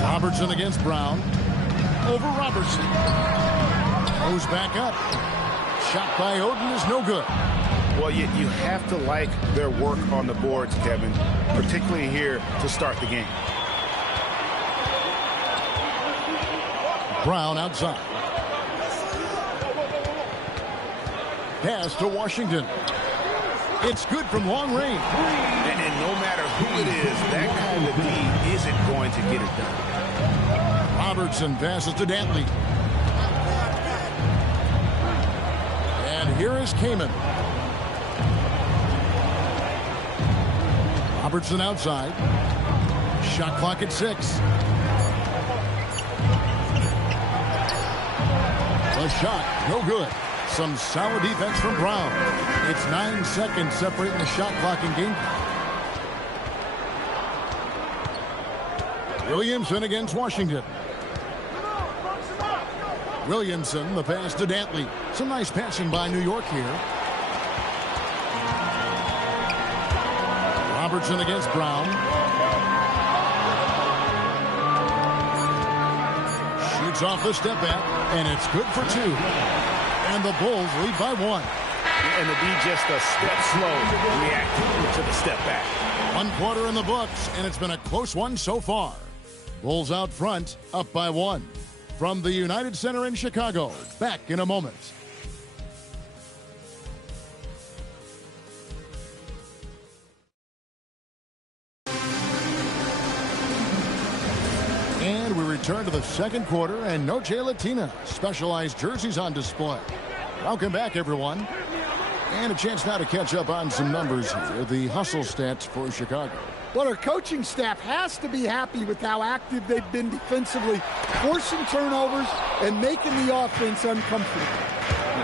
Robertson against Brown. Over Robertson. Goes back up. Shot by Oden is no good. Well, you have to like their work on the boards, Kevin, particularly here to start the game. Brown outside. Pass to Washington. It's good from long range. And no matter who it is, that kind of D isn't going to get it done. Robertson passes to Dantley. And here is Kaman. Robertson outside. Shot clock at 6. The shot, no good. Some solid defense from Brown. It's 9 seconds separating the shot clock and game. Williamson against Washington. Williamson, the pass to Dantley. Some nice passing by New York here. Robertson against Brown. Shoots off the step back, and it's good for 2. And the Bulls lead by 1. And to be just a step slow, reacting to the step back. 1 quarter in the books, and it's been a close one so far. Bulls out front, up by 1. From the United Center in Chicago, back in a moment. And we return to the second quarter, and Noche Latina specialized jerseys on display. Welcome back, everyone. And a chance now to catch up on some numbers here. The hustle stats for Chicago. But our coaching staff has to be happy with how active they've been defensively, forcing turnovers and making the offense uncomfortable.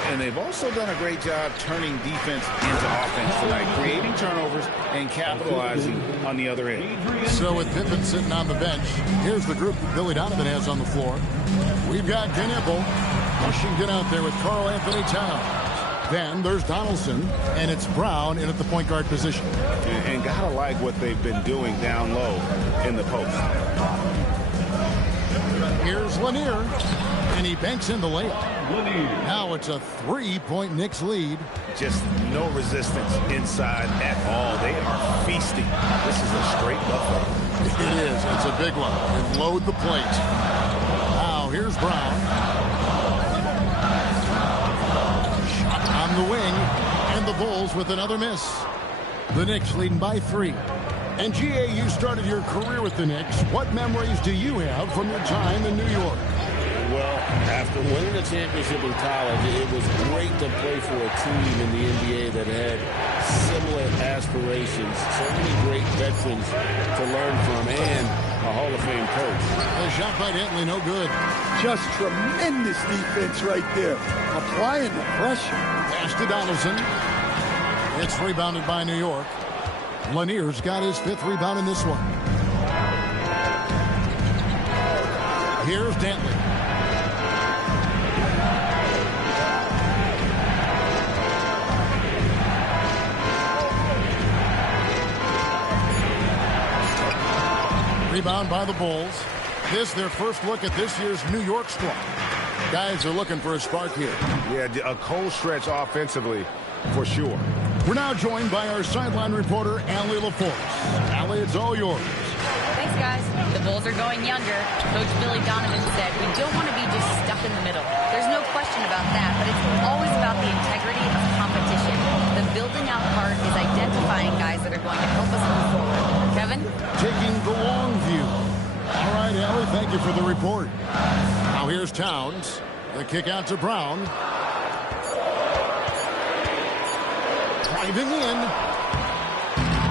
And they've also done a great job turning defense into offense tonight, creating turnovers and capitalizing on the other end. So with Pippen sitting on the bench, here's the group that Billy Donovan has on the floor. We've got Knipple, Washington out there with Karl Anthony Towns. Then there's Donaldson, and it's Brown in at the point guard position. And gotta like what they've been doing down low in the post. Here's Lanier, and he banks in the layup. Now it's a 3-point Knicks lead. Just no resistance inside at all. They are feasting. This is a straight buffet. It is. It's a big one. And load the plate. Now here's Brown. Shot on the wing. And the Bulls with another miss. The Knicks leading by 3. And GA, you started your career with the Knicks. What memories do you have from your time in New York? Well, after winning a championship in college, it was great to play for a team in the NBA that had similar aspirations. So many great veterans to learn from, and a Hall of Fame coach. The shot by Dantley, no good. Just tremendous defense right there. Applying the pressure. Pass to Donaldson. It's rebounded by New York. Lanier's got his 5th rebound in this one. Here's Dantley. Rebound by the Bulls. This their first look at this year's New York squad. Guys are looking for a spark here. Yeah, a cold stretch offensively for sure. We're now joined by our sideline reporter, Allie LaForce. Allie, it's all yours. Thanks, guys. The Bulls are going younger. Coach Billy Donovan said we don't want to be just stuck in the middle. There's no question about that, but it's always about the integrity of competition. The building out part is identifying guys that are going to help us move forward. Kevin? Taking the long view. All right, Allie, thank you for the report. Now here's Towns. The kick out to Brown. Driving in.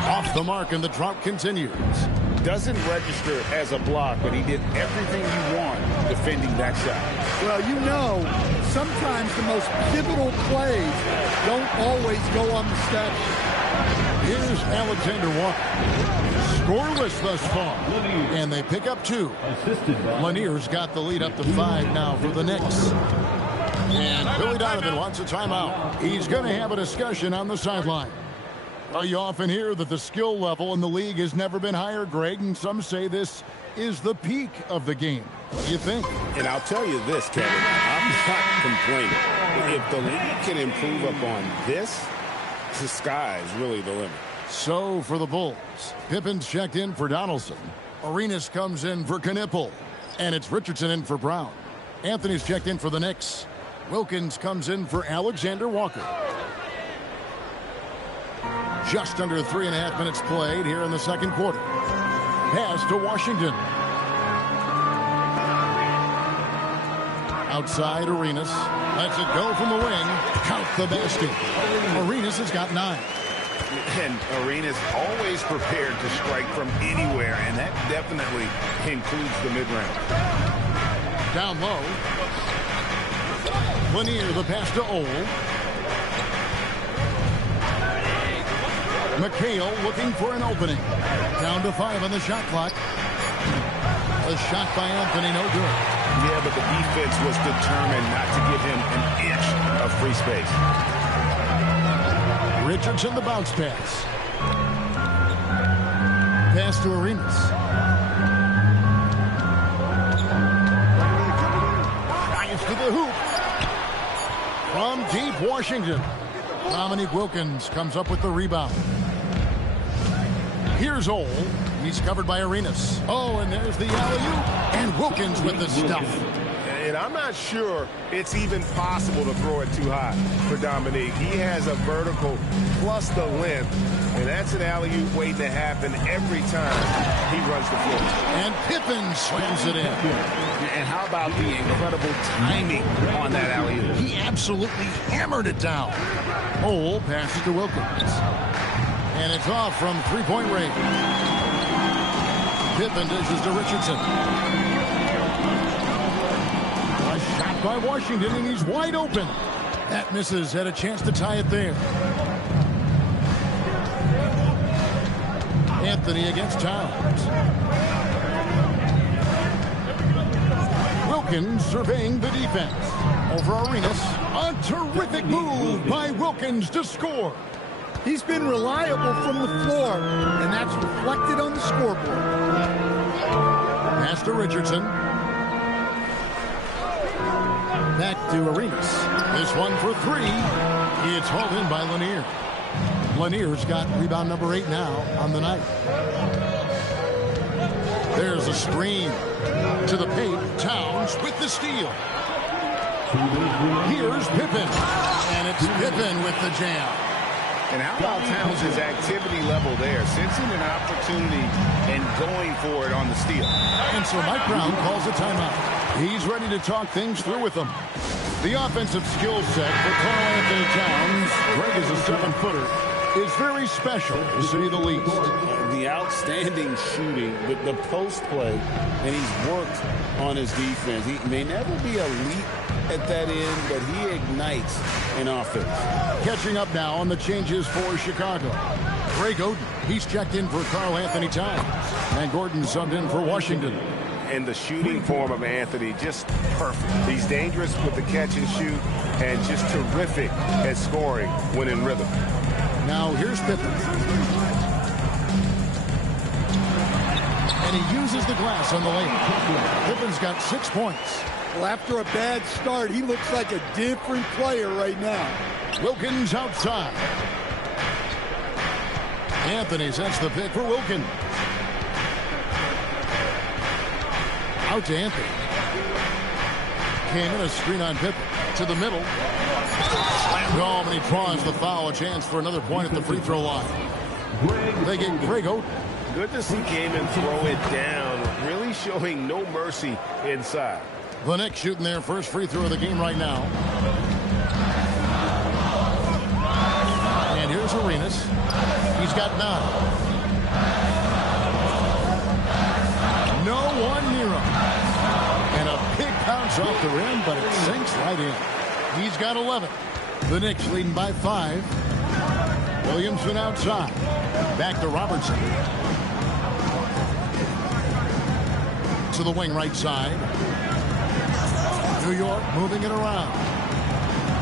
Off the mark, and the drought continues. Doesn't register as a block, but he did everything you want defending that shot. Well, you know, sometimes the most pivotal plays don't always go on the stat sheet. Here's Alexander Walker. Scoreless thus far. And they pick up 2. Lanier's got the lead up to 5 now for the Knicks. And Billy Donovan wants a timeout. He's going to have a discussion on the sideline. Well, you often hear that the skill level in the league has never been higher, Greg, and some say this is the peak of the game. What do you think? And I'll tell you this, Kevin, I'm not complaining. If the league can improve upon this, the sky is really the limit. So for the Bulls, Pippen's checked in for Donaldson. Arenas comes in for Knipple. And it's Richardson in for Brown. Anthony's checked in for the Knicks. Wilkins comes in for Alexander Walker. Just under 3.5 minutes played here in the second quarter. Pass to Washington. Outside Arenas. Lets it go from the wing. Count the basket. Arenas has got 9. And Arenas always prepared to strike from anywhere, and that definitely includes the mid-range. Down low. Lanier, the pass to Ole. McHale looking for an opening. Down to 5 on the shot clock. A shot by Anthony, no good. Yeah, but the defense was determined not to give him an inch of free space. Richardson, the bounce pass. Pass to Arenas. Drives to the hoop. From deep, Washington. Dominique Wilkins comes up with the rebound. Here's Ole. He's covered by Arenas. Oh, and there's the alley-oop. And Wilkins with the stuff. And I'm not sure it's even possible to throw it too high for Dominique. He has a vertical plus the length, and that's an alley-oop waiting to happen every time he runs the floor. And Pippen slams it in. And how about the incredible timing on that alley-oop? He absolutely hammered it down. Ole passes to Wilkins. And it's off from 3-point range. Pippen dishes to Richardson. A shot by Washington, and he's wide open. That misses. Had a chance to tie it there. Anthony against Towns. Wilkins surveying the defense. Over Arenas. A terrific move by Wilkins to score. He's been reliable from the floor, and that's reflected on the scoreboard. Pass to Richardson. Back to Arenas. This one for three. It's hauled in by Lanier. Lanier's got rebound number 8 now on the night. There's a screen to the paint. Towns with the steal. Here's Pippen. And it's Pippen with the jam. And how about Towns' activity level there, sensing an opportunity and going for it on the steal. And so Mike Brown calls a timeout. He's ready to talk things through with them. The offensive skill set for Karl Anthony Towns, Greg is a 7-footer, is very special, to say the least. The outstanding shooting with the post play, and he's worked on his defense. He may never be elite at that end, but he ignites an offense. Catching up now on the changes for Chicago. Greg Oden, he's checked in for Karl Anthony Towns. And Gordon subbed in for Washington. And the shooting form of Anthony, just perfect. He's dangerous with the catch and shoot, and just terrific at scoring when in rhythm. Now here's Pippen. And he uses the glass on the layup. Pippen's got 6 points. Well, after a bad start, he looks like a different player right now. Wilkins outside. Anthony sets the pick for Wilkins. Out to Anthony. Came in a screen on Pippen. To the middle. Slammed home, and he draws the foul. A chance for another point at the free throw line. They get Greg Oden. Good to see Gaiman throw it down, really showing no mercy inside. The Knicks shooting their first free throw of the game right now. And here's Arenas. He's got 9. No one near him. And a big bounce off the rim, but it sinks right in. He's got 11. The Knicks leading by 5. Williamson outside. Back to Robertson. To the wing right side. New York moving it around.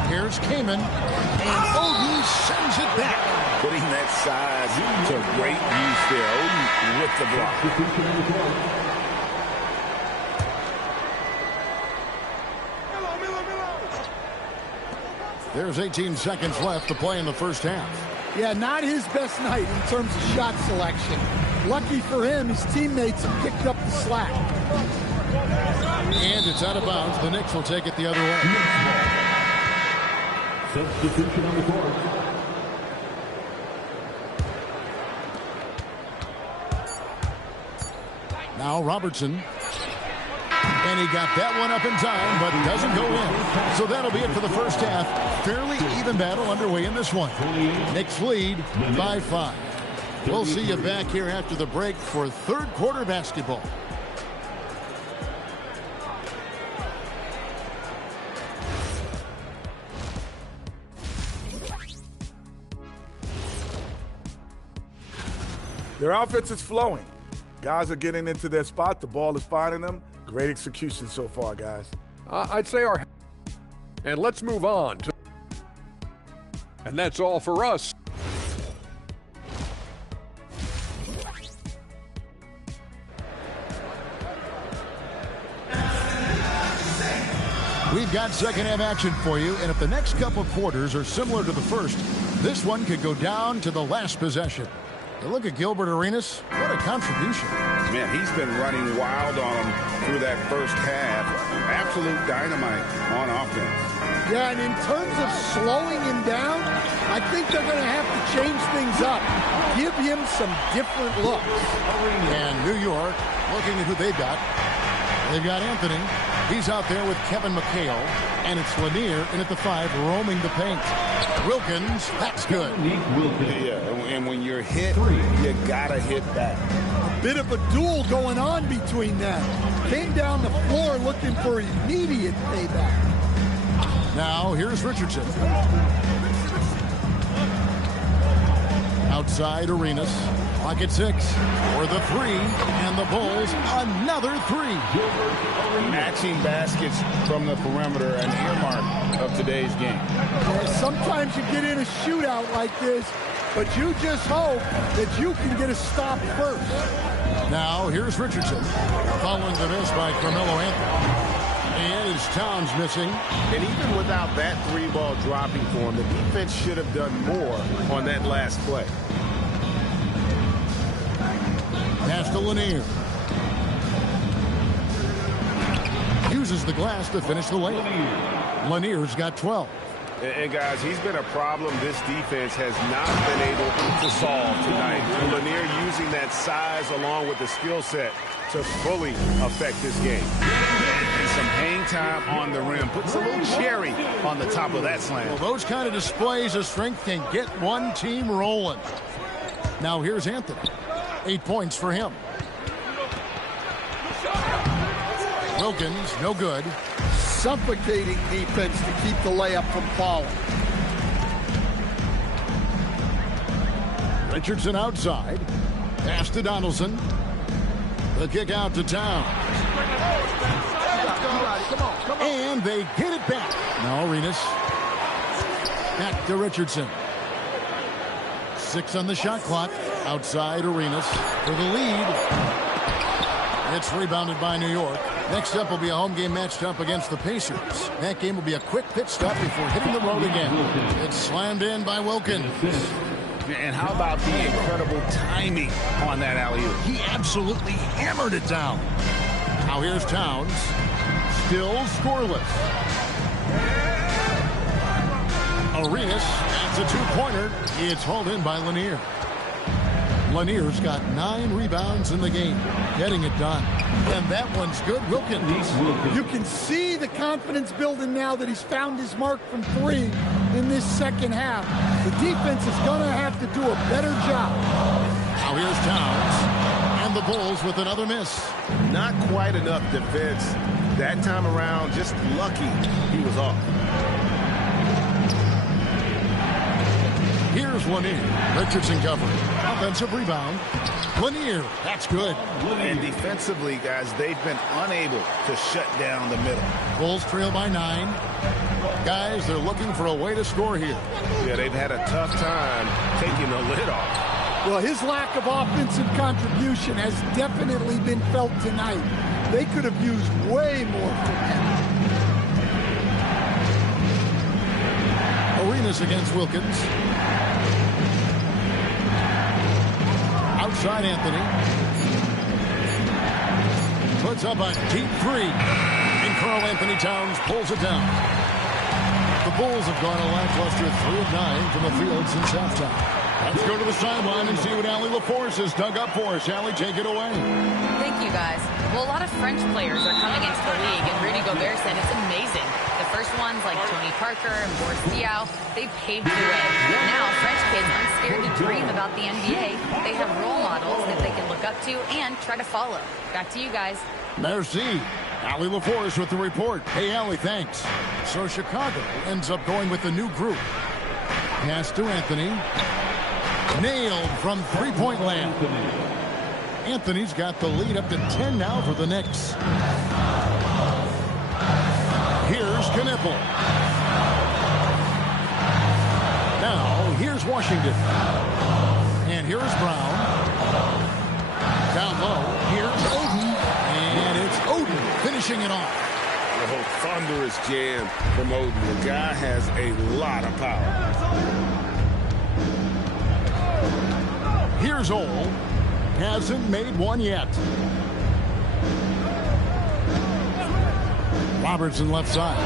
Here's Kaman. And Oden sends it back. Putting that size to great use there. Oden with the block. There's 18 seconds left to play in the first half. Yeah, not his best night in terms of shot selection. Lucky for him, his teammates have picked up the slack. And it's out of bounds. The Knicks will take it the other way. Substitution on the court. Now Robertson. And he got that one up in time, but doesn't go in. So that'll be it for the first half. Fairly even battle underway in this one. Knicks lead by 5. We'll see you back here after the break for third quarter basketball. Their offense is flowing. Guys are getting into their spot. The ball is finding them. Great execution so far, guys. I'd say our... And let's move on. And that's all for us. We've got second half action for you, and if the next couple quarters are similar to the first, this one could go down to the last possession. And look at Gilbert Arenas. What a contribution. Man, he's been running wild on him through that first half. Absolute dynamite on offense. Yeah, and in terms of slowing him down, I think they're going to have to change things up. Give him some different looks. And New York, looking at who they've got. They've got Anthony. He's out there with Kevin McHale, and it's Lanier in at the 5, roaming the paint. Wilkins, that's good. Yeah, and when you're hit, you gotta hit back. A bit of a duel going on between them. Came down the floor looking for immediate payback. Now, here's Richardson. Outside Arenas. Clock at 6 for the 3, and the Bulls another 3. Matching baskets from the perimeter, an earmark of today's game. Yeah, sometimes you get in a shootout like this, but you just hope that you can get a stop first. Now, here's Richardson. Following the miss by Carmelo Anthony. And is Towns missing. And even without that 3-ball dropping for him, the defense should have done more on that last play. Pass to Lanier. Uses the glass to finish the layup. Lanier's got 12. And guys, he's been a problem this defense has not been able to solve tonight. And Lanier using that size along with the skill set to fully affect this game. And some hang time on the rim. Puts a little cherry on the top of that slam. Well, those kind of displays of strength can get one team rolling. Now here's Anthony. 8 points for him. Wilkins, no good. Suffocating defense to keep the layup from falling. Richardson outside. Pass to Donaldson. The kick out to Towns. And they get it back. Now Arenas. Back to Richardson. 6 on the shot clock. Outside Arenas for the lead. It's rebounded by New York. Next up will be a home game matched up against the Pacers. That game will be a quick pit stop before hitting the road again. It's slammed in by Wilkins. And how about the incredible timing on that alley-oop? He absolutely hammered it down. Now here's Towns. Still scoreless. Arenas adds a 2-pointer. It's hauled in by Lanier. Lanier's got 9 rebounds in the game, getting it done. And that one's good. Wilkins. You can see the confidence building now that he's found his mark from 3 in this second half. The defense is going to have to do a better job. Now here's Towns. And the Bulls with another miss. Not quite enough defense. That time around, just lucky he was off. Here's Lanier. Richardson covering. Offensive rebound. Lanier. That's good. And defensively, guys, they've been unable to shut down the middle. Bulls trail by 9. Guys, they're looking for a way to score here. Yeah, they've had a tough time taking the lid off. Well, his lack of offensive contribution has definitely been felt tonight. They could have used way more from him. Arenas against Wilkins. Outside Anthony. Puts up a deep 3. And Karl Anthony Towns pulls it down. The Bulls have gone a lackluster 3 of 9 from the field since halftime. Let's go to the sideline and see what Allie LaForce has dug up for us. Allie, take it away. Thank you, guys. Well, a lot of French players are coming into the league, and Rudy Gobert said it's amazing. The first ones, like Tony Parker and Boris Diaw, they paved the way. Now, French kids aren't scared to dream about the NBA. They have role models that they can look up to and try to follow. Back to you guys. Merci. Allie LaForce with the report. Hey, Allie, thanks. So Chicago ends up going with the new group. Pass to Anthony. Nailed from three-point land. Anthony's got the lead up to 10 now for the Knicks. Here's Knippel. Now, here's Washington. And here's Brown. Down low, here's Oden. And it's Oden finishing it off. Oh, thunderous jam from Oden. The guy has a lot of power. Here's Ole. Hasn't made one yet. Robertson left side.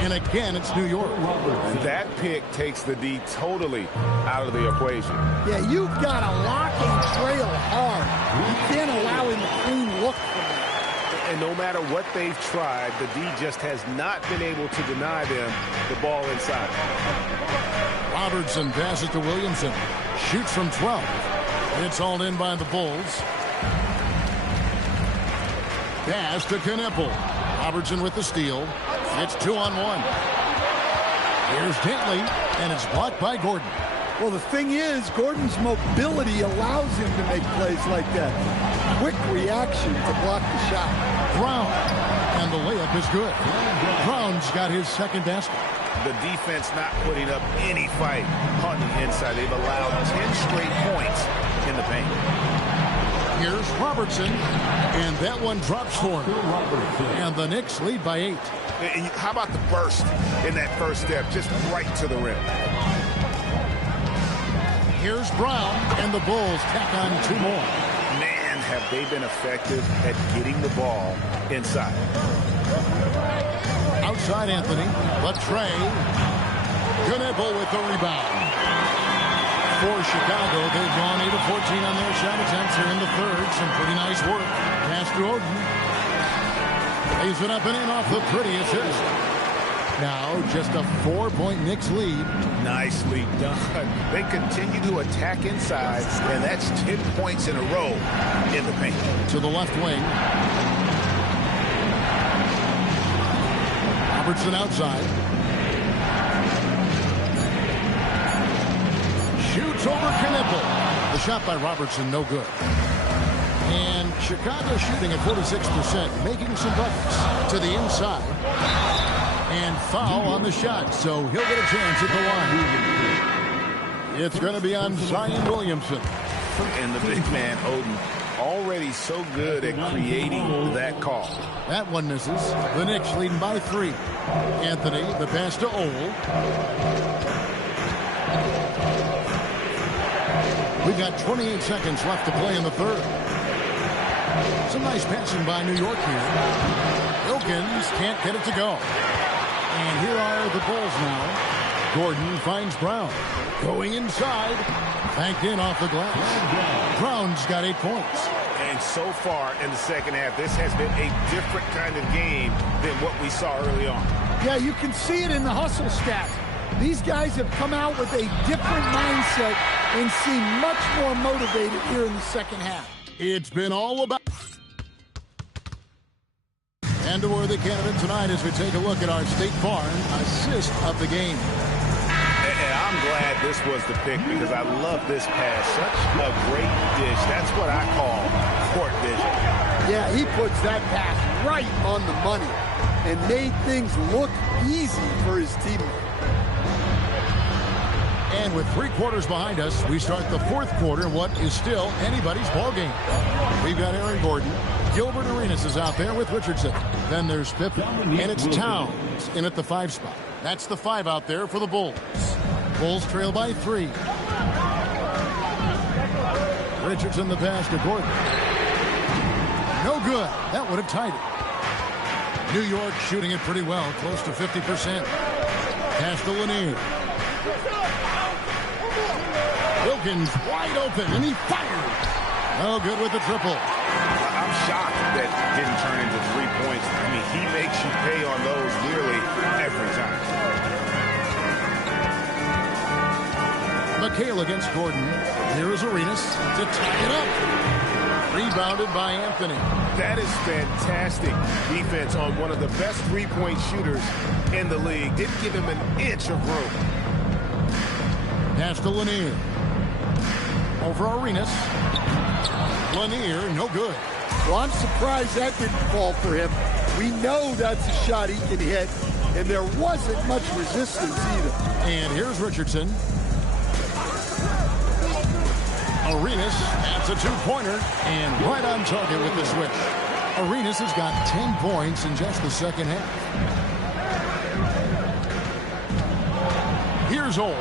And again, it's New York. And that pick takes the D totally out of the equation. Yeah, you've got to lock and trail hard. You can't allow him a clean look from that. And no matter what they've tried, the D just has not been able to deny them the ball inside. Robertson passes to Williamson. Shoots from 12. It's hauled in by the Bulls. Pass to Knippel. Robertson with the steal. It's 2-on-1. Here's Dentley, and it's blocked by Gordon. Well, the thing is, Gordon's mobility allows him to make plays like that. Quick reaction to block the shot. Brown, and the layup is good. Brown's got his second basket. The defense not putting up any fight on the inside. They've allowed 10 straight points in the paint. Here's Robertson, and that one drops for him. And the Knicks lead by 8. And how about the burst in that first step, just right to the rim. Here's Brown, and the Bulls tack on 2 more. Man, have they been effective at getting the ball inside. Outside Anthony, but Trey. Knippel with the rebound. For Chicago, they've gone 8 of 14 on their shot attempts here in the third. Some pretty nice work. Pass to Oden. Lays it up and in off the pretty assist. Now just a 4-point Knicks lead. Nicely done. They continue to attack inside, and that's 10 points in a row in the paint. To the left wing. Robertson outside. Shoots over Knippel. The shot by Robertson, no good. And Chicago shooting at 46%, making some buckets to the inside. And foul on the shot, so he'll get a chance at the line. It's going to be on Zion Williamson. And the big man, Oden, already so good at creating that call. That one misses. The Knicks leading by 3. Anthony, the pass to Ole. We've got 28 seconds left to play in the third. Some nice passing by New York here. Wilkins can't get it to go. And here are the Bulls now. Gordon finds Brown. Going inside. Banked in off the glass. Brown's got 8 points. And so far in the second half, this has been a different kind of game than what we saw early on. Yeah, you can see it in the hustle stats. These guys have come out with a different mindset and seem much more motivated here in the second half. It's been all about... And a worthy candidate tonight as we take a look at our State Farm assist of the game. I'm glad this was the pick because I love this pass. Such a great dish. That's what I call court vision. Yeah, he puts that pass right on the money and made things look easy for his teammate. And with 3 quarters behind us, we start the fourth quarter, what is still anybody's ball game. We've got Aaron Gordon. Gilbert Arenas is out there with Richardson. Then there's Pippen, and it's Towns in at the 5 spot. That's the 5 out there for the Bulls. Bulls trail by 3. Richardson the pass to Gordon. No good. That would have tied it. New York shooting it pretty well, close to 50%. Pass to Lanier. Wilkins wide open, and he fires. No good with the triple. I'm shocked that didn't turn into 3 points. I mean, he makes you pay on those nearly every time. McHale against Gordon. Here is Arenas to tie it up. Rebounded by Anthony. That is fantastic defense on one of the best three-point shooters in the league. Didn't give him an inch of room. Pass to Lanier. Over Arenas. Lanier, no good. Well, I'm surprised that didn't fall for him. We know that's a shot he can hit, and there wasn't much resistance either. And here's Richardson. Arenas, that's a 2-pointer, and right on target with the switch. Arenas has got 10 points in just the second half. Here's Ole.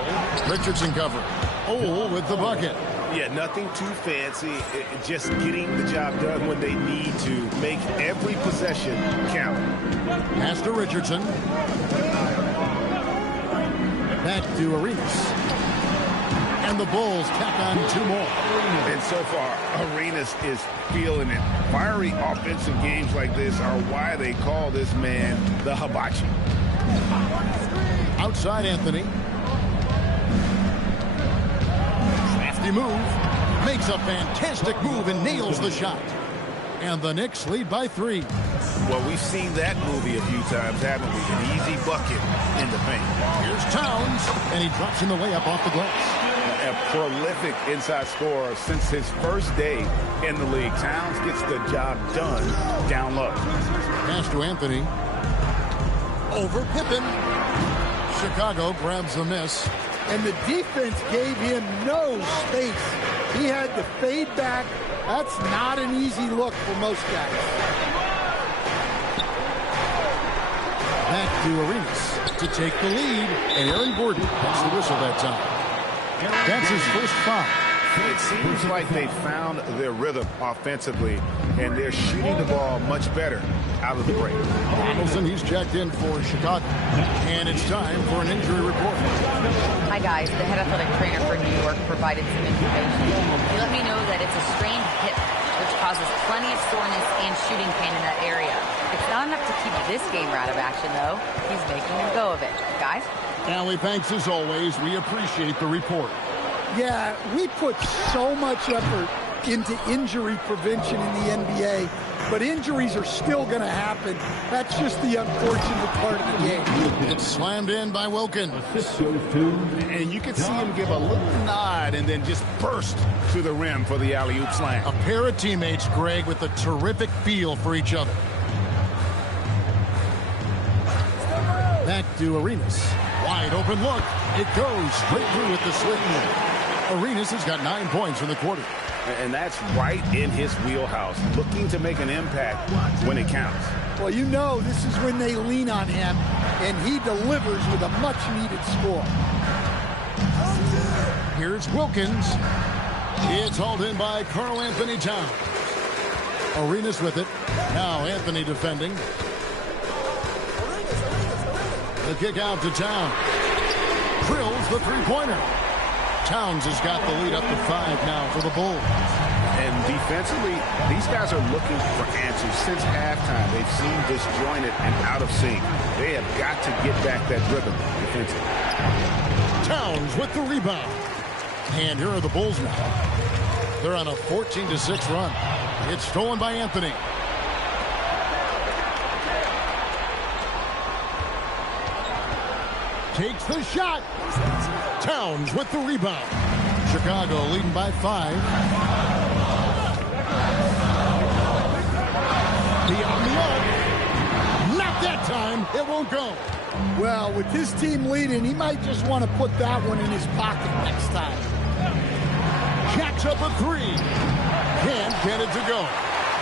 Richardson cover. Ole with the bucket. Yeah, nothing too fancy. Just getting the job done when they need to. Make every possession count. Pass to Richardson. Back to Arenas. And And the Bulls tack on 2 more. And so far, Arenas is feeling it. Fiery offensive games like this are why they call this man the hibachi. Outside Anthony. Crafty move. Makes a fantastic move and nails the shot. And the Knicks lead by 3. Well, we've seen that movie a few times, haven't we? An easy bucket in the paint. Here's Towns, and he drops in the layup off the glass. A prolific inside scorer since his first day in the league. Towns gets the job done down low. Pass to Anthony. Over Pippen. Chicago grabs the miss. And the defense gave him no space. He had to fade back. That's not an easy look for most guys. Back to Arenas to take the lead. And Aaron Gordon gets the whistle that time. That's his first foul. It seems like they found their rhythm offensively, and they're shooting the ball much better out of the break. Donaldson, he's checked in for Chicago. And it's time for an injury report. Hi, guys. The head athletic trainer for New York provided some information. He let me know that it's a strained hip, which causes plenty of soreness and shooting pain in that area. It's not enough to keep this game out of action, though. He's making a go of it. Guys? Allie, thanks as always. We appreciate the report. Yeah, we put so much effort into injury prevention in the NBA, but injuries are still going to happen. That's just the unfortunate part of the game. It's slammed in by Wilkins. And you can see him give a little nod and then just burst to the rim for the alley-oop slam. A pair of teammates, Greg, with a terrific feel for each other. Back to Arenas. Wide open look. It goes straight through with the slit move. Arenas has got 9 points in the quarter. And that's right in his wheelhouse, looking to make an impact when it counts. Well, you know this is when they lean on him, and he delivers with a much-needed score. Here's Wilkins. It's hauled in by Karl Anthony Towns. Arenas with it. Now Anthony defending. The kick out to Towns. Drills the three-pointer. Towns has got the lead up to 5 now for the Bulls. And defensively, these guys are looking for answers since halftime. They've seen disjointed and out of sync. They have got to get back that rhythm defensively. Towns with the rebound. And here are the Bulls now. They're on a 14-6 run. It's stolen by Anthony. Takes the shot. Towns with the rebound. Chicago leading by 5. Beyond the arc. Not that time. It won't go. Well, with his team leading, he might just want to put that one in his pocket next time. Jacks up a 3. Can't get it to go.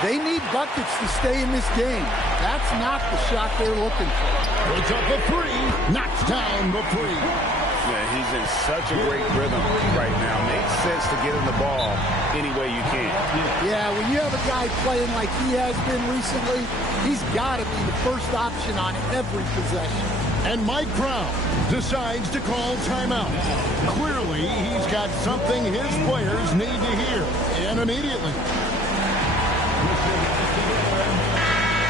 They need buckets to stay in this game. That's not the shot they're looking for. Puts up a 3. Knocks down the 3. Yeah, he's in such a great rhythm right now. Makes sense to get him the ball any way you can. Yeah, when you have a guy playing like he has been recently, he's got to be the first option on every possession. And Mike Brown decides to call timeout. Clearly, he's got something his players need to hear, and immediately.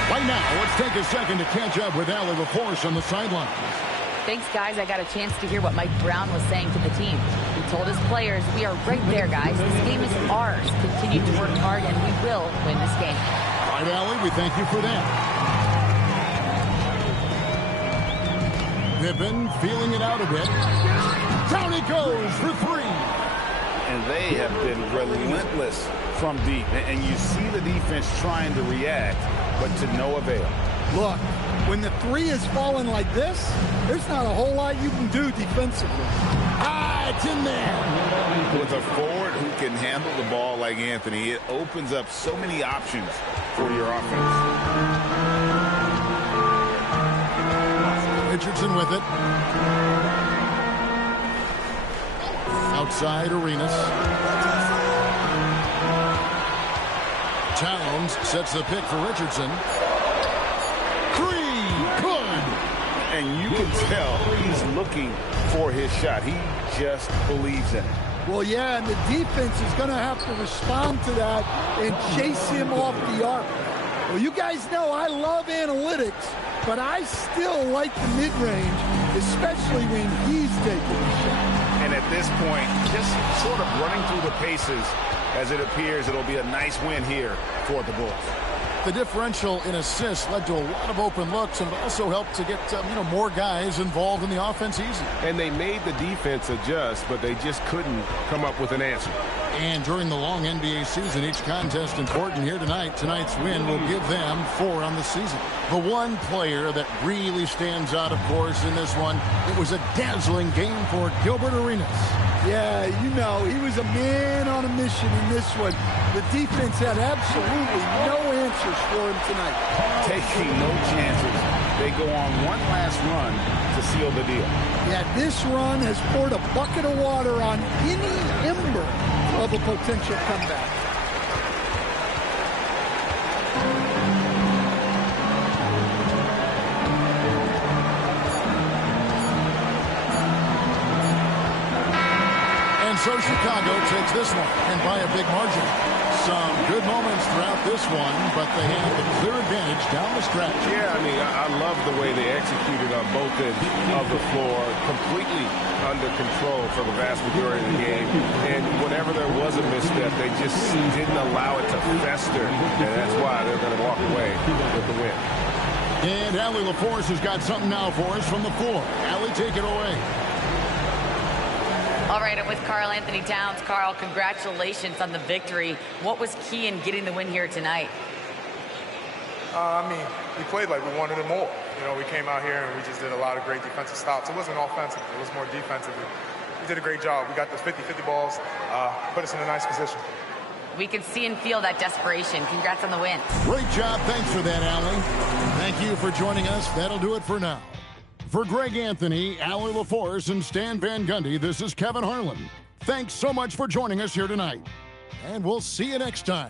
Right now, let's take a second to catch up with Allie LaForce on the sideline. Thanks, guys. I got a chance to hear what Mike Brown was saying to the team. He told his players, we are right there, guys. This game is ours. Continue to work hard, and we will win this game. All right, Allie, we thank you for that. Pippen feeling it out a bit. Down it goes for 3. And they have been relentless from deep. And you see the defense trying to react, but to no avail. Look, when the 3 is falling like this, there's not a whole lot you can do defensively. It's in there. With a forward who can handle the ball like Anthony, it opens up so many options for your offense. Richardson with it. Outside Arenas. Towns sets the pick for Richardson. 3, good. And you can tell he's looking for his shot. He just believes in it. Well, yeah, and the defense is going to have to respond to that and chase him off the arc. Well, you guys know I love analytics, but I still like the mid-range, especially when he's taking the shot. And at this point, just sort of running through the paces, as it appears it'll be a nice win here for the Bulls. The differential in assists led to a lot of open looks, and it also helped to get more guys involved in the offense easy. And they made the defense adjust, but they just couldn't come up with an answer. And during the long NBA season, each contest important here tonight. Tonight's win will give them 4 on the season. The one player that really stands out, of course, in this one, it was a dazzling game for Gilbert Arenas. Yeah, he was a man on a mission in this one. The defense had absolutely no answers for him tonight. Taking no chances. They go on one last run to seal the deal. Yeah, this run has poured a bucket of water on any ember of a potential comeback. And so Chicago takes this one, and by a big margin. Some good moments throughout this one, but they have the clear advantage down the stretch. Yeah, I love the way they executed on both ends of the floor, completely under control for the vast majority of the game. And whenever there was a misstep, they just didn't allow it to fester, and that's why they're going to walk away with the win. And Allie LaForce has got something now for us from the floor. Allie, take it away. All right, I'm with Karl Anthony Towns. Karl, congratulations on the victory. What was key in getting the win here tonight? We played like we wanted it more. We came out here and we just did a lot of great defensive stops. It wasn't offensive. It was more defensive. We did a great job. We got the 50-50 balls, put us in a nice position. We can see and feel that desperation. Congrats on the win. Great job. Thanks for that, Allie. Thank you for joining us. That'll do it for now. For Greg Anthony, Allie LaForce, and Stan Van Gundy, this is Kevin Harlan. Thanks so much for joining us here tonight. And we'll see you next time.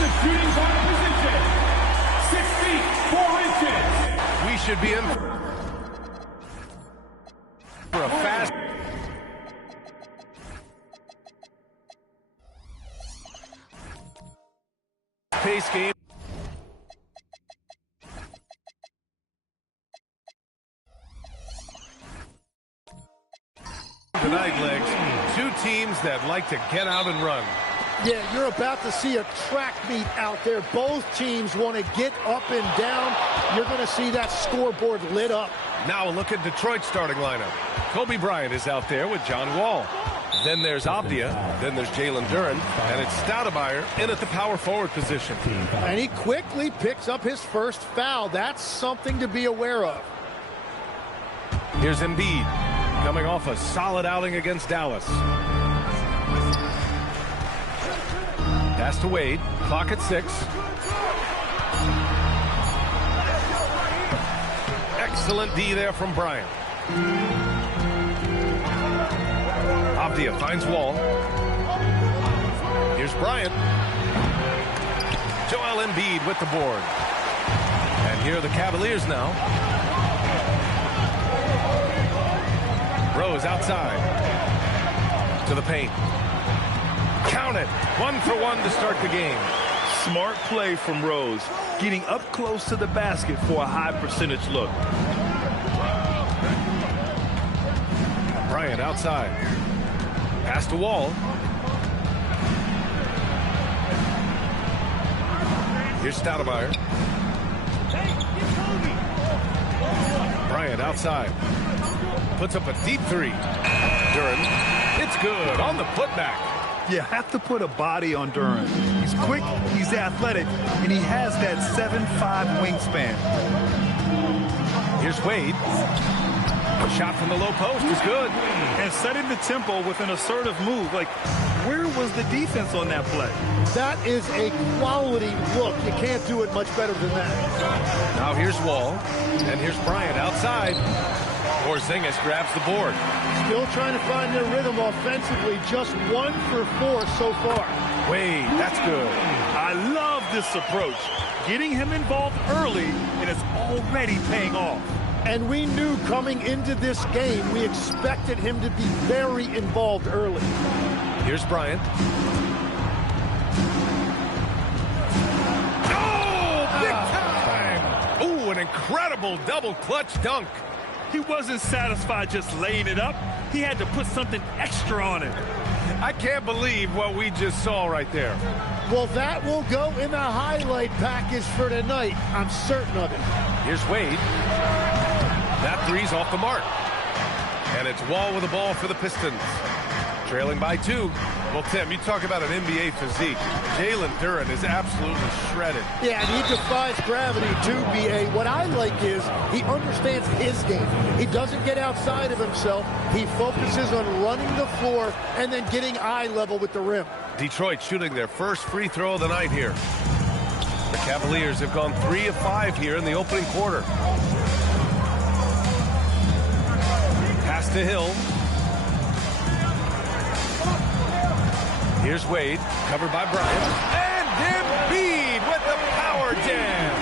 the shooting guard position, 6 feet, 4 inches. We should be in for a fast pace game. Tonight, Legs, two teams that like to get out and run. Yeah, you're about to see a track meet out there. Both teams want to get up and down. You're going to see that scoreboard lit up. Now a look at Detroit's starting lineup. Kobe Bryant is out there with John Wall. Then there's Abdia. Then there's Jalen Duren. And it's Stoudemire in at the power forward position. And he quickly picks up his first foul. That's something to be aware of. Here's Embiid, coming off a solid outing against Dallas. Pass to Wade. Clock at 6. Excellent D there from Bryant. Abdia finds Wall. Here's Bryant. Joel Embiid with the board. And here are the Cavaliers now. Rose outside. To the paint. Count it. 1 for 1 to start the game. Smart play from Rose, getting up close to the basket for a high percentage look. Bryant outside. Pass to Wall. Here's Stoudemire. Bryant outside. Puts up a deep 3. Duren. It's good on the putback. You have to put a body on Duren. He's quick, he's athletic, and he has that 7'5" wingspan. Here's Wade. A shot from the low post is good. And setting the tempo with an assertive move. Like, where was the defense on that play? That is a quality look. You can't do it much better than that. Now here's Wall. And here's Bryant outside. Porzingis grabs the board. Still trying to find their rhythm offensively. Just 1 for 4 so far. Wade, that's good. I love this approach. Getting him involved early, and it's already paying off. And we knew coming into this game, we expected him to be very involved early. Here's Bryant. Oh, big time! Oh, an incredible double clutch dunk. He wasn't satisfied just laying it up. He had to put something extra on it. I can't believe what we just saw right there. Well, that will go in the highlight package for tonight. I'm certain of it. Here's Wade. That 3's off the mark. And it's Wall with the ball for the Pistons. Trailing by 2. Well, Tim, you talk about an NBA physique. Jalen Duren is absolutely shredded. Yeah, and he defies gravity too, B.A. What I like is he understands his game. He doesn't get outside of himself. He focuses on running the floor and then getting eye level with the rim. Detroit shooting their first free throw of the night here. The Cavaliers have gone 3 of 5 here in the opening quarter. Pass to Hill. Here's Wade, covered by Bryant. And Embiid with the power jam.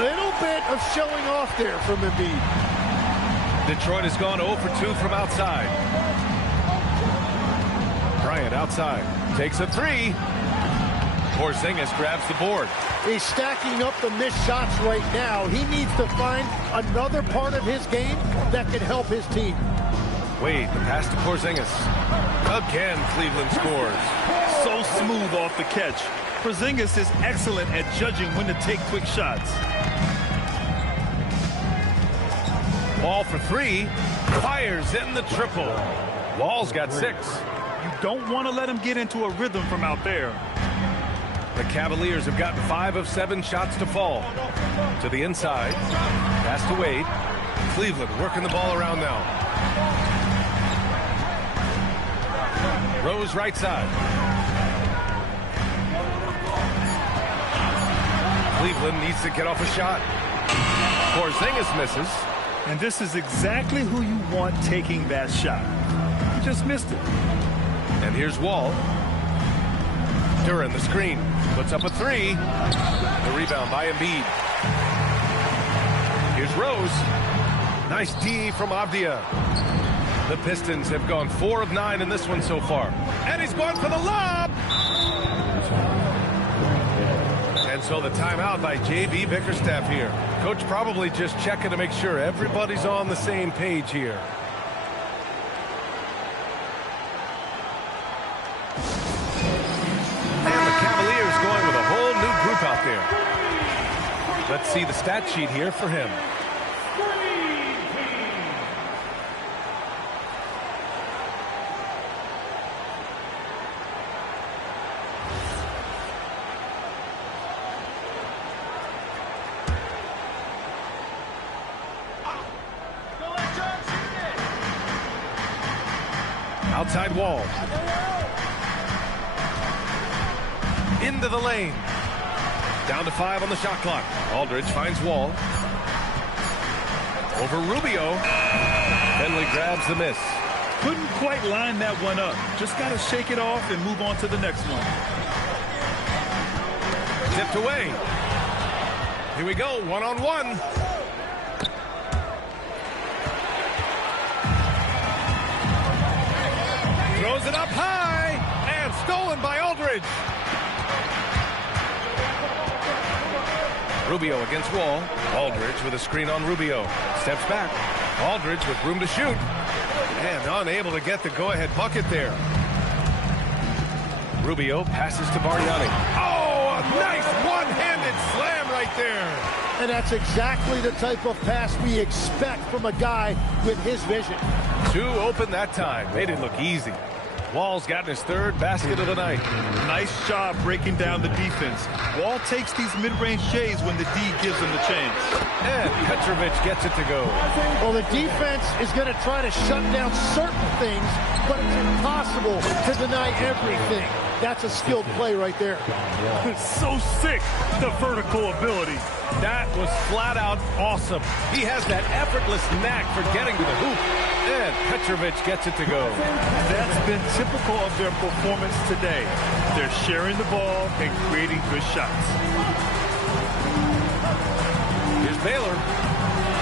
Little bit of showing off there from Embiid. Detroit has gone 0 for 2 from outside. Bryant outside. Takes a 3. Porzingis grabs the board. He's stacking up the missed shots right now. He needs to find another part of his game that can help his team. Wade, the pass to Porzingis. Again, Cleveland scores. So smooth off the catch. Porzingis is excellent at judging when to take quick shots. Wall for 3. Fires in the triple. Wall's got 6. You don't want to let him get into a rhythm from out there. The Cavaliers have gotten 5 of 7 shots to fall. To the inside. Pass to Wade. Cleveland working the ball around now. Rose right side. Cleveland needs to get off a shot. Porzingis misses. And this is exactly who you want taking that shot. He just missed it. And here's Wall. Duran, the screen, puts up a three. The rebound by Embiid. Here's Rose. Nice D from Avdia. The Pistons have gone 4 of 9 in this one so far. And he's going for the lob. And so the timeout by J.B. Bickerstaff here. Coach probably just checking to make sure everybody's on the same page here. And the Cavaliers going with a whole new group out there. Let's see the stat sheet here for him. Outside Wall. Into the lane. Down to 5 on the shot clock. Aldridge finds Wall. Over Rubio. Bentley grabs the miss. Couldn't quite line that one up. Just got to shake it off and move on to the next one. Tipped away. Here we go, one-on-one. Throws it up high, and stolen by Aldridge. Rubio against Wall. Aldridge with a screen on Rubio. Steps back. Aldridge with room to shoot. And unable to get the go-ahead bucket there. Rubio passes to Bargnani. Oh, a nice one-handed slam right there. And that's exactly the type of pass we expect from a guy with his vision. 2 open that time. Made it look easy. Wall's gotten his 3rd basket of the night. Nice job breaking down the defense. Wall takes these mid-range J's when the D gives him the chance. And Petrovic gets it to go. Well, the defense is going to try to shut down certain things, but it's impossible to deny everything. That's a skilled play right there. So sick, the vertical ability. That was flat out awesome. He has that effortless knack for getting to the hoop. And Petrovic gets it to go. That's been typical of their performance today. They're sharing the ball and creating good shots. Here's Baylor.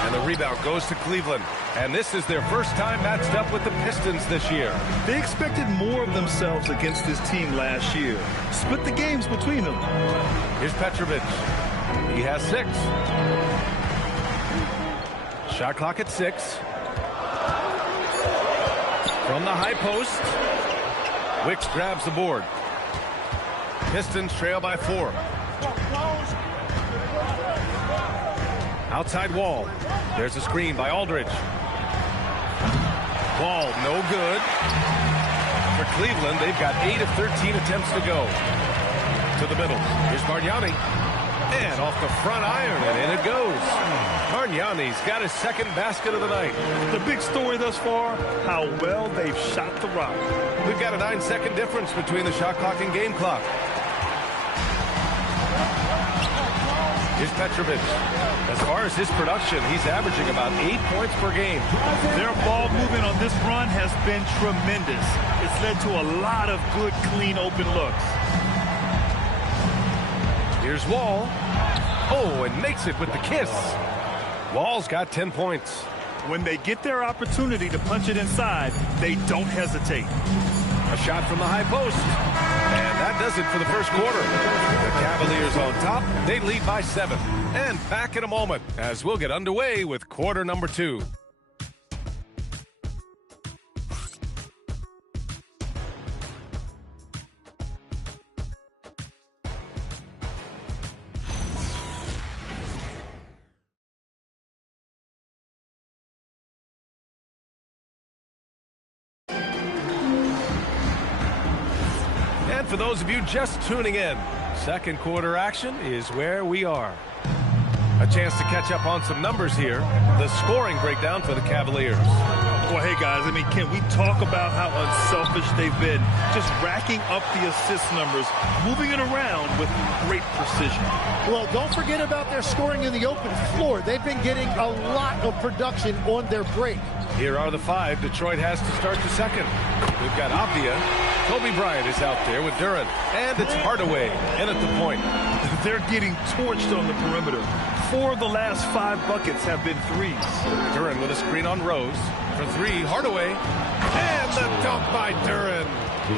And the rebound goes to Cleveland. And this is their first time matched up with the Pistons this year. They expected more of themselves against this team last year. Split the games between them. Here's Petrovic. He has 6. Shot clock at 6. From the high post. Wicks grabs the board. Pistons trail by 4. Outside Wall. There's a screen by Aldridge. Wall no good. For Cleveland, they've got 8 of 13 attempts to go. To the middle. Here's Bargnani. And off the front iron, and in it goes. Bargnani's got his 2nd basket of the night. The big story thus far, how well they've shot the rock. We've got a 9-second difference between the shot clock and game clock. Here's Petrovic. As far as his production, he's averaging about 8 points per game. Their ball movement on this run has been tremendous. It's led to a lot of good, clean, open looks. Here's Wall. Oh, and makes it with the kiss. Wall's got 10 points. When they get their opportunity to punch it inside, they don't hesitate. A shot from the high post. And that does it for the first quarter. The Cavaliers on top. They lead by 7. And back in a moment as we'll get underway with quarter number 2. For those of you just tuning in, second quarter action is where we are. A chance to catch up on some numbers here. The scoring breakdown for the Cavaliers. Well, hey, guys, I mean, can we talk about how unselfish they've been? Just racking up the assist numbers, moving it around with great precision. Well, don't forget about their scoring in the open floor. They've been getting a lot of production on their break. Here are the 5 Detroit has to start the second. We've got Avdia. Kobe Bryant is out there with Duren. And it's Hardaway in at the point. They're getting torched on the perimeter. 4 of the last 5 buckets have been threes. Duren with a screen on Rose. For 3, Hardaway. And the dunk by Duren.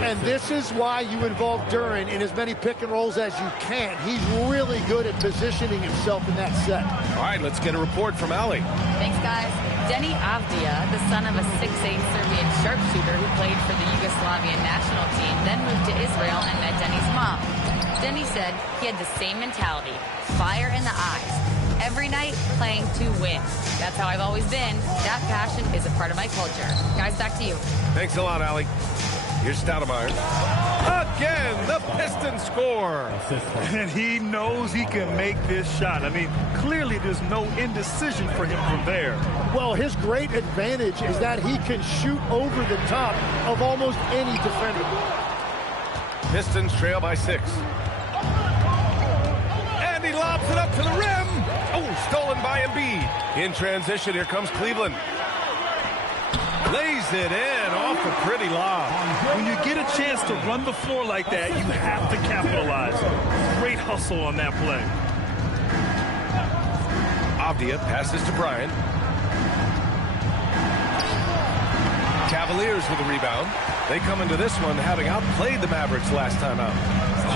And this is why you involve Duren in as many pick and rolls as you can. He's really good at positioning himself in that set. All right, let's get a report from Ali. Thanks, guys. Denny Avdia, the son of a 6'8 Serbian sharpshooter who played for the Yugoslavian national team, then moved to Israel and met Denny's mom. Denny said he had the same mentality, fire in the eyes. Every night, playing to win. That's how I've always been. That passion is a part of my culture. Guys, back to you. Thanks a lot, Ali. Here's Stoudemire. Again, the Pistons score. And he knows he can make this shot. I mean, clearly there's no indecision for him from there. Well, his great advantage is that he can shoot over the top of almost any defender. Pistons trail by 6. And he lobs it up to the rim. Oh, stolen by Embiid. In transition, here comes Cleveland. Lays it in off a pretty lob. When you get a chance to run the floor like that, you have to capitalize. Great hustle on that play. Avdia passes to Bryant. Cavaliers with a rebound. They come into this one having outplayed the Mavericks last time out.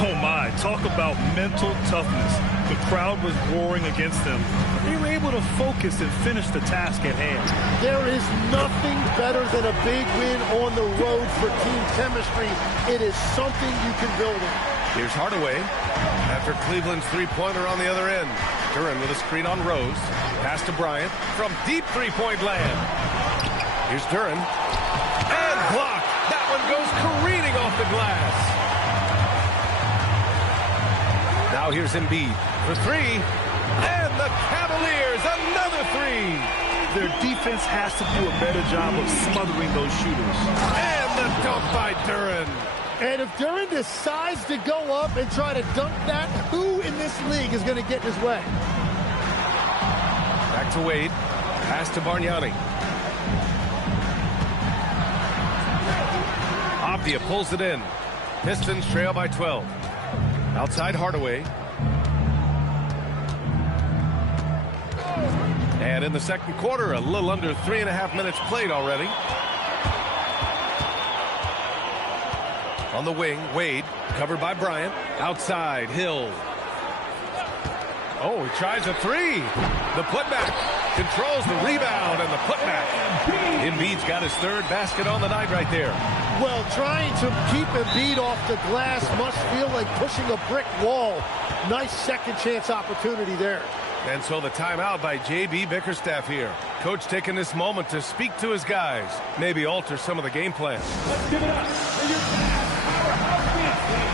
Oh my, talk about mental toughness. The crowd was roaring against them. They were able to focus and finish the task at hand. There is nothing better than a big win on the road for team chemistry. It is something you can build on. Here's Hardaway after Cleveland's three-pointer on the other end. Duren with a screen on Rose. Pass to Bryant from deep three-point land. Here's Duren. And blocked. That one goes careening off the glass. Now here's Embiid for 3. And the Cavaliers, another 3. Their defense has to do a better job of smothering those shooters. And the dunk by Duren. And if Duren decides to go up and try to dunk that, who in this league is going to get in his way? Back to Wade. Pass to Bargnani. Avdia pulls it in. Pistons trail by 12. Outside Hardaway. And in the second quarter, a little under 3.5 minutes played already. On the wing, Wade, covered by Bryant. Outside, Hill. Oh, he tries a 3. The putback. Controls the rebound and the putback. Embiid's got his 3rd basket on the night right there. Well, trying to keep Embiid off the glass must feel like pushing a brick wall. Nice second chance opportunity there. And so the timeout by J.B. Bickerstaff here. Coach taking this moment to speak to his guys. Maybe alter some of the game plan. Let's give it up for your our offense team.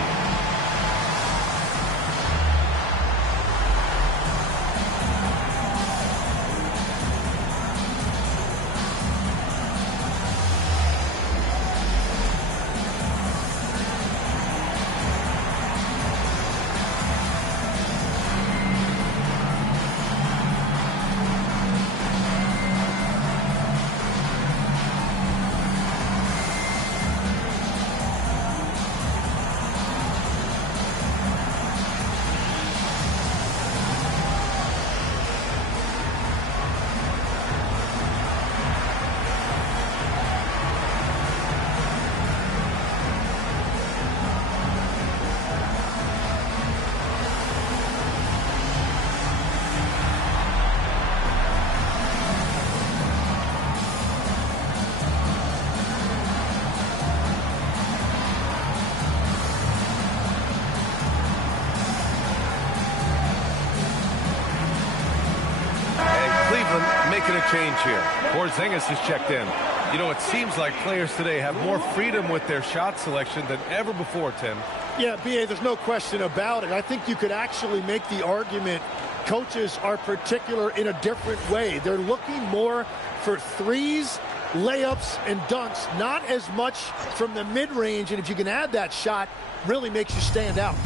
Making a change here. Porzingis has checked in. You know, it seems like players today have more freedom with their shot selection than ever before, Tim. Yeah, B.A., there's no question about it. I think you could actually make the argument coaches are particular in a different way. They're looking more for threes, layups, and dunks, not as much from the mid-range, and if you can add that shot, really makes you stand out.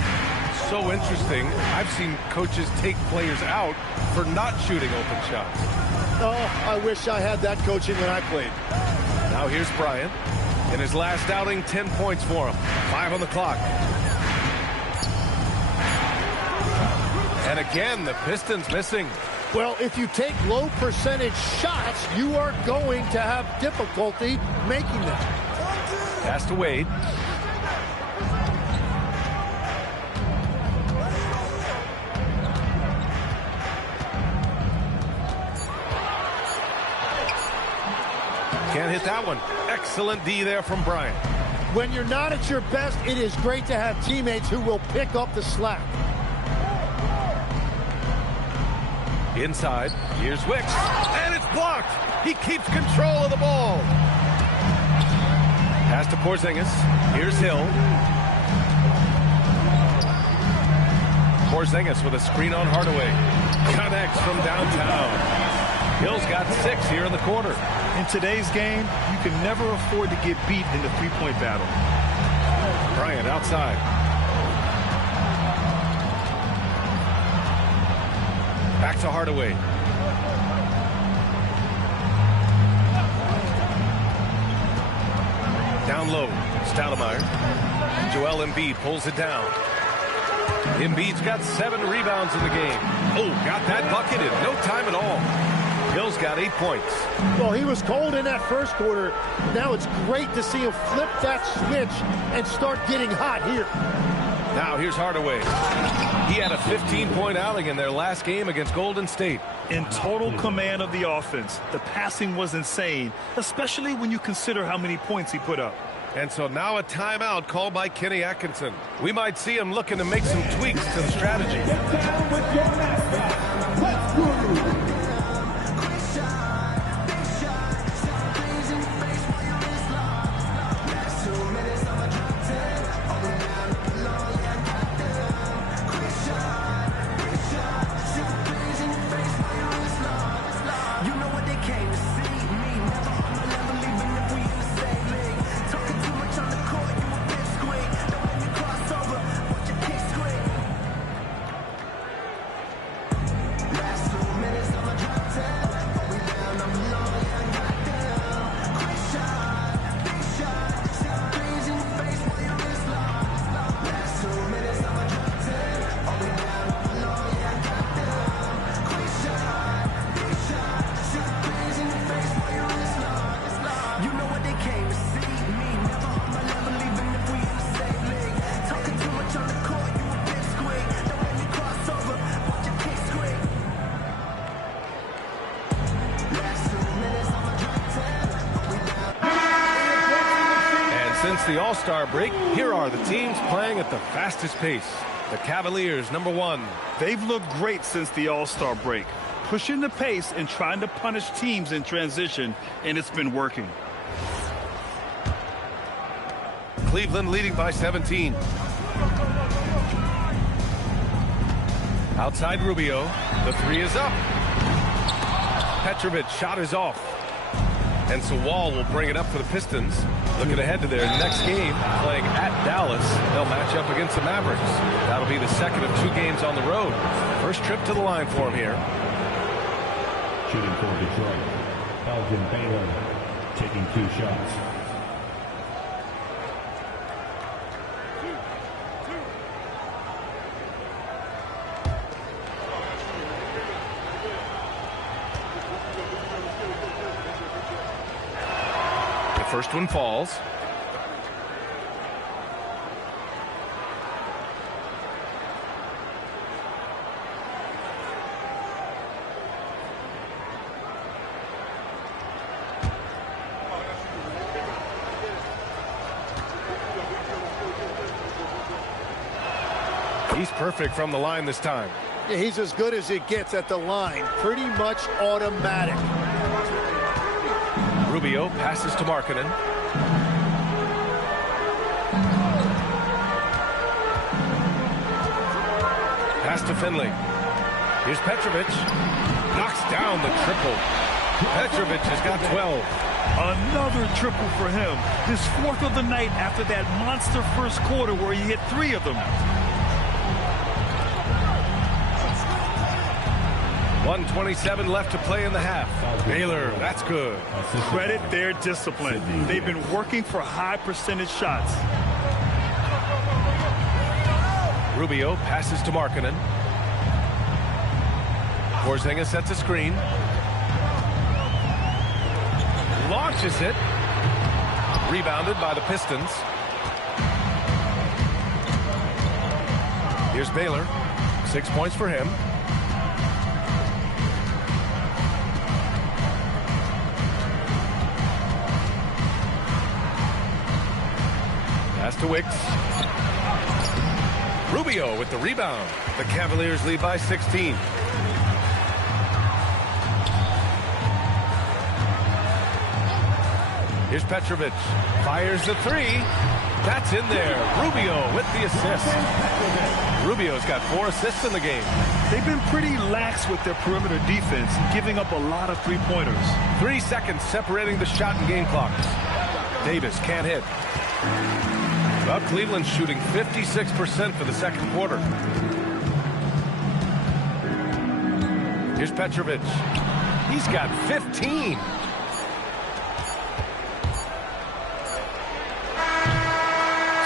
So interesting. I've seen coaches take players out for not shooting open shots. Oh, I wish I had that coaching when I played. Now here's Bryant. In his last outing, 10 points for him. 5 on the clock. And again, the Pistons missing. Well, if you take low percentage shots, you are going to have difficulty making them. Pass to Wade. Can't hit that one. Excellent D there from Bryant. When you're not at your best, it is great to have teammates who will pick up the slack. Inside, here's Wicks, and it's blocked. He keeps control of the ball. Pass to Porzingis. Here's Hill. Porzingis with a screen on Hardaway. Connects from downtown. Hill's got 6 here in the quarter. In today's game, you can never afford to get beat in the three-point battle. Bryant outside. Back to Hardaway. Down low, Stoudemire. Joel Embiid pulls it down. Embiid's got 7 rebounds in the game. Oh, got that bucket in no time at all. Hill's got 8 points. Well, he was cold in that first quarter. Now it's great to see him flip that switch and start getting hot here. Now here's Hardaway. He had a 15-point outing in their last game against Golden State. In total command of the offense, the passing was insane, especially when you consider how many points he put up. And so now a timeout called by Kenny Atkinson. We might see him looking to make some tweaks to the strategy. Since the All-Star break, here are the teams playing at the fastest pace. The Cavaliers, number 1. They've looked great since the All-Star break, pushing the pace and trying to punish teams in transition, and it's been working. Cleveland leading by 17. Outside Rubio. The 3 is up. Petrovic's shot is off. And so Wall will bring it up for the Pistons. Looking ahead to their next game, playing at Dallas. They'll match up against the Mavericks. That'll be the second of 2 games on the road. First trip to the line for him here. Shooting for Detroit, Elgin Baylor taking 2 shots. First one falls. He's perfect from the line this time. Yeah, he's as good as it gets at the line. Pretty much automatic. Rubio passes to Markkanen. Pass to Finley. Here's Petrovic. Knocks down the triple. Petrovic has got 12. Another triple for him. His 4th of the night after that monster first quarter where he hit 3 of them. 1:27 left to play in the half. Baylor, that's good. Credit their discipline. They've been working for high percentage shots. Rubio passes to Markkanen. Porzingis sets a screen. Launches it. Rebounded by the Pistons. Here's Baylor. 6 points for him. Pass to Wicks. Rubio with the rebound. The Cavaliers lead by 16. Here's Petrovic. Fires the three. That's in there. Rubio with the assist. Rubio's got 4 assists in the game. They've been pretty lax with their perimeter defense, giving up a lot of three-pointers. 3 seconds separating the shot and game clocks. Davis can't hit. Well, Cleveland's shooting 56% for the second quarter. Here's Petrovic. He's got 15.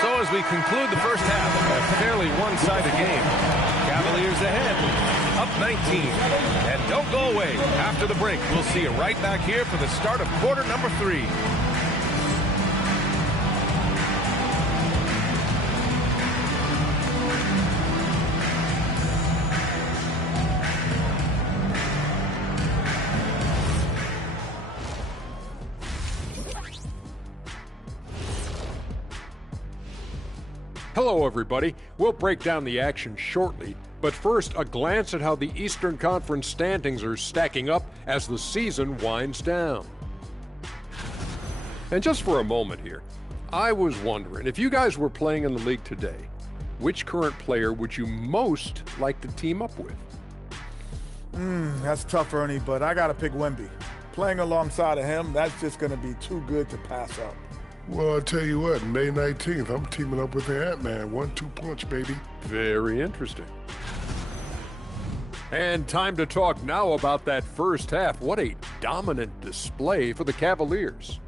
So as we conclude the first half, a fairly one-sided game. Cavaliers ahead, up 19. And don't go away. After the break, we'll see you right back here for the start of quarter number 3. Hello, everybody. We'll break down the action shortly, but first, a glance at how the Eastern Conference standings are stacking up as the season winds down. And just for a moment here, I was wondering, if you guys were playing in the league today, which current player would you most like to team up with? That's tough, Ernie, but I got to pick Wemby. Playing alongside of him, that's just going to be too good to pass up. Well, I'll tell you what, May 19th, I'm teaming up with the Ant-Man. 1-2 punch, baby. Very interesting. And time to talk now about that first half. What a dominant display for the Cavaliers.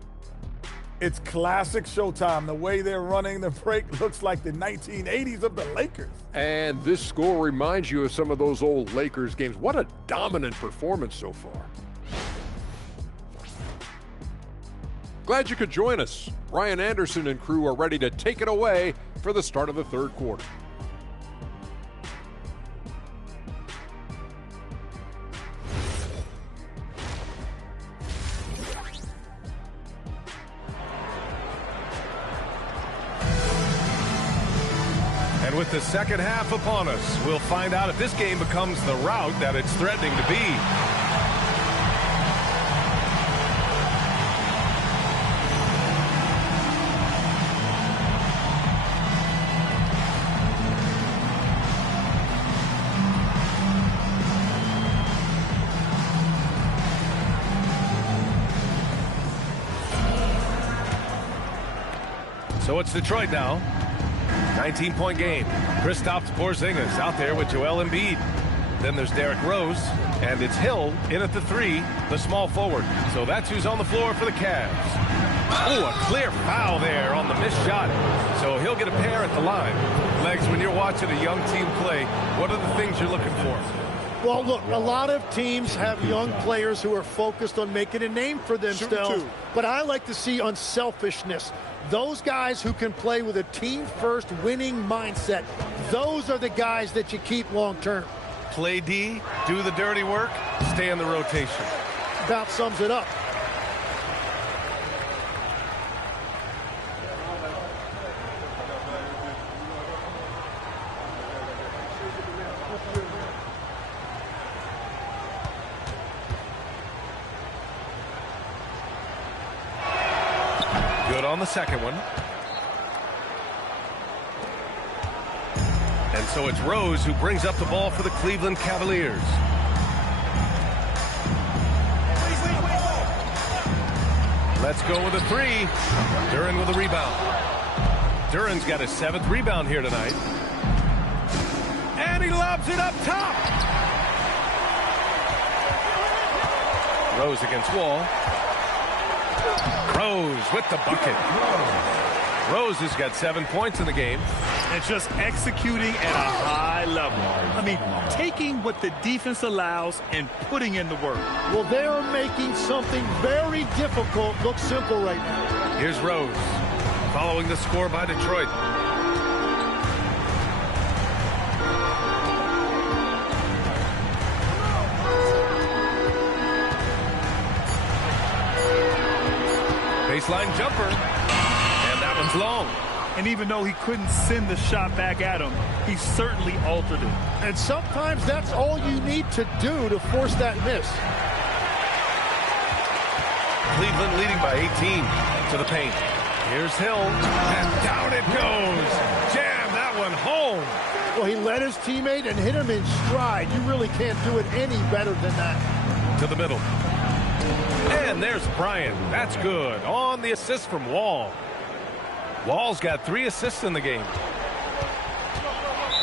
It's classic Showtime. The way they're running the break looks like the 1980s of the Lakers. And this score reminds you of some of those old Lakers games. What a dominant performance so far. Glad you could join us. Ryan Anderson and crew are ready to take it away for the start of the third quarter. And with the second half upon us, we'll find out if this game becomes the rout that it's threatening to be. So it's Detroit now. 19-point game. Kristaps Porzingis out there with Joel Embiid. Then there's Derrick Rose, and it's Hill in at the 3, the small forward. So that's who's on the floor for the Cavs. Oh, a clear foul there on the missed shot. So he'll get a pair at the line. Legs, when you're watching a young team play, what are the things you're looking for? Well, look, a lot of teams have young players who are focused on making a name for themselves, but I like to see unselfishness. Those guys who can play with a team-first winning mindset, those are the guys that you keep long-term. Play D, do the dirty work, stay in the rotation. About sums it up. On the second one. And so it's Rose who brings up the ball for the Cleveland Cavaliers. Let's go with a 3. Duren with a rebound. Duren's got his 7th rebound here tonight. And he lobs it up top. Rose against Wall. Rose with the bucket. Rose has got 7 points in the game. And just executing at a high level. I mean, taking what the defense allows and putting in the work. Well, they are making something very difficult look simple right now. Here's Rose, following the score by Detroit. Baseline jumper, and that one's long. And even though he couldn't send the shot back at him, he certainly altered it. And sometimes that's all you need to do to force that miss. Cleveland leading by 18 to the paint. Here's Hill, and down it goes. Jam that one home. Well, he led his teammate and hit him in stride. You really can't do it any better than that. To the middle. And there's Bryant. That's good. On the assist from Wall. Wall's got 3 assists in the game.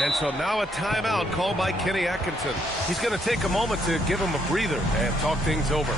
And so now a timeout called by Kenny Atkinson. He's going to take a moment to give him a breather and talk things over.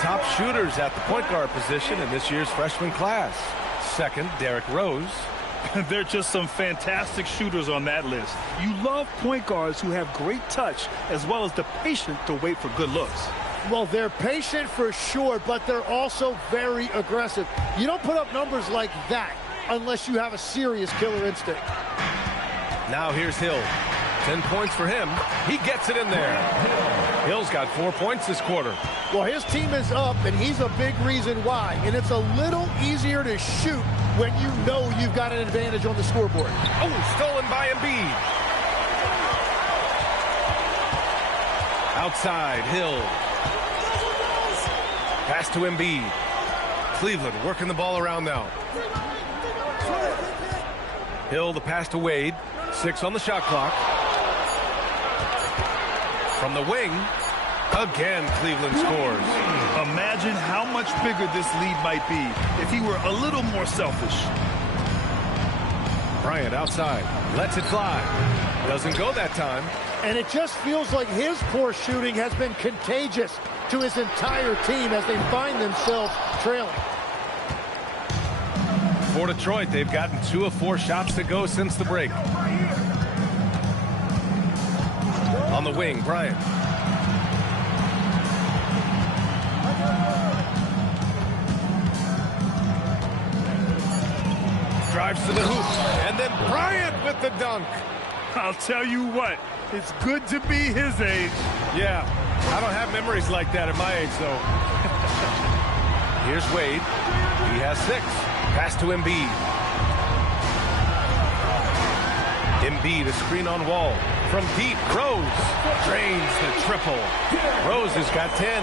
Top shooters at the point guard position in this year's freshman class. Second, Derrick Rose. There are just some fantastic shooters on that list. You love point guards who have great touch as well as the patience to wait for good looks. Well, they're patient for sure, but they're also very aggressive. You don't put up numbers like that unless you have a serious killer instinct. Now here's Hill. 10 points for him. He gets it in there. Hill's got 4 points this quarter. Well, his team is up, and he's a big reason why. And it's a little easier to shoot when you know you've got an advantage on the scoreboard. Oh, stolen by Embiid. Outside, Hill. Pass to Embiid. Cleveland working the ball around now. Hill, the pass to Wade. 6 on the shot clock. From the wing, again, Cleveland scores. Imagine how much bigger this lead might be if he were a little more selfish. Bryant outside, lets it fly. Doesn't go that time. And it just feels like his poor shooting has been contagious to his entire team as they find themselves trailing. For Detroit, they've gotten 2 of 4 shots to go since the break. On the wing, Bryant. Drives to the hoop, and then Bryant with the dunk. I'll tell you what, it's good to be his age. Yeah, I don't have memories like that at my age, though. Here's Wade. He has 6. Pass to Embiid. Embiid, a screen on Wall. From deep, Rose drains the triple. Rose has got 10.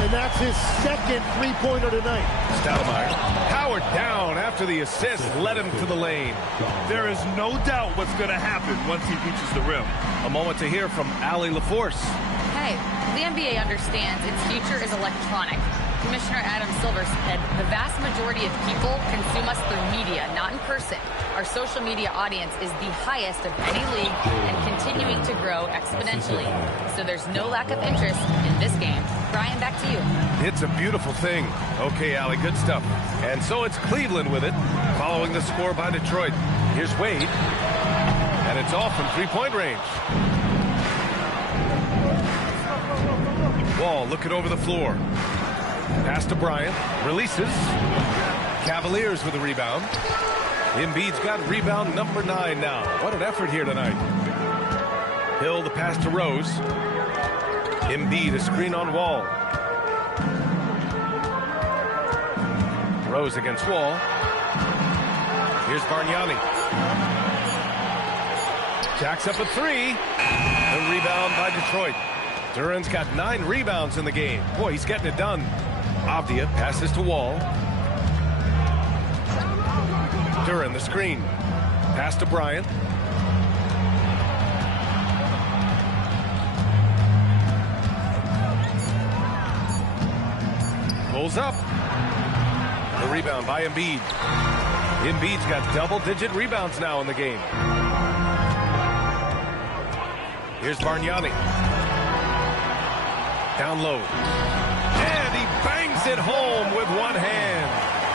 And that's his second three-pointer tonight. Stoudemire powered down after the assist led him to the lane. There is no doubt what's going to happen once he reaches the rim. A moment to hear from Allie LaForce. Hey, the NBA understands its future is electronic. Commissioner Adam Silver said the vast majority of people consume us through media, not in person. Our social media audience is the highest of any league and continuing to grow exponentially. So there's no lack of interest in this game. Brian, back to you. It's a beautiful thing. Okay, Allie, good stuff. And so it's Cleveland with it, following the score by Detroit. Here's Wade, and it's off from three-point range. Wall looking over the floor. Pass to Bryant. Releases. Cavaliers with a rebound. Embiid's got rebound number 9 now. What an effort here tonight. Hill the pass to Rose. Embiid a screen on Wall. Rose against Wall. Here's Bargnani. Jacks up a 3. The rebound by Detroit. Duran's got 9 rebounds in the game. Boy, he's getting it done. Avdia passes to Wall. Duran the screen. Pass to Bryant. Pulls up. The rebound by Embiid. Embiid's got double-digit rebounds now in the game. Here's Bargnani. Down low. And he bangs it home with one hand.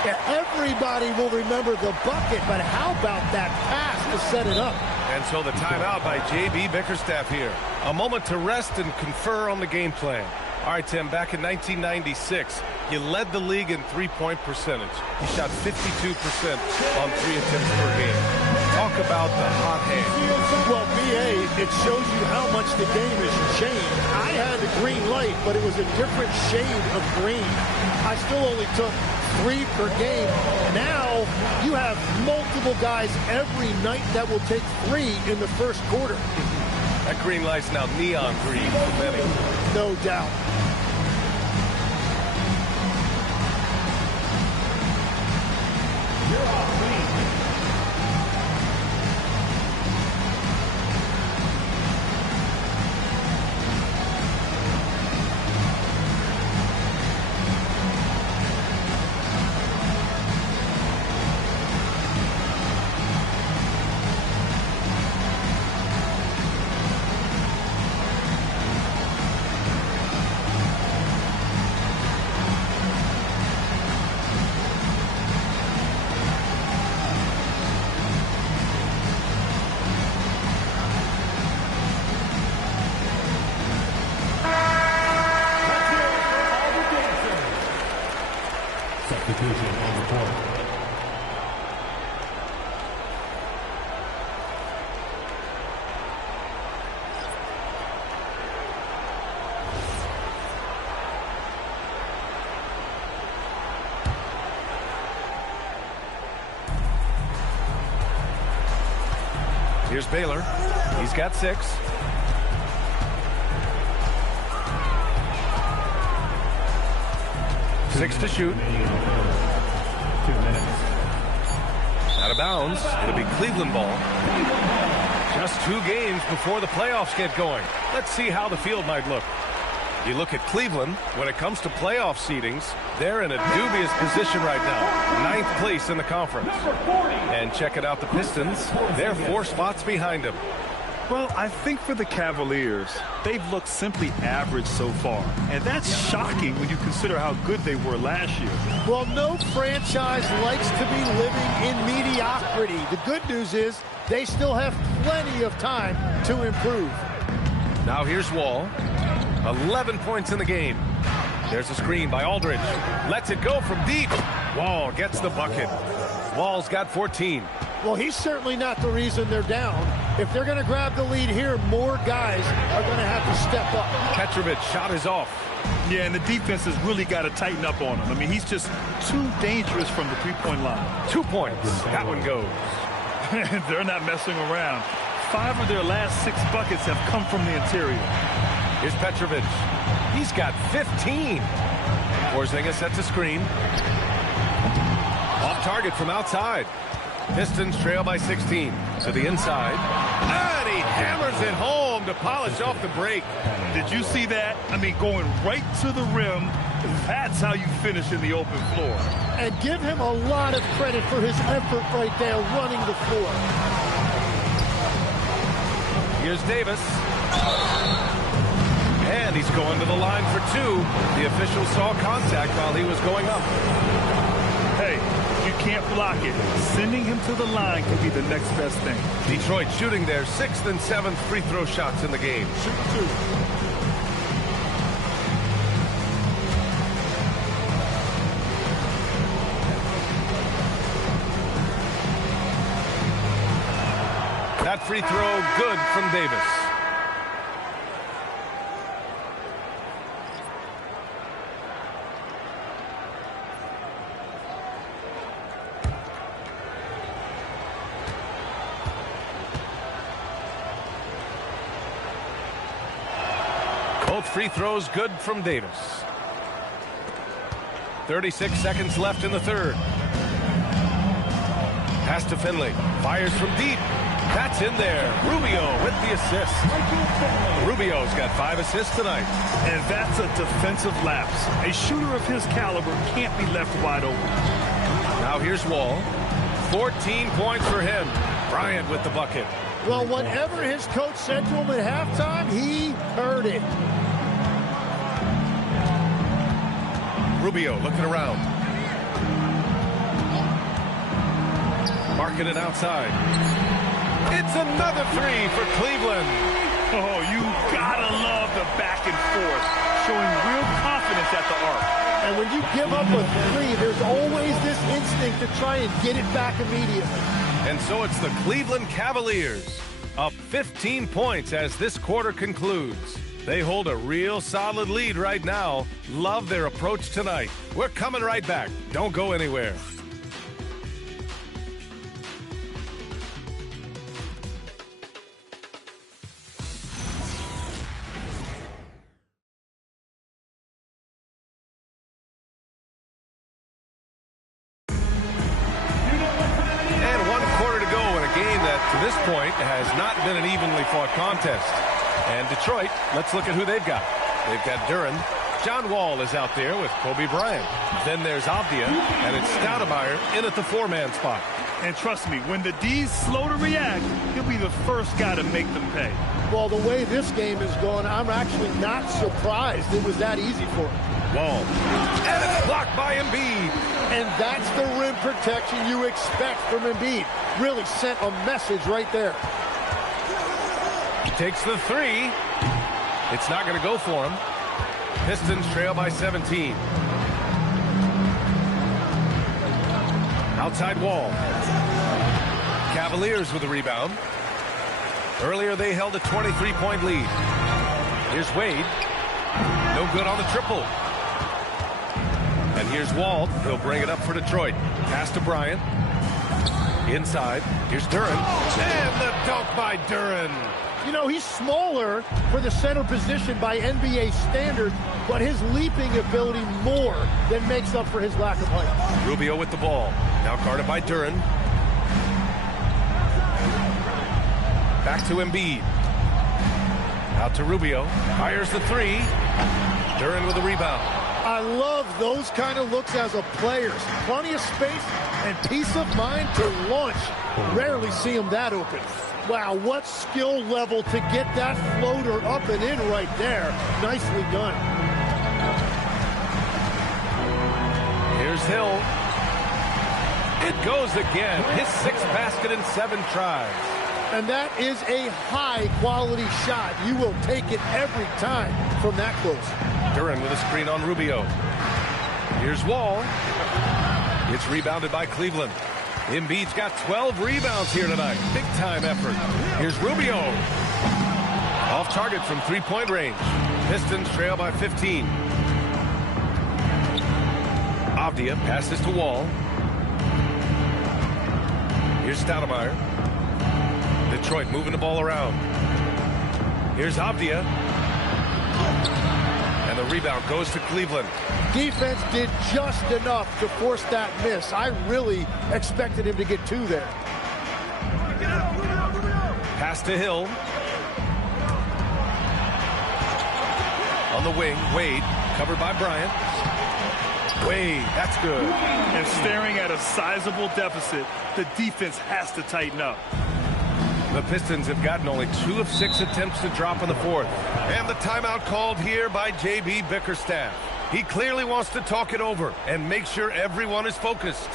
Yeah, everybody will remember the bucket, but how about that pass to set it up? And so the timeout by J.B. Bickerstaff here. A moment to rest and confer on the game plan. All right, Tim, back in 1996, you led the league in three-point percentage. You shot 52% on 3 attempts per game. Talk about the hot hand. Well, BA, it shows you how much the game has changed. I had the green light, but it was a different shade of green. I still only took 3 per game. Now you have multiple guys every night that will take 3 in the first quarter. That green light's now neon green for many. No doubt. You're off lead. Substitution on the court. Here's Baylor. He's got 6. Six to shoot. 2 minutes. Out of bounds. It'll be Cleveland ball. Just 2 games before the playoffs get going. Let's see how the field might look. You look at Cleveland, when it comes to playoff seedings, they're in a dubious position right now. 9th place in the conference. And check it out, the Pistons, they're 4 spots behind them. Well, I think for the Cavaliers, they've looked simply average so far. And that's shocking when you consider how good they were last year. Well, no franchise likes to be living in mediocrity. The good news is they still have plenty of time to improve. Now here's Wall. 11 points in the game. There's a screen by Aldridge. Lets it go from deep. Wall gets the bucket. Wall's got 14. Well, he's certainly not the reason they're down. If they're going to grab the lead here, more guys are going to have to step up. Petrovich shot is off. Yeah, and the defense has really got to tighten up on him. I mean, he's just too dangerous from the three-point line. 2 points. That one goes. They're not messing around. 5 of their last 6 buckets have come from the interior. Here's Petrovich. He's got 15. Porzingis sets a screen. Off target from outside. Pistons trail by 16 to the inside. And he hammers it home to polish off the break. Did you see that? I mean, going right to the rim That's how you finish in the open floor. And give him a lot of credit for his effort right there running the floor. Here's Davis. And he's going to the line for two. The official saw contact while he was going up. Hey, you can't block it. Sending him to the line could be the next best thing. Detroit shooting their 6th and 7th free throw shots in the game. Shoot 2. That free throw good from Davis. Both free throws good from Davis. 36 seconds left in the third. Pass to Finley. Fires from deep. That's in there. Rubio with the assist. Rubio's got 5 assists tonight. And that's a defensive lapse. A shooter of his caliber can't be left wide open. Now here's Wall. 14 points for him. Bryant with the bucket. Well, whatever his coach said to him at halftime, he heard it. Rubio looking around. Marking it outside. It's another three for Cleveland. Oh, you gotta love the back and forth, showing real confidence at the arc. And when you give up a three, there's always this instinct to try and get it back immediately. And so it's the Cleveland Cavaliers up 15 points as this quarter concludes. They hold a real solid lead right now. Love their approach tonight. We're coming right back. Don't go anywhere. To this point, has not been an evenly fought contest. And Detroit, let's look at who they've got. They've got Duren. John Wall is out there with Kobe Bryant. Then there's Avdia, and it's Stoudemire in at the 4-man spot. And trust me, when the D's slow to react, he'll be the first guy to make them pay. Well, the way this game is going, I'm actually not surprised it was that easy for him. Wall. And it's blocked by Embiid. And that's the rim protection you expect from Embiid. Really sent a message right there. He takes the three. It's not going to go for him. Pistons trail by 17. Outside Wall. Cavaliers with a rebound. Earlier they held a 23-point lead. Here's Wade. No good on the triple. And here's Wall. He'll bring it up for Detroit. Pass to Bryant. Inside. Here's Duren. And the dunk by Duren. You know, he's smaller for the center position by NBA standard, but his leaping ability more than makes up for his lack of height. Rubio with the ball. Now guarded by Duren. Back to Embiid. Out to Rubio. Fires the three. Duren with a rebound. I love those kind of looks as a player. Plenty of space and peace of mind to launch. Rarely see him that open. Wow, what skill level to get that floater up and in right there. Nicely done. Here's Hill. It goes again. His 6th basket in 7 tries. And that is a high-quality shot. You will take it every time from that close. Duren with a screen on Rubio. Here's Wall. It's rebounded by Cleveland. Embiid's got 12 rebounds here tonight. Big-time effort. Here's Rubio. Off target from 3-point range. Pistons trail by 15. Avdia passes to Wall. Here's Stoudemire. Detroit moving the ball around. Here's Avdia. And the rebound goes to Cleveland. Defense did just enough to force that miss. I really expected him to get 2 there. Pass to Hill. On the wing, Wade, covered by Bryant. Wade, that's good. And staring at a sizable deficit, the defense has to tighten up. The Pistons have gotten only 2 of 6 attempts to drop in the fourth. And the timeout called here by J.B. Bickerstaff. He clearly wants to talk it over and make sure everyone is focused.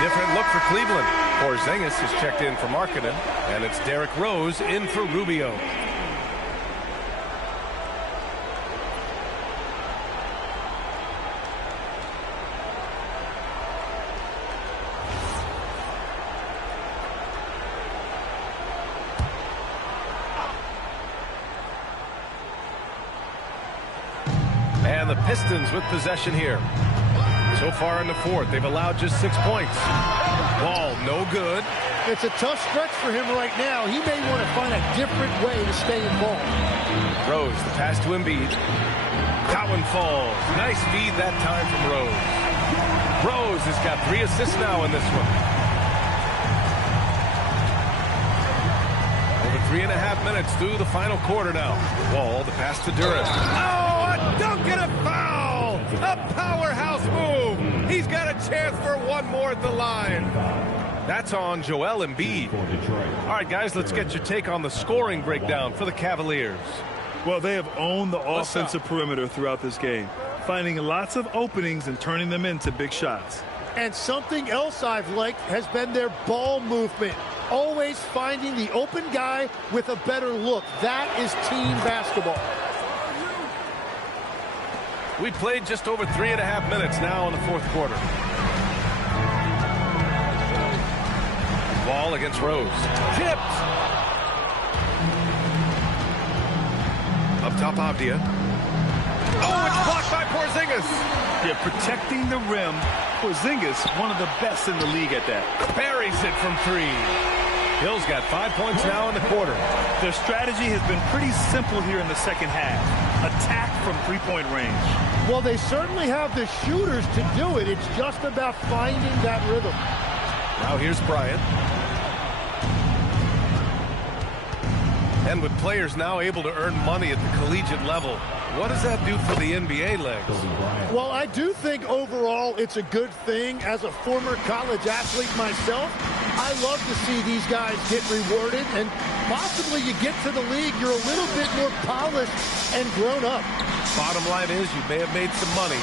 Different look for Cleveland. Porzingis has checked in for Markkanen, and it's Derrick Rose in for Rubio. And the Pistons with possession here. So far in the fourth, they've allowed just 6 points. Wall, no good. It's a tough stretch for him right now. He may want to find a different way to stay involved. Rose, the pass to Embiid. That one falls. Nice feed that time from Rose. Rose has got 3 assists now in this one. Over 3.5 minutes through the final quarter now. Wall, the pass to Durant. Oh, a dunk and a foul! A powerhouse move! He's got a chance for one more at the line. That's on Joel Embiid. All right, guys, let's get your take on the scoring breakdown for the Cavaliers. Well, they have owned the offensive perimeter throughout this game, finding lots of openings and turning them into big shots. And something else I've liked has been their ball movement. Always finding the open guy with a better look. That is team basketball. We played just over 3.5 minutes now in the fourth quarter. Ball against Rose. Tipped. Up top, Avdia. Oh, it's blocked by Porzingis. Yeah, protecting the rim. Porzingis, one of the best in the league at that. Buries it from 3. Hill's got 5 points now in the quarter. Their strategy has been pretty simple here in the second half. Attack from three-point range. Well, they certainly have the shooters to do it. It's just about finding that rhythm. Now here's Bryant. And with players now able to earn money at the collegiate level, what does that do for the NBA legs? Well, I do think overall it's a good thing. As a former college athlete myself, I love to see these guys get rewarded, and possibly you get to the league, you're a little bit more polished and grown up. Bottom line is you may have made some money,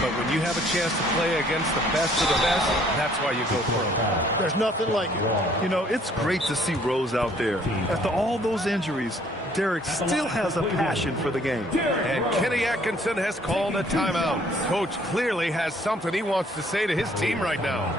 but when you have a chance to play against the best of the best, that's why you go pro. There's nothing like it. You know, it's great to see Rose out there. After all those injuries, Derrick still has a passion for the game. And Kenny Atkinson has called a timeout. Coach clearly has something he wants to say to his team right now.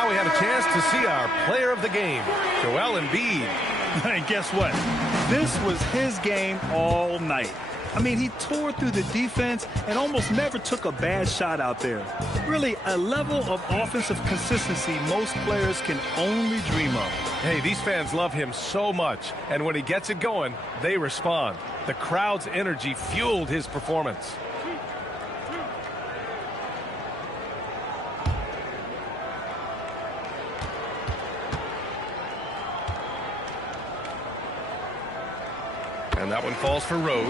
Now we have a chance to see our player of the game, Joel Embiid. And guess what? This was his game all night. I mean, he tore through the defense and almost never took a bad shot out there. Really, a level of offensive consistency most players can only dream of. Hey, these fans love him so much, and when he gets it going, they respond. The crowd's energy fueled his performance. And that one falls for Rose.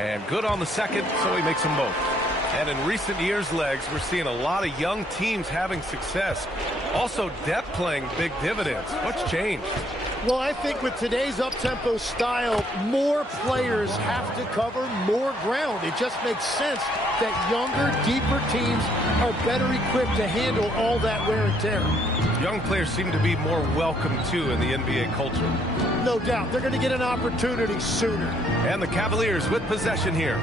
And good on the second, so he makes them both. And in recent years, Legs, we're seeing a lot of young teams having success. Also, depth playing big dividends. What's changed? Well, I think with today's up-tempo style, more players have to cover more ground. It just makes sense that younger, deeper teams are better equipped to handle all that wear and tear. Young players seem to be more welcome, too, in the NBA culture. No doubt. They're going to get an opportunity sooner. And the Cavaliers with possession here,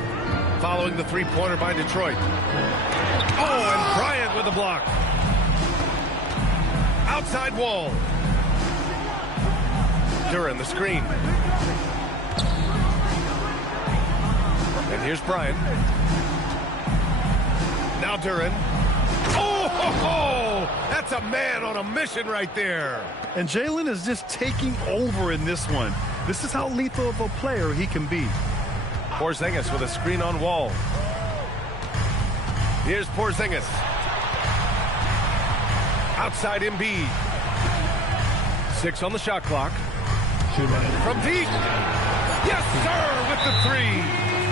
following the three-pointer by Detroit. Oh, and Bryant with the block. Outside Wall. Duran, the screen. And here's Bryant. Now Duran. Oh, ho, ho! That's a man on a mission right there. And Jalen is just taking over in this one. This is how lethal of a player he can be. Porzingis with a screen on Wall. Here's Porzingis. Outside Embiid. 6 on the shot clock. From deep. Yes, sir, with the three.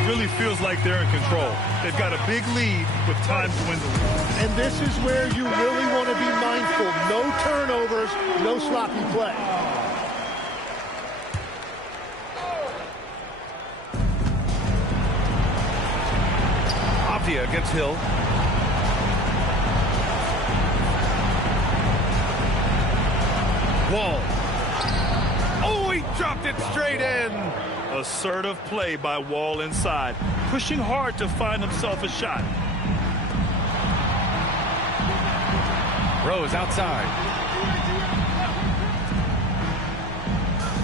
Really feels like they're in control. They've got a big lead with time dwindling. And this is where you really want to be mindful. No turnovers, no sloppy play. Avdia against Hill. Wall. Oh, he dropped it straight in. Assertive play by Wall inside, pushing hard to find himself a shot. Rose outside.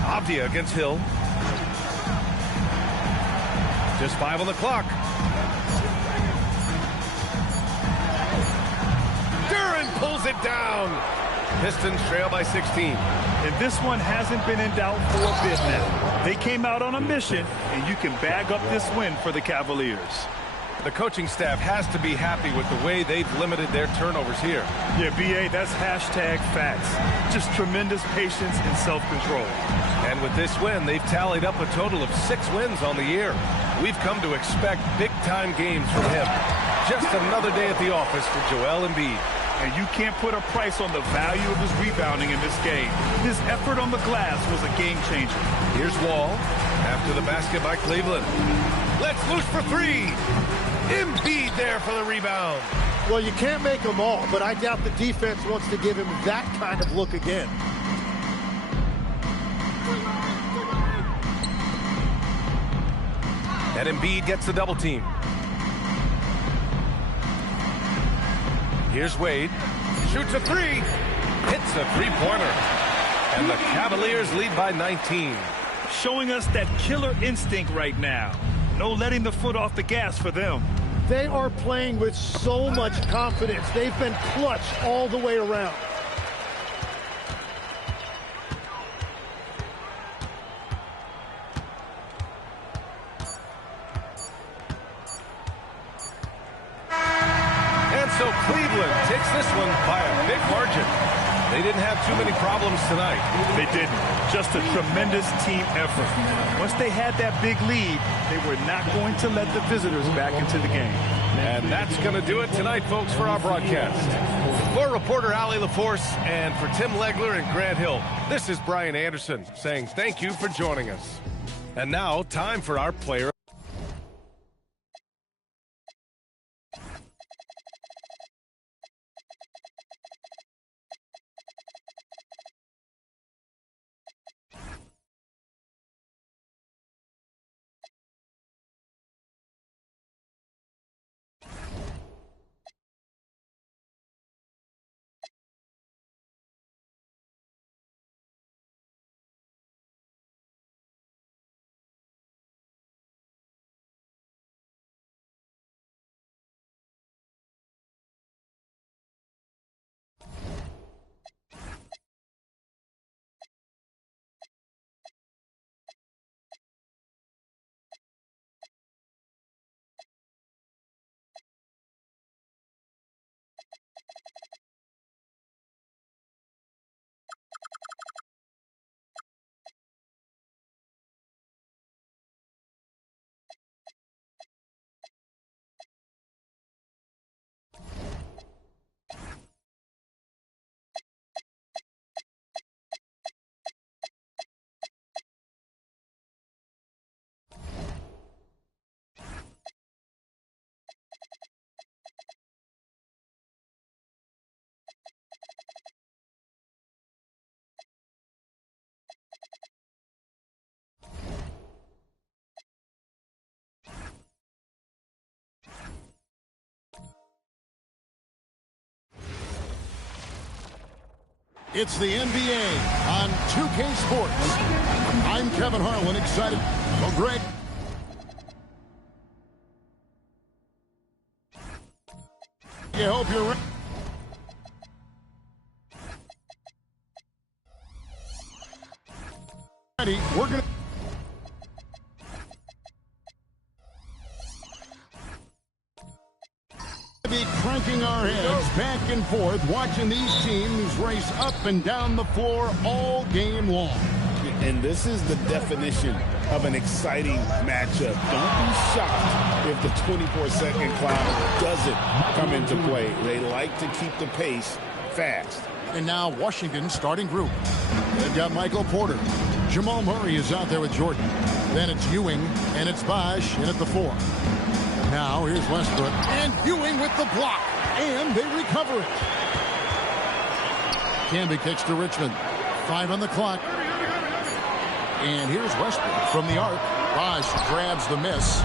Avdia against Hill. Just 5 on the clock. Duran pulls it down. Pistons trail by 16. And this one hasn't been in doubt for a bit now. They came out on a mission, and you can bag up this win for the Cavaliers. The coaching staff has to be happy with the way they've limited their turnovers here. Yeah, B.A., that's hashtag facts. Just tremendous patience and self-control. And with this win, they've tallied up a total of 6 wins on the year. We've come to expect big-time games from him. Just another day at the office for Joel Embiid. And you can't put a price on the value of his rebounding in this game. His effort on the glass was a game changer. Here's Wall after the basket by Cleveland. Let's loose for 3. Embiid there for the rebound. Well, you can't make them all, but I doubt the defense wants to give him that kind of look again. And Embiid gets the double team. Here's Wade. Shoots a 3. Hits a three-pointer. And the Cavaliers lead by 19. Showing us that killer instinct right now. No letting the foot off the gas for them. They are playing with so much confidence. They've been clutch all the way around. And so Cleveland takes this one by a big margin. They didn't have too many problems tonight. They didn't. Just a tremendous team effort. Once they had that big lead, they were not going to let the visitors back into the game. And that's going to do it tonight, folks, for our broadcast. For reporter Ali LaForce and for Tim Legler and Grant Hill, this is Brian Anderson saying thank you for joining us. And now, time for our player. It's the NBA on 2K Sports. I'm Kevin Harlan, excited. Well, Greg. I hope you're ready. We're going to be cranking our heads back and forth, watching these teams race up and down the floor all game long. And this is the definition of an exciting matchup. Don't be shocked if the 24-second clock doesn't come into play. They like to keep the pace fast. And now Washington starting group. They've got Michael Porter. Jamal Murray is out there with Jordan. Then it's Ewing, and it's Bosh in at the 4. Now here's Westbrook, and Ewing with the block, and they recover it. Camby kicks to Richmond. 5 on the clock. And here's Westbrook from the arc. Bosh grabs the miss.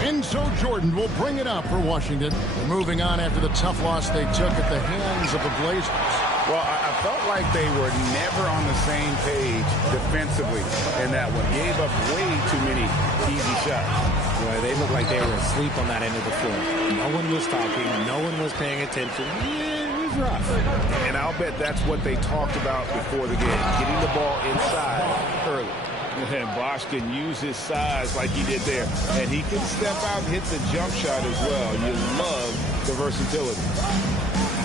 And so Jordan will bring it up for Washington. They're moving on after the tough loss they took at the hands of the Blazers. Well, I felt like they were never on the same page defensively in that one. Gave up way too many easy shots. Well, they looked like they were asleep on that end of the floor. No one was talking. No one was paying attention. Yeah, it was rough. And I'll bet that's what they talked about before the game, getting the ball inside early. And Bosh can use his size like he did there. And he can step out and hit the jump shot as well. You love the versatility.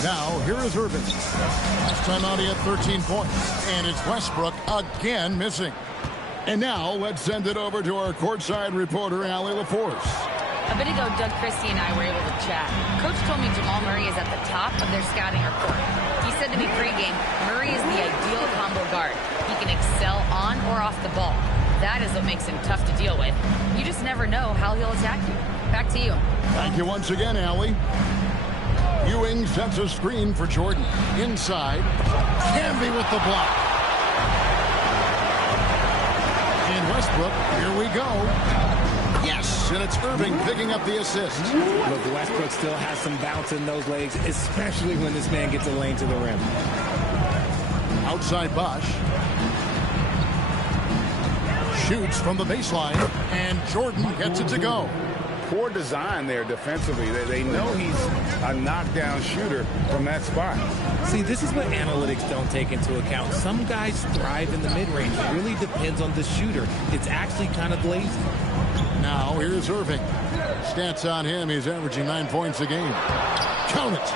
Now, here is Irvin. Last time out, he had 13 points. And it's Westbrook again missing. And now, let's send it over to our courtside reporter, Allie LaForce. A bit ago, Doug Christie and I were able to chat. Coach told me Jamal Murray is at the top of their scouting report. He said to me pregame, Murray is the ideal combo guard. He can excel on or off the ball. That is what makes him tough to deal with. You just never know how he'll attack you. Back to you. Thank you once again, Allie. Ewing sets a screen for Jordan. Inside. Camby with the block. And Westbrook, here we go. Yes, and it's Irving picking up the assist. Look, Westbrook still has some bounce in those legs, especially when this man gets a lane to the rim. Outside Bosh. Shoots from the baseline, and Jordan gets it to go. Poor design there defensively. They know he's a knockdown shooter from that spot. See, this is what analytics don't take into account. Some guys thrive in the mid-range. It really depends on the shooter. It's actually kind of lazy. Now, here's Irving. Stats on him, he's averaging 9 points a game. Count it.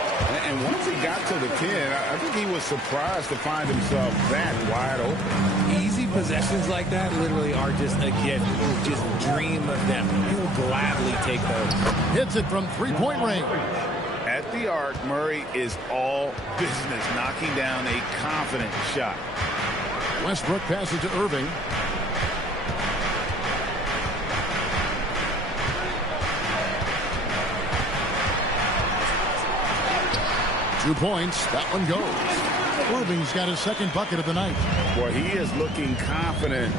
And once he got to the 10, I think he was surprised to find himself that wide open. Easy possessions like that literally are just a gift. You just dream of them. He'll gladly take those. Hits it from three-point range. At the arc, Murray is all business, knocking down a confident shot. Westbrook passes to Irving. Two points. That one goes. Irving's got his second bucket of the night. Boy, he is looking confident.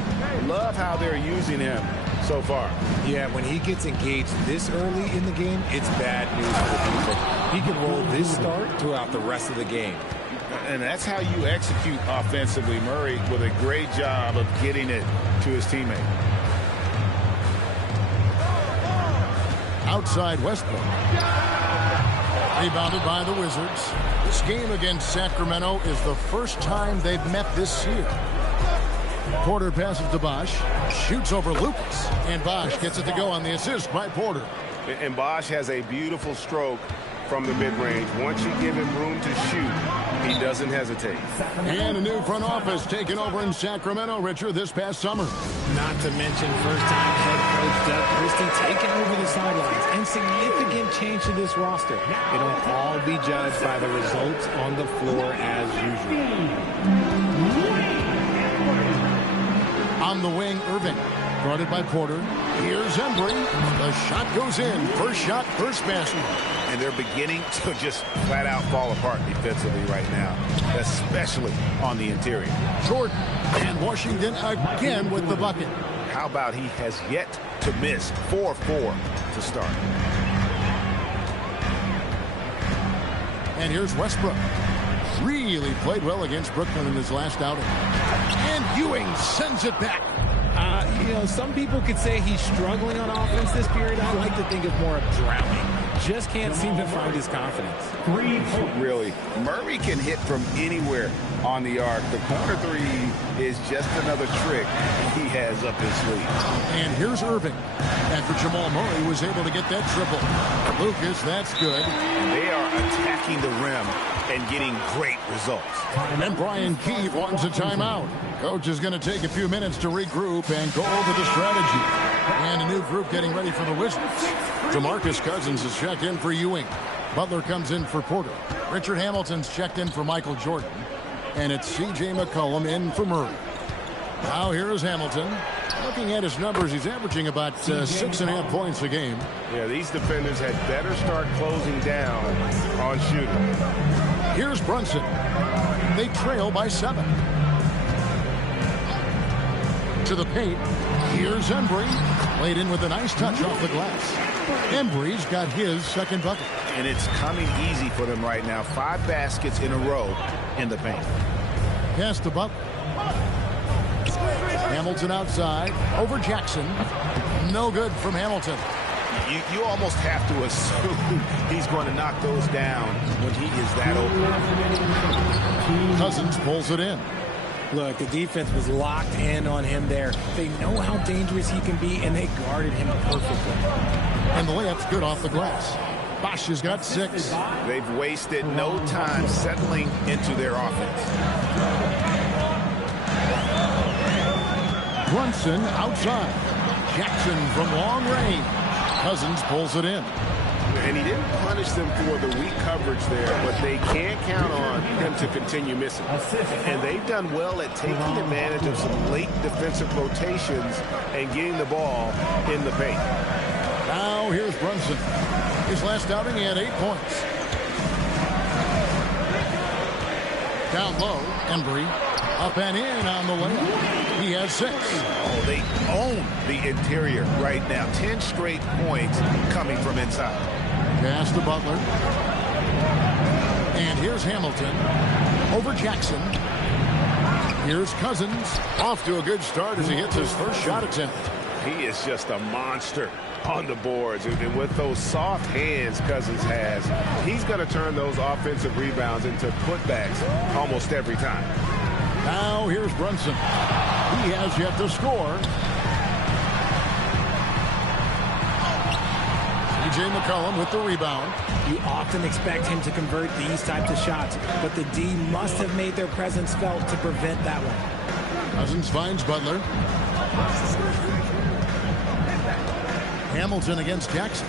Love how they're using him so far. Yeah, when he gets engaged this early in the game, it's bad news for the defense. He can roll this start throughout the rest of the game. And that's how you execute offensively. Murray with a great job of getting it to his teammate. Outside Westbrook. Rebounded by the Wizards. This game against Sacramento is the first time they've met this year. Porter passes to Bosh. Shoots over Lucas. And Bosh gets it to go on the assist by Porter. And Bosh has a beautiful stroke from the mid-range. Once you give him room to shoot, he doesn't hesitate. And a new front office taken over in Sacramento, Richard, this past summer. Not to mention first-time head coach Doug Christie taking over the sidelines, and significant change to this roster. It'll all be judged by the results on the floor as usual. On the wing, Irving. Guarded by Porter. Here's Embry. The shot goes in. First shot, first basket. And they're beginning to just flat-out fall apart defensively right now, especially on the interior. Jordan and Washington again with the bucket. How about he has yet to miss 4-4 to start. And here's Westbrook. really played well against Brooklyn in his last outing. And Ewing sends it back. You know, some people could say he's struggling on offense this period. I like to think of more of drowning. Just can't seem to find his confidence. Really, Murray can hit from anywhere on the arc. The corner three is just another trick he has up his sleeve. And here's Irving. After Jamal Murray was able to get that triple. Lucas, that's good. They are attacking the rim and getting great results. And Brian Keefe wants a timeout. Coach is going to take a few minutes to regroup and go over the strategy. And a new group getting ready for the Wizards. DeMarcus Cousins is checked in for Ewing. Butler comes in for Porter. Richard Hamilton's checked in for Michael Jordan. And it's C.J. McCollum in for Murray. Now here is Hamilton. Looking at his numbers, he's averaging about 6.5 points a game. Yeah, these defenders had better start closing down on shooting. Here's Brunson. They trail by 7. To the paint. Here's Embry. Laid in with a nice touch off the glass. Embry's got his second bucket. And it's coming easy for them right now. 5 baskets in a row in the paint. Pass to Butler. Hamilton outside. Over Jackson. No good from Hamilton. You almost have to assume he's going to knock those down when he is that open. Cousins pulls it in. Look, the defense was locked in on him there. They know how dangerous he can be, and they guarded him perfectly. And the layup's good off the glass. Bosch has got 6. They've wasted no time settling into their offense. Brunson outside. Jackson from long range. Cousins pulls it in. And he didn't punish them for the weak coverage there, but they can't count on him to continue missing. And they've done well at taking advantage of some late defensive rotations and getting the ball in the paint. Now here's Brunson. His last outing, he had 8 points. Down low, Embry. Up and in on the layup. He has 6. Oh, they own the interior right now. 10 straight points coming from inside. Pass to Butler. And here's Hamilton. Over Jackson. Here's Cousins. Off to a good start as he hits his first shot attempt. He is just a monster on the boards. And with those soft hands Cousins has, he's going to turn those offensive rebounds into putbacks almost every time. Now here's Brunson. He has yet to score. C.J. McCollum with the rebound. You often expect him to convert these types of shots, but the D must have made their presence felt to prevent that one. Cousins finds Butler. Hamilton against Jackson.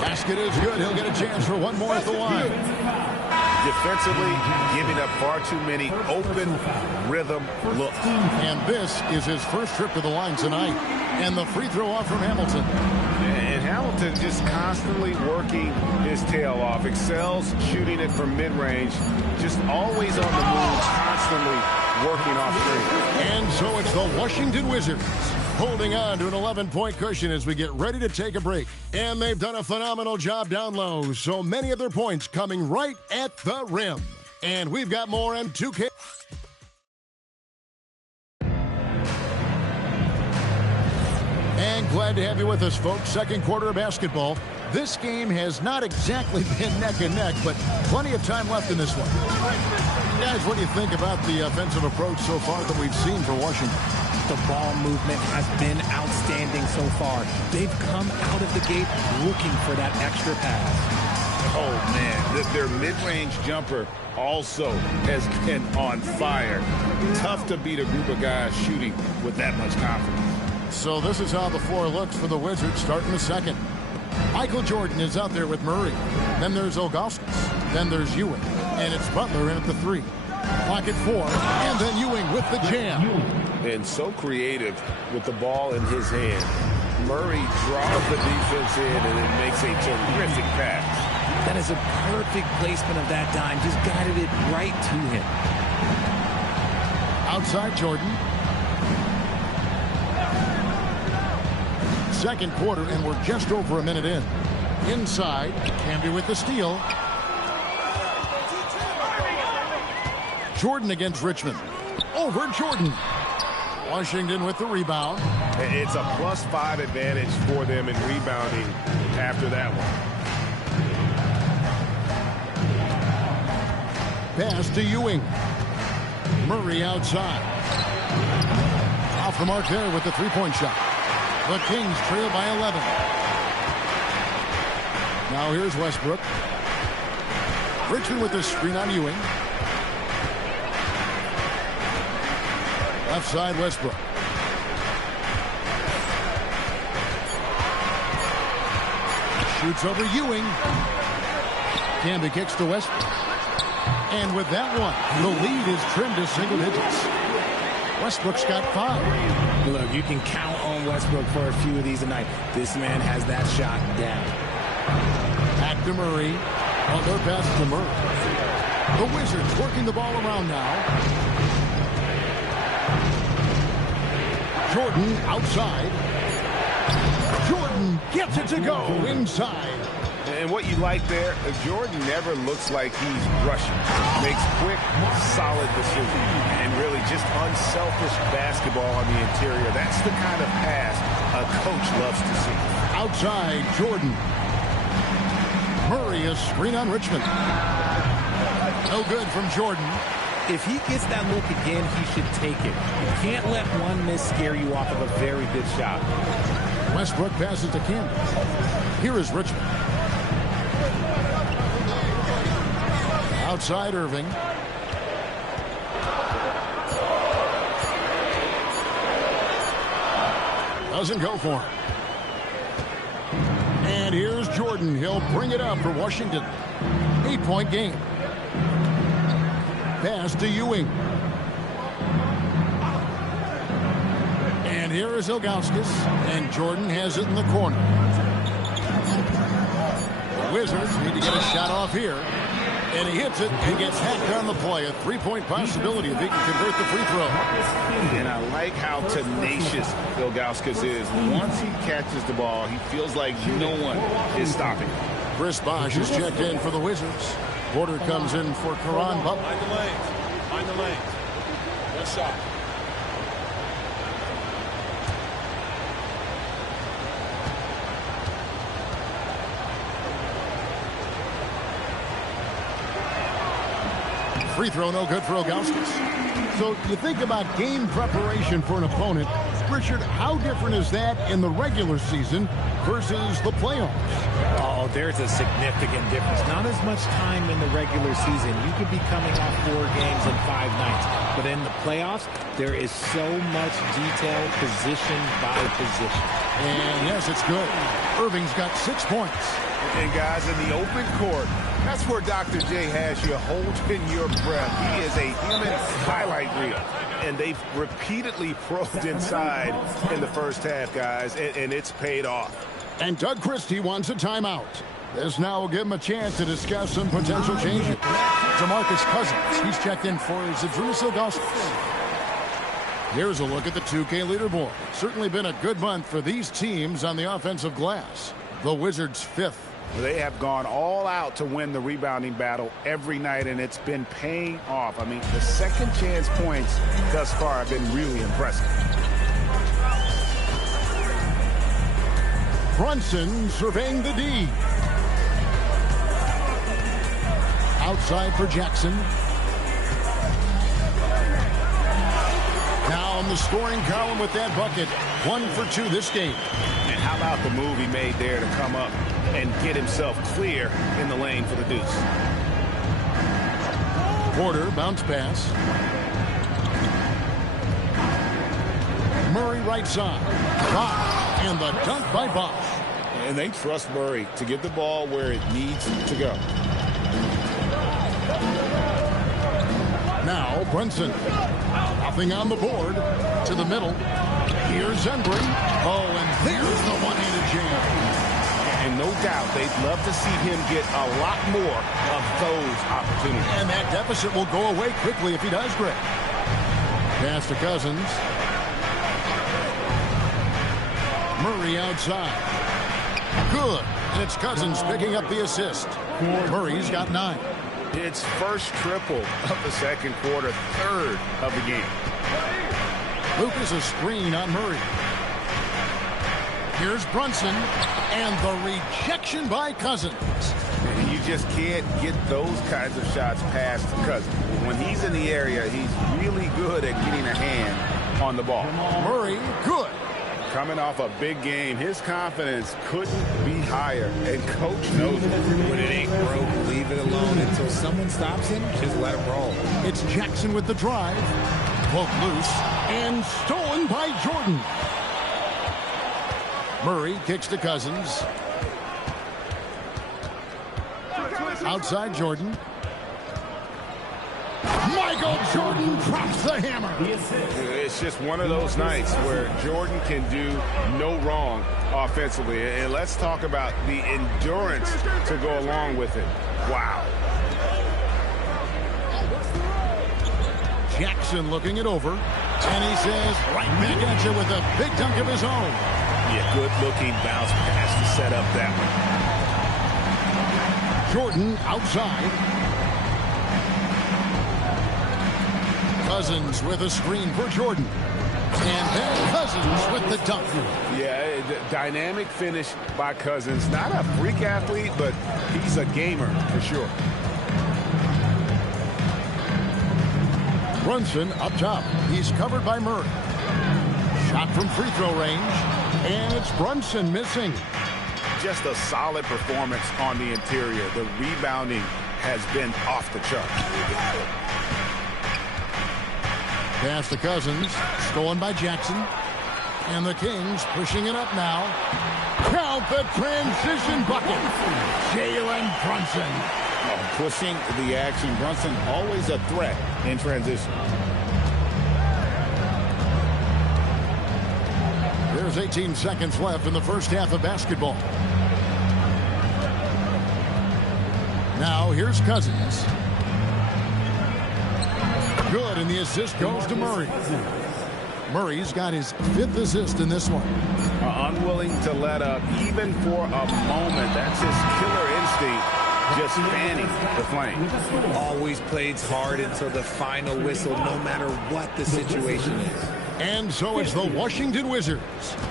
Basket is good. He'll get a chance for one more at the line. Defensively, giving up far too many open rhythm looks. And this is his first trip to the line tonight. And the free throw off from Hamilton. And Hamilton just constantly working his tail off. Excels shooting it from mid-range. Just always on the move, constantly working off screen. And so it's the Washington Wizards holding on to an 11-point cushion as we get ready to take a break. And they've done a phenomenal job down low. So many of their points coming right at the rim. And we've got more on 2K. And glad to have you with us, folks. Second quarter of basketball. This game has not exactly been neck and neck, but plenty of time left in this one. Guys, what do you think about the offensive approach so far that we've seen for Washington? The ball movement has been outstanding so far. They've come out of the gate looking for that extra pass. Oh, man. Their mid-range jumper also has been on fire. Tough to beat a group of guys shooting with that much confidence. So this is how the floor looks for the Wizards starting the second. Michael Jordan is out there with Murray. Then there's Ilgauskas. Then there's Ewing. And it's Butler in at the 3. Clock at 4. And then Ewing with the jam. And so creative with the ball in his hand. Murray draws the defense in and then makes a terrific pass. That is a perfect placement of that dime. Just guided it right to him. Outside Jordan. Second quarter, and we're just over a minute in. Inside, Camby with the steal. Jordan against Richmond. Over Jordan. Washington with the rebound. It's a +5 advantage for them in rebounding after that one. Pass to Ewing. Murray outside. Off the mark there with the three-point shot. The Kings trail by 11. Now here's Westbrook. Richmond with the screen on Ewing. Left side Westbrook. Shoots over Ewing. Camby kicks to Westbrook. And with that one, the lead is trimmed to single digits. Westbrook's got 5. Look, you can count on Westbrook for a few of these tonight. This man has that shot down. Back to Murray. Butler passes to Murray. The Wizards working the ball around now. Jordan outside. Jordan gets it to go inside. And what you like there, Jordan never looks like he's rushing. Makes quick, solid decisions. And really just unselfish basketball on the interior. That's the kind of pass a coach loves to see. Outside, Jordan. Murray, a screen on Richmond. No good from Jordan. If he gets that look again, he should take it. You can't let one miss scare you off of a very good shot. Westbrook passes to Camby. Here is Richmond. Outside Irving. Doesn't go for him. And here's Jordan. He'll bring it up for Washington. 8-point game. Pass to Ewing. And here is Ilgauskas. And Jordan has it in the corner. The Wizards need to get a shot off here. And he hits it and gets hacked on the play. A 3-point possibility if he can convert the free throw. And I like how tenacious Ilgauskas is. Once he catches the ball, he feels like no one is stopping. Chris Bosh is checked in for the Wizards. Porter comes in for Caron Butler. Find the lanes. Find the lanes. Good shot. Free throw no good for Ilgauskas. So you think about game preparation for an opponent. Richard, how different is that in the regular season versus the playoffs? Oh, there's a significant difference. Not as much time in the regular season. You could be coming off 4 games in 5 nights. But in the playoffs, there is so much detail position by position. And yes, it's good. Irving's got 6 points. And guys, in the open court, that's where Dr. J has you holding your breath. He is a human highlight reel. And they've repeatedly probed inside in the first half, guys, and it's paid off. And Doug Christie wants a timeout. This now will give him a chance to discuss some potential changes. DeMarcus Cousins, he's checked in for Zydrunas Ilgauskas. Here's a look at the 2K leaderboard. Certainly been a good month for these teams on the offensive glass. The Wizards 5th. They have gone all out to win the rebounding battle every night, and it's been paying off. I mean, the second chance points thus far have been really impressive. Brunson surveying the D. Outside for Jackson. Now on the scoring column with that bucket. 1 for 2 this game. And how about the move he made there to come up and get himself clear in the lane for the deuce. Porter, bounce pass. Murray right side. Bosh, and the dunk by Bosh. And they trust Murray to get the ball where it needs to go. Now Brunson. Nothing on the board. To the middle. Here's Embry. Oh, and there's the one-handed jam. And no doubt they'd love to see him get a lot more of those opportunities. And that deficit will go away quickly if he does, Greg. Pass to Cousins. Murray outside. Good. And it's Cousins picking up the assist. Murray's got 9. It's first triple of the second quarter, third of the game. Lucas a screen on Murray. Here's Brunson, and the rejection by Cousins. You just can't get those kinds of shots past Cousins. When he's in the area, he's really good at getting a hand on the ball. Murray, good. Coming off a big game, his confidence couldn't be higher, and Coach knows it. When it ain't broke, leave it alone until someone stops him. Just let him roll. It's Jackson with the drive. Poked loose and stolen by Jordan. Murray kicks to Cousins. Outside Jordan. Michael Jordan drops the hammer. It's just one of those nights where Jordan can do no wrong offensively. And let's talk about the endurance to go along with it. Wow. Jackson looking it over. And he says, right back at you with a big dunk of his own. Yeah, good-looking bounce pass to set up that one. Jordan outside. Cousins with a screen for Jordan. And then Cousins with the dunk. Yeah, dynamic finish by Cousins. Not a freak athlete, but he's a gamer for sure. Brunson up top. He's covered by Murray. Shot from free throw range. And it's Brunson missing. Just a solid performance on the interior. The rebounding has been off the chart. Pass to Cousins. Stolen by Jackson. And the Kings pushing it up now. Count the transition bucket. Jalen Brunson. Pushing the action. Brunson always a threat in transition. There's 18 seconds left in the first half of basketball. Now here's Cousins. Good, and the assist goes to Murray. Murray's got his 5th assist in this one. Unwilling to let up even for a moment. That's his killer instinct, just fanning the flame. Always plays hard until the final whistle, no matter what the situation is. And so it's the Washington Wizards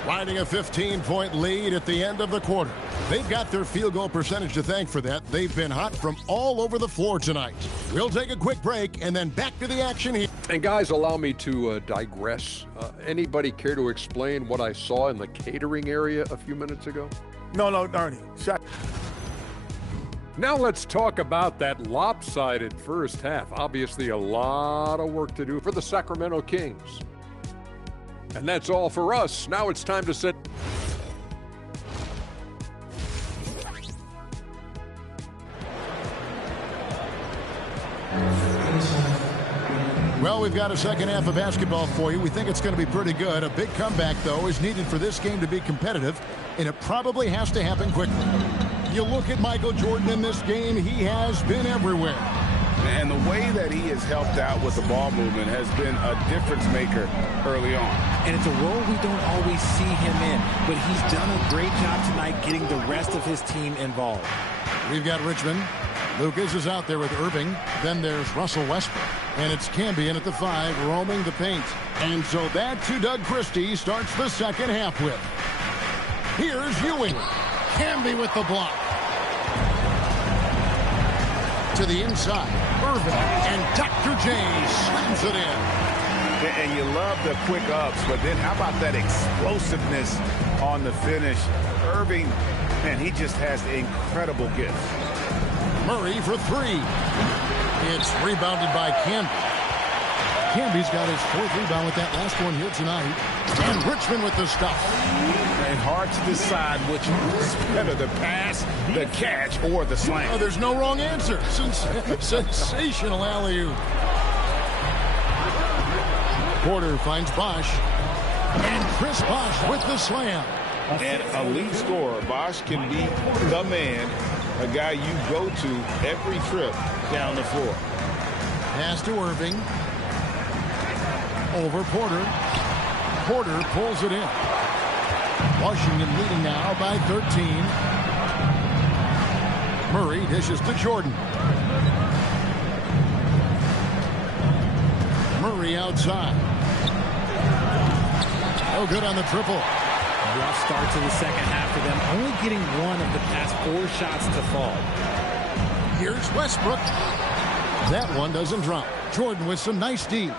riding a 15-point lead at the end of the quarter. They've got their field goal percentage to thank for that. They've been hot from all over the floor tonight. We'll take a quick break and then back to the action here. And guys, allow me to digress. Anybody care to explain what I saw in the catering area a few minutes ago? No, Ernie. Now let's talk about that lopsided first half. Obviously a lot of work to do for the Sacramento Kings. And that's all for us. Now it's time to sit. Well, we've got a second half of basketball for you. We think it's going to be pretty good. A big comeback, though, is needed for this game to be competitive, and it probably has to happen quickly. You look at Michael Jordan in this game, he has been everywhere. And the way that he has helped out with the ball movement has been a difference maker early on. And it's a role we don't always see him in, but he's done a great job tonight getting the rest of his team involved. We've got Richmond. Lucas is out there with Irving. Then there's Russell Westbrook. And it's Cambion at the 5, roaming the paint. And so that's who Doug Christie starts the second half with. Here's Ewing. Camby with the block. To the inside. Irving. And Dr. J slams it in. And you love the quick ups, but then how about that explosiveness on the finish? Irving, man, he just has incredible gifts. Murray for 3. It's rebounded by Camby. Camby's got his 4th rebound with that last one here tonight. And Richmond with the stuff. And hard to decide which is better, the pass, the catch, or the slam. Oh, there's no wrong answer. Sensational alley-oop. Porter finds Bosch. And Chris Bosch with the slam. And elite scorer. Bosch can be the man, a guy you go to every trip down the floor. Pass to Irving. Over Porter. Porter pulls it in. Washington leading now by 13. Murray dishes to Jordan. Murray outside. No good on the triple. Rough start to the second half for them, only getting one of the past 4 shots to fall. Here's Westbrook. That one doesn't drop. Jordan with some nice D.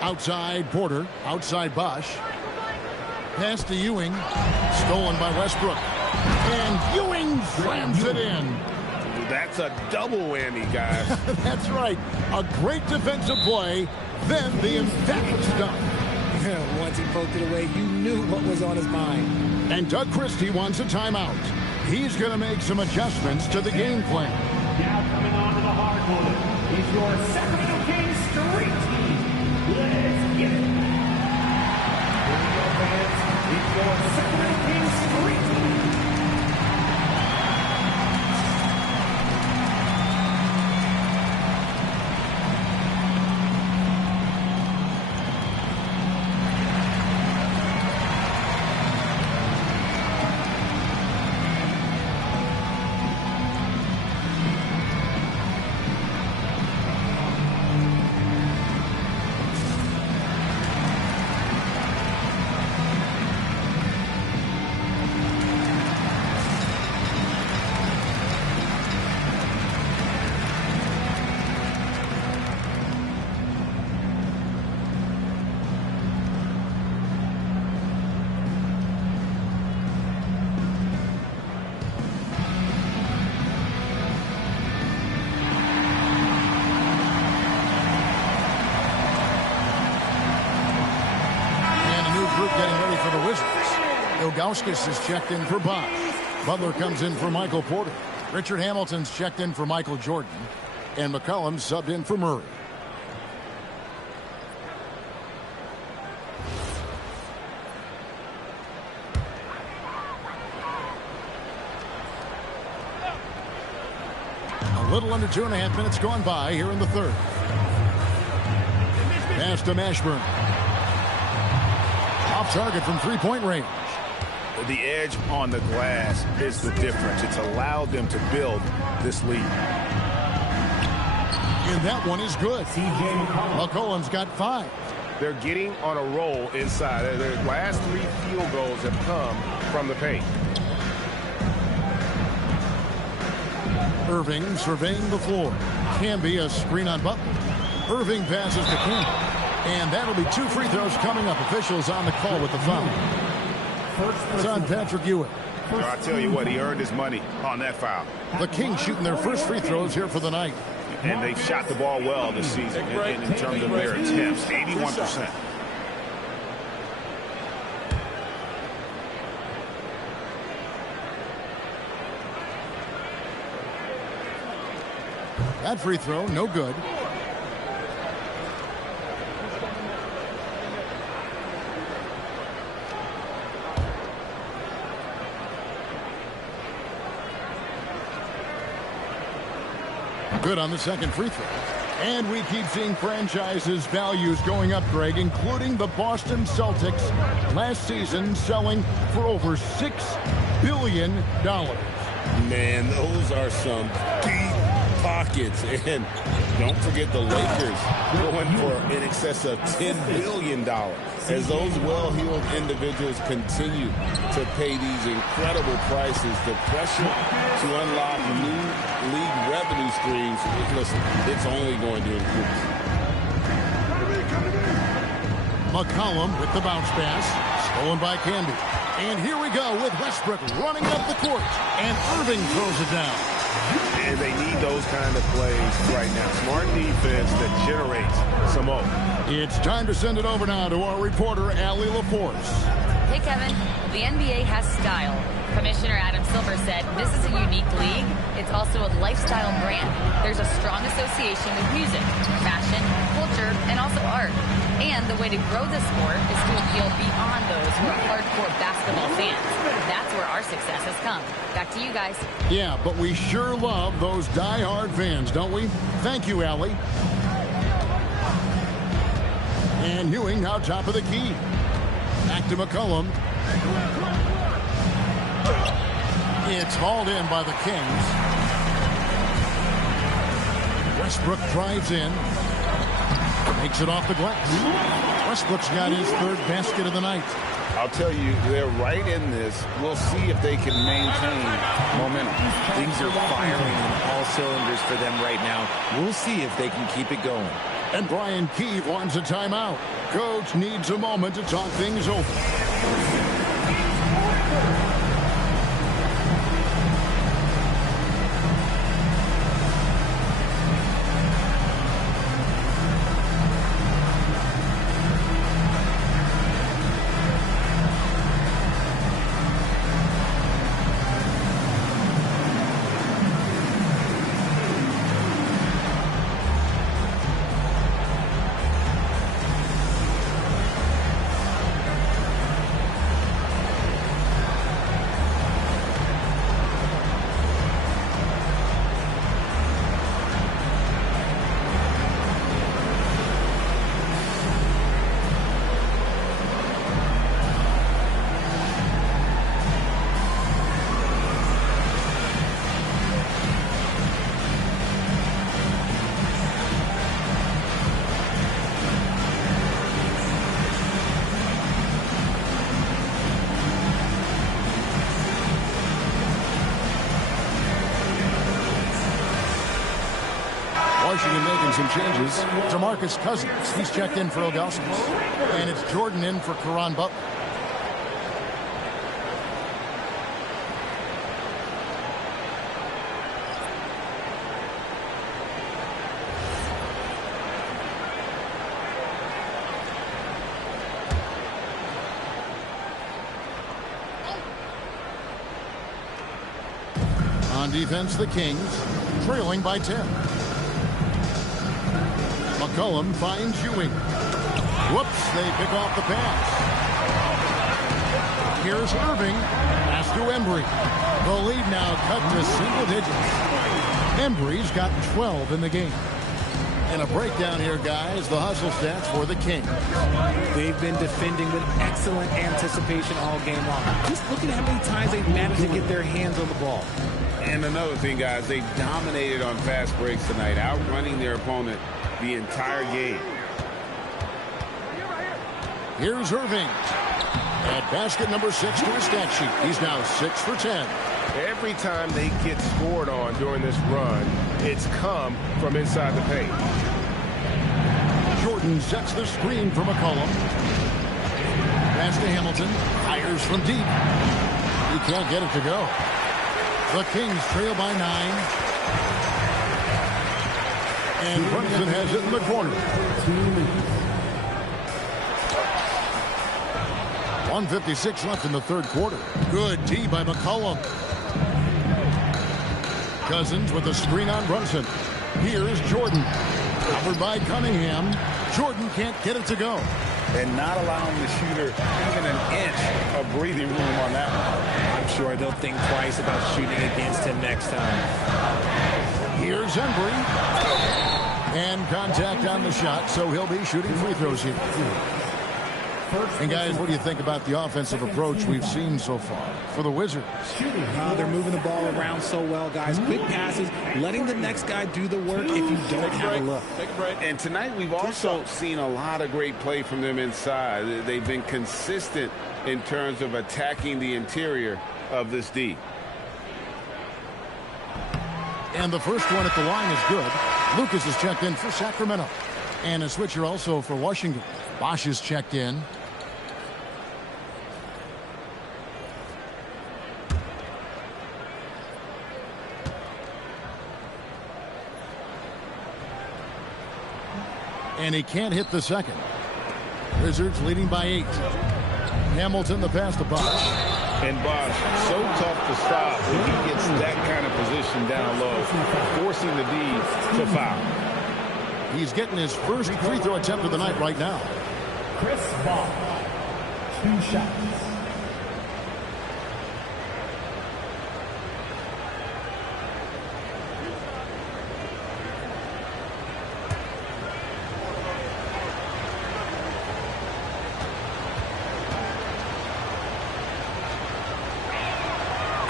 Outside Porter. Outside Bosch. Pass to Ewing. Stolen by Westbrook. And Ewing slams it in. That's a double whammy, guys. That's right. A great defensive play. Then the emphatic stuff. Once he poked it away, you knew what was on his mind. And Doug Christie wants a timeout. He's going to make some adjustments to the game plan. Now coming on to the hardwood is your Sacramento Kings street team. Let's get it. Here we go, fans. It's your Sacramento Kings street team. Ilgauskas is checked in for Bosch. Butler comes in for Michael Porter. Richard Hamilton's checked in for Michael Jordan. And McCollum subbed in for Murray. A little under 2.5 minutes gone by here in the third. Pass to Mashburn. Off target from three-point range. The edge on the glass is the difference. It's allowed them to build this lead. And that one is good. McCollum's got 5. They're getting on a roll inside. Their last 3 field goals have come from the paint. Irving surveying the floor. Camby a screen on Butler. Irving passes to Camby. And that'll be 2 free throws coming up. Officials on the call with the foul. It's on Patrick Ewing. I tell you what, he earned his money on that foul. The Kings shooting their first free throws here for the night. And they've shot the ball well this season in terms of their attempts. 81%. That free throw, no good. Good on the second free throw. And we keep seeing franchises' values going up, Greg, including the Boston Celtics last season selling for over $6 billion. Man, those are some deep pockets. And don't forget the Lakers going for in excess of $10 billion. As those well-heeled individuals continue to pay these incredible prices, the pressure to unlock new league revenue streams, listen, it's only going to increase. McCollum with the bounce pass, stolen by Camby. And here we go with Westbrook running up the court, and Irving throws it down. And they need those kind of plays right now. Smart defense that generates some more. It's time to send it over now to our reporter, Allie LaForce. Hey, Kevin. The NBA has style. Commissioner Adam Silver said this is a unique league. It's also a lifestyle brand. There's a strong association with music, fashion, culture, and also art. And the way to grow the sport is to appeal beyond those who are hardcore basketball fans. That's where our success has come. Back to you guys. Yeah, but we sure love those die-hard fans, don't we? Thank you, Allie. And Ewing now top of the key. Back to McCollum. It's hauled in by the Kings. Westbrook drives in. Makes it off the glass. Westbrook's got his third basket of the night. I'll tell you, they're right in this. We'll see if they can maintain momentum. Things are firing on all cylinders for them right now. We'll see if they can keep it going. And Brian Keefe wants a timeout. Coach needs a moment to talk things over. Washington making some changes. DeMarcus Cousins, he's checked in for Ilgauskas. And it's Jordan in for Caron Butler. On defense, the Kings, trailing by 10. McCollum finds Ewing. Whoops, they pick off the pass. Here's Irving. Pass to Embry. The lead now cut to single digits. Embry's got 12 in the game. And a breakdown here, guys. The hustle stats for the Kings. They've been defending with excellent anticipation all game long. Just look at how many times they've managed to get their hands on the ball. And another thing, guys, they dominated on fast breaks tonight, outrunning their opponent the entire game. Here's Irving. At basket number 6 to his stat sheet. He's now 6 for 10. Every time they get scored on during this run, it's come from inside the paint. Jordan sets the screen for McCollum. Pass to Hamilton. Fires from deep. He can't get it to go. The Kings trail by 9. And Brunson has it in the corner. 1:56 left in the third quarter. Good D by McCollum. Cousins with a screen on Brunson. Here's Jordan. Covered by Cunningham. Jordan can't get it to go. And not allowing the shooter even an inch of breathing room on that one. I'm sure they'll think twice about shooting against him next time. Here's Embry. And contact on the shot, so he'll be shooting free throws here. And guys, what do you think about the offensive approach we've seen so far for the Wizards? They're moving the ball around so well, guys. Quick passes, letting the next guy do the work if you don't have a look. And tonight we've also seen a lot of great play from them inside. They've been consistent in terms of attacking the interior of this D. And the first one at the line is good. Lucas is checked in for Sacramento. And a switcher also for Washington. Bosch is checked in. And he can't hit the second. Wizards leading by 8. Hamilton the pass to Bosch. And Bosch, so tough to stop when he gets that kind of position down low, forcing the D to foul. He's getting his first free throw attempt of the night right now. Chris Bosch, 2 shots.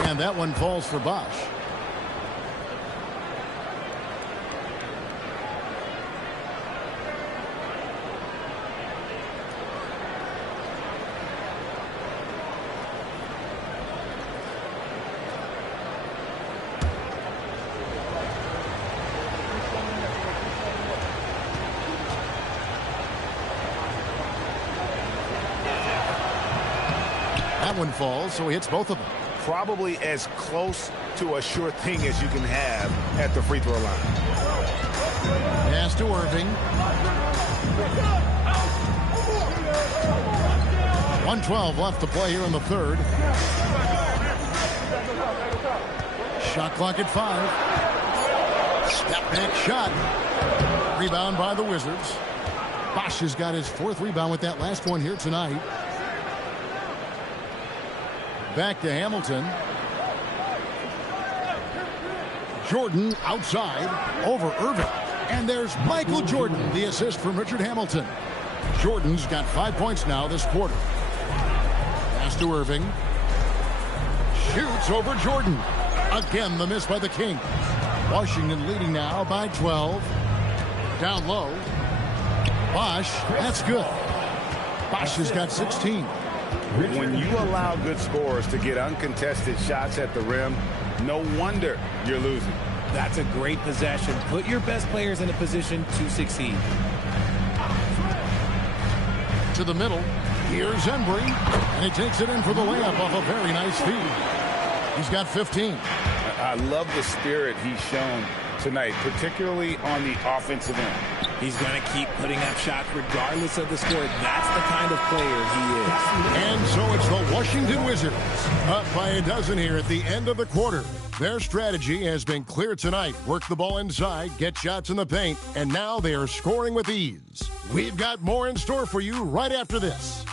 And that one falls for Bosch. one falls, so he hits both of them. Probably as close to a sure thing as you can have at the free throw line. Pass to Irving. 1:12 left to play here in the third. Shot clock at 5. Step back shot. Rebound by the Wizards. Bosch has got his 4th rebound with that last one here tonight. Back to Hamilton. Jordan outside over Irving. And there's Michael Jordan, the assist from Richard Hamilton. Jordan's got 5 points now this quarter. Pass to Irving. Shoots over Jordan. Again, the miss by the Kings. Washington leading now by 12. Down low. Bosch, that's good. Bosch has got 16. When you allow good scorers to get uncontested shots at the rim, no wonder you're losing. That's a great possession. Put your best players in a position to succeed. To the middle. Here's Embry. And he takes it in for the layup off a very nice feed. He's got 15. I love the spirit he's shown tonight, particularly on the offensive end. He's going to keep putting up shots regardless of the score. That's the kind of player he is. And so it's the Washington Wizards up by a dozen here at the end of the quarter. Their strategy has been clear tonight. Work the ball inside, get shots in the paint, and now they are scoring with ease. We've got more in store for you right after this.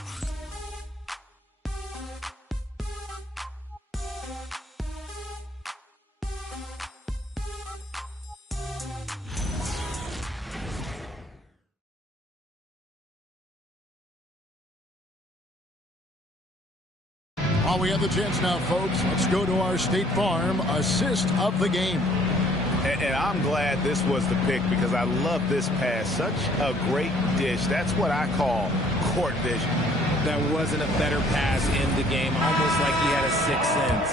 While we have the chance now, folks, let's go to our State Farm assist of the game. And I'm glad this was the pick because I love this pass. Such a great dish. That's what I call court vision. That wasn't a better pass in the game, almost like he had a sixth sense.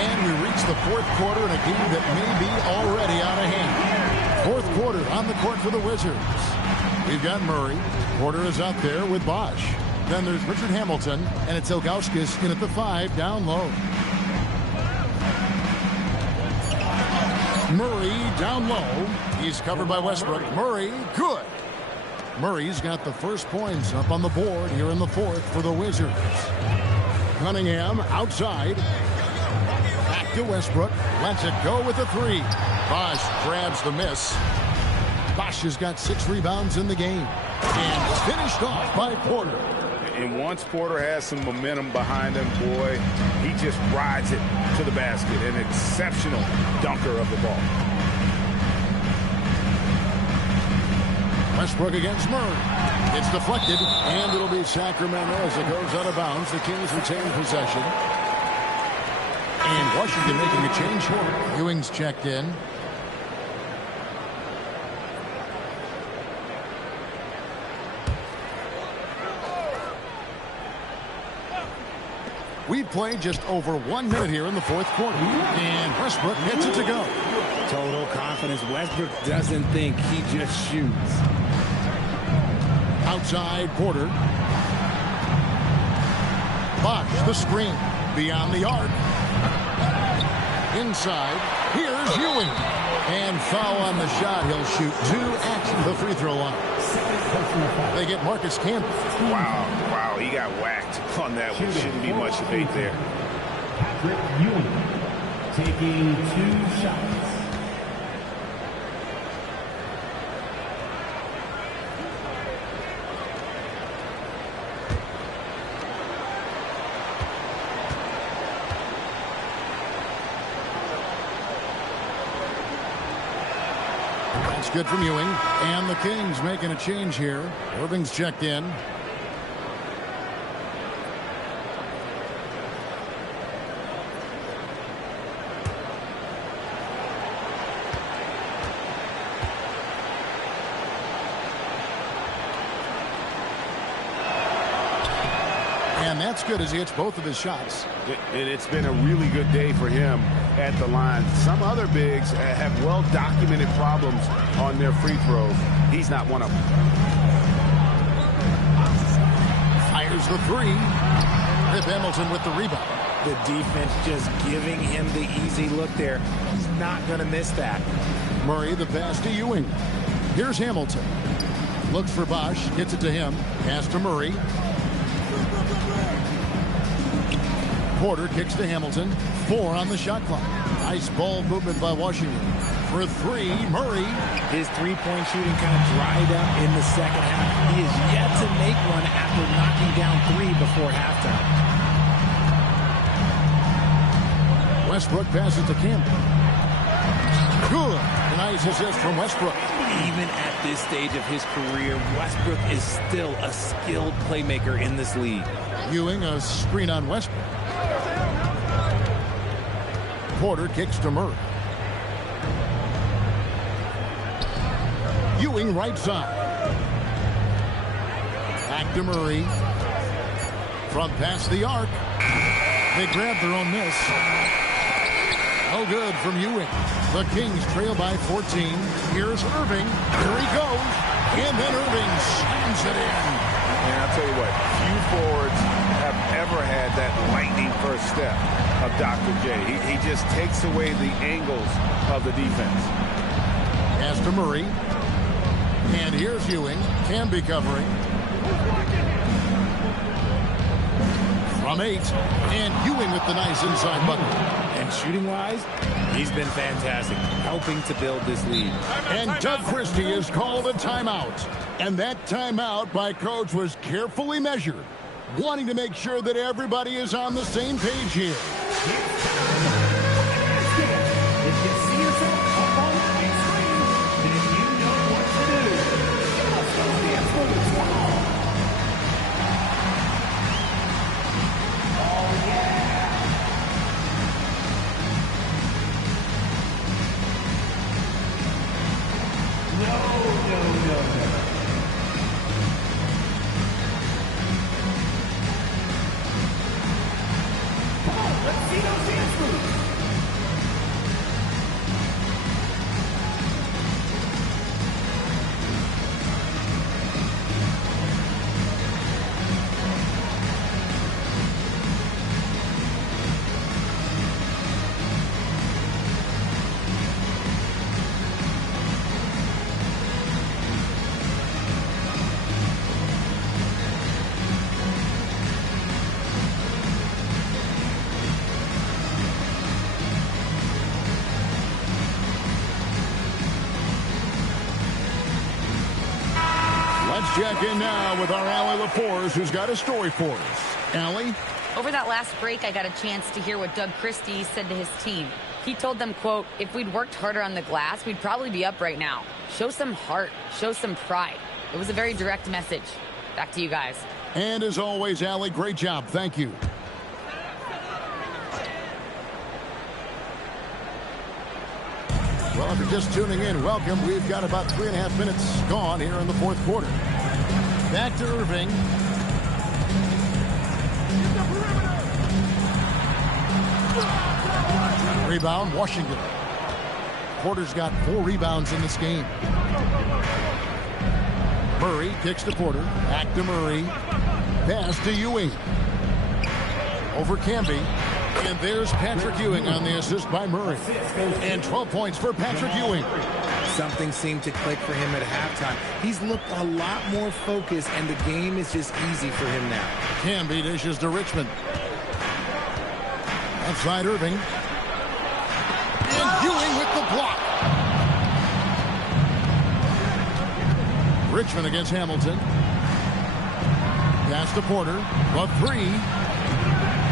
And we reach the 4th quarter in a game that may be already out of hand. 4th quarter on the court for the Wizards. We've got Murray. Porter is out there with Bosch. Then there's Richard Hamilton, and it's Ilgauskas in at the 5, down low. Murray down low. He's covered by Westbrook. Murray, good. Murray's got the first points up on the board here in the 4th for the Wizards. Cunningham outside. Back to Westbrook. Lets it go with the 3. Bosch grabs the miss. Bosch has got 6 rebounds in the game. And finished off by Porter. And once Porter has some momentum behind him, boy, he just rides it to the basket. An exceptional dunker of the ball. Westbrook against Murray. It's deflected, and it'll be Sacramento as it goes out of bounds. The Kings retain possession. And Washington making a change here. Ewing's checked in. We play just over 1 minute here in the 4th quarter. And Westbrook gets it to go. Total confidence. Westbrook doesn't think, he just shoots. Outside Porter. Bosch, the screen. Beyond the arc. Inside. Here's Ewing. And foul on the shot. He'll shoot 2 at the free throw line. They get Marcus Campbell. Wow, he got whacked on that one. Shouldn't be much debate there. Patrick Ewing taking 2 shots. That's good from Ewing. And the Kings making a change here. Irving's checked in. And that's good as he hits both of his shots. And it's been a really good day for him at the line. Some other bigs have well-documented problems on their free throws. He's not one of them. Fires Here's the three. Rip Hamilton with the rebound. The defense just giving him the easy look there. He's not going to miss that. Murray, the pass to Ewing. Here's Hamilton. Looks for Bosch. Gets it to him. Pass to Murray. Porter kicks to Hamilton. 4 on the shot clock. Nice ball movement by Washington. For 3, Murray. His three-point shooting kind of dried up in the second half. He is yet to make one after knocking down 3 before halftime. Westbrook passes to Campbell. Good. Nice assist from Westbrook. Even at this stage of his career, Westbrook is still a skilled playmaker in this league. Ewing, a screen on Westbrook. Porter kicks to Murray. Ewing right side. Back to Murray. From past the arc. They grab their own miss. No good from Ewing. The Kings trail by 14. Here's Irving. Here he goes. And then Irving slams it in. And I'll tell you what, few forwards have ever had that lightning first step of Dr. J. He just takes away the angles of the defense. Pass to Murray. And here's Ewing. Can be covering. From 8. And Ewing with the nice inside bucket. And shooting-wise, he's been fantastic, helping to build this lead. And Doug Christie has called a timeout. And that timeout by Coach was carefully measured, wanting to make sure that everybody is on the same page here. If you see yourself up on the big screen, then you know what to do. Let's go dance for the 12. Oh, yeah. No. Come on, let's see those dance moves. Let's check in now with our Allie LaForce, who's got a story for us. Allie? Over that last break, I got a chance to hear what Doug Christie said to his team. He told them, quote, if we'd worked harder on the glass, we'd probably be up right now. Show some heart. Show some pride. It was a very direct message. Back to you guys. And as always, Allie, great job. Thank you. Well, if you're just tuning in, welcome. We've got about 3.5 minutes gone here in the fourth quarter. Back to Irving. Rebound, Washington. Porter's got 4 rebounds in this game. Murray kicks to Porter. Back to Murray. Pass to Ewing. Over Camby. And there's Patrick Ewing on the assist by Murray. And 12 points for Patrick Ewing. Something seemed to click for him at halftime. He's looked a lot more focused, and the game is just easy for him now. Camby dishes to Richmond. Outside Irving. And Ewing with the block. Richmond against Hamilton. Pass to Porter. The 3.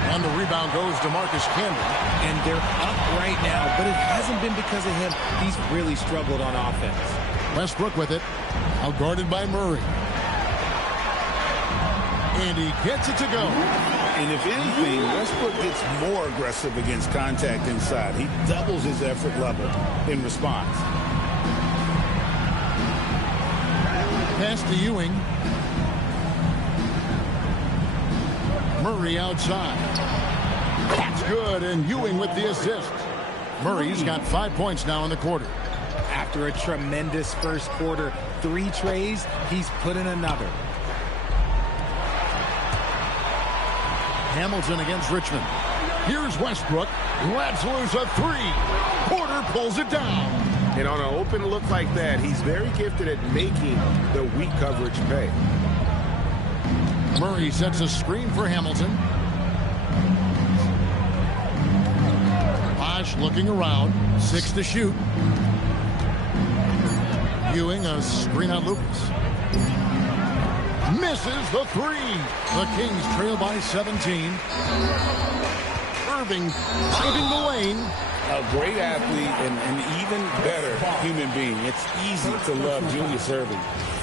And the rebound goes to Marcus Camby. And they're up right now, but it hasn't been because of him. He's really struggled on offense. Westbrook with it. Outguarded by Murray. And he gets it to go. And if anything, Westbrook gets more aggressive against contact inside. He doubles his effort level in response. Pass to Ewing. Murray outside. That's good, and Ewing with the assist. Murray's got 5 points now in the quarter. After a tremendous first quarter, 3 trays, he's put in another. Hamilton against Richmond. Here's Westbrook. Lets loose a three. Porter pulls it down. And on an open look like that, he's very gifted at making the weak coverage pay. Murray sets a screen for Hamilton. Bosch looking around. 6 to shoot. Ewing a screen on Lucas. Misses the three. The Kings trail by 17. Irving finding the lane. A great athlete and an even better human being. It's easy to love Julius Irving.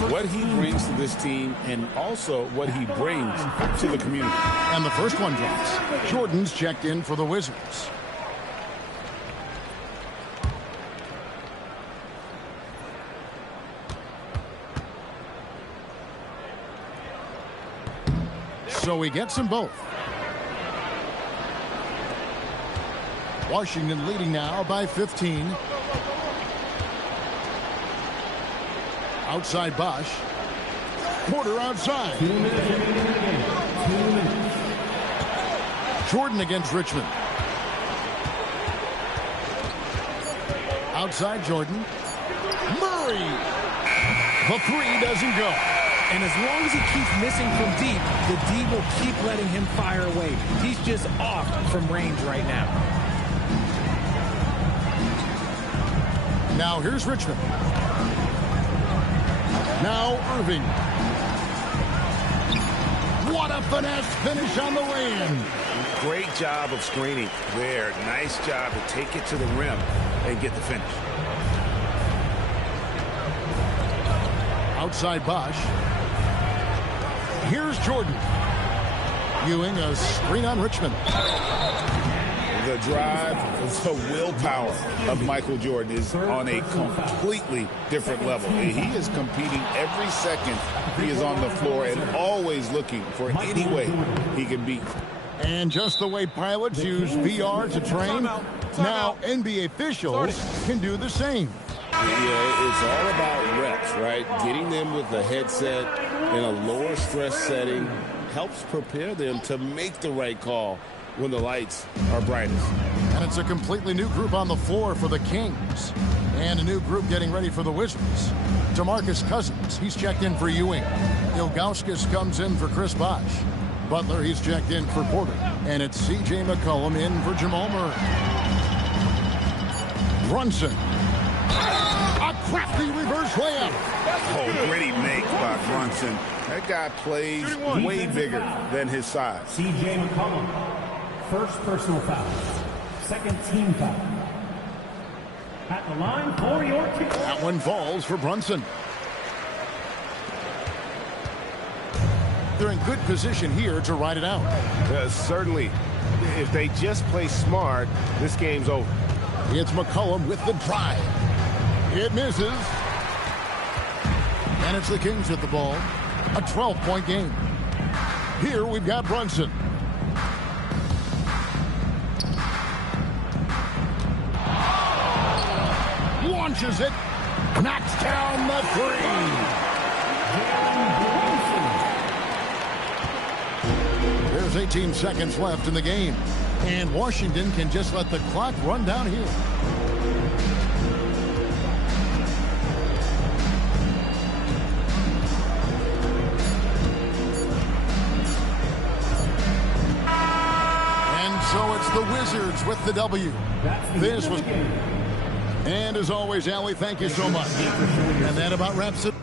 What he brings to this team and also what he brings to the community. And the first one drops. Jordan's checked in for the Wizards. So he gets them both. Washington leading now by 15. Outside Bosch. Porter outside. 2 minutes remaining in the game. 2 minutes. Jordan against Richmond. Outside Jordan. Murray. The three doesn't go. And as long as he keeps missing from deep, the D will keep letting him fire away. He's just off from range right now. Now here's Richmond. Now Irving. What a finesse finish on the lane. Great job of screening there. Nice job to take it to the rim and get the finish. Outside Bosch. Here's Jordan. Ewing a screen on Richmond. The drive, the willpower of Michael Jordan is on a completely different level. He is competing every second he is on the floor and always looking for any way he can beat. And just the way pilots use VR to train, now NBA officials can do the same. Yeah, it's all about reps, right? Getting them with the headset in a lower stress setting helps prepare them to make the right call when the lights are brightest. And it's a completely new group on the floor for the Kings. And a new group getting ready for the Wizards. DeMarcus Cousins, he's checked in for Ewing. Ilgauskas comes in for Chris Bosh. Butler, he's checked in for Porter. And it's C.J. McCollum in for Jamal Murray. Brunson. A crafty reverse layup. Oh, gritty make by Brunson. That guy plays way bigger than his size. C.J. McCollum. First personal foul. Second team foul. At the line for your kick. That one falls for Brunson. They're in good position here to ride it out. Certainly. If they just play smart, this game's over. It's McCollum with the drive. It misses. And it's the Kings with the ball. A 12-point game. Here we've got Brunson. Launches it. Knocks down the three. There's 18 seconds left in the game. And Washington can just let the clock run down here. And so it's the Wizards with the W. This was... And as always, Allie, thank you so much. And that about wraps it.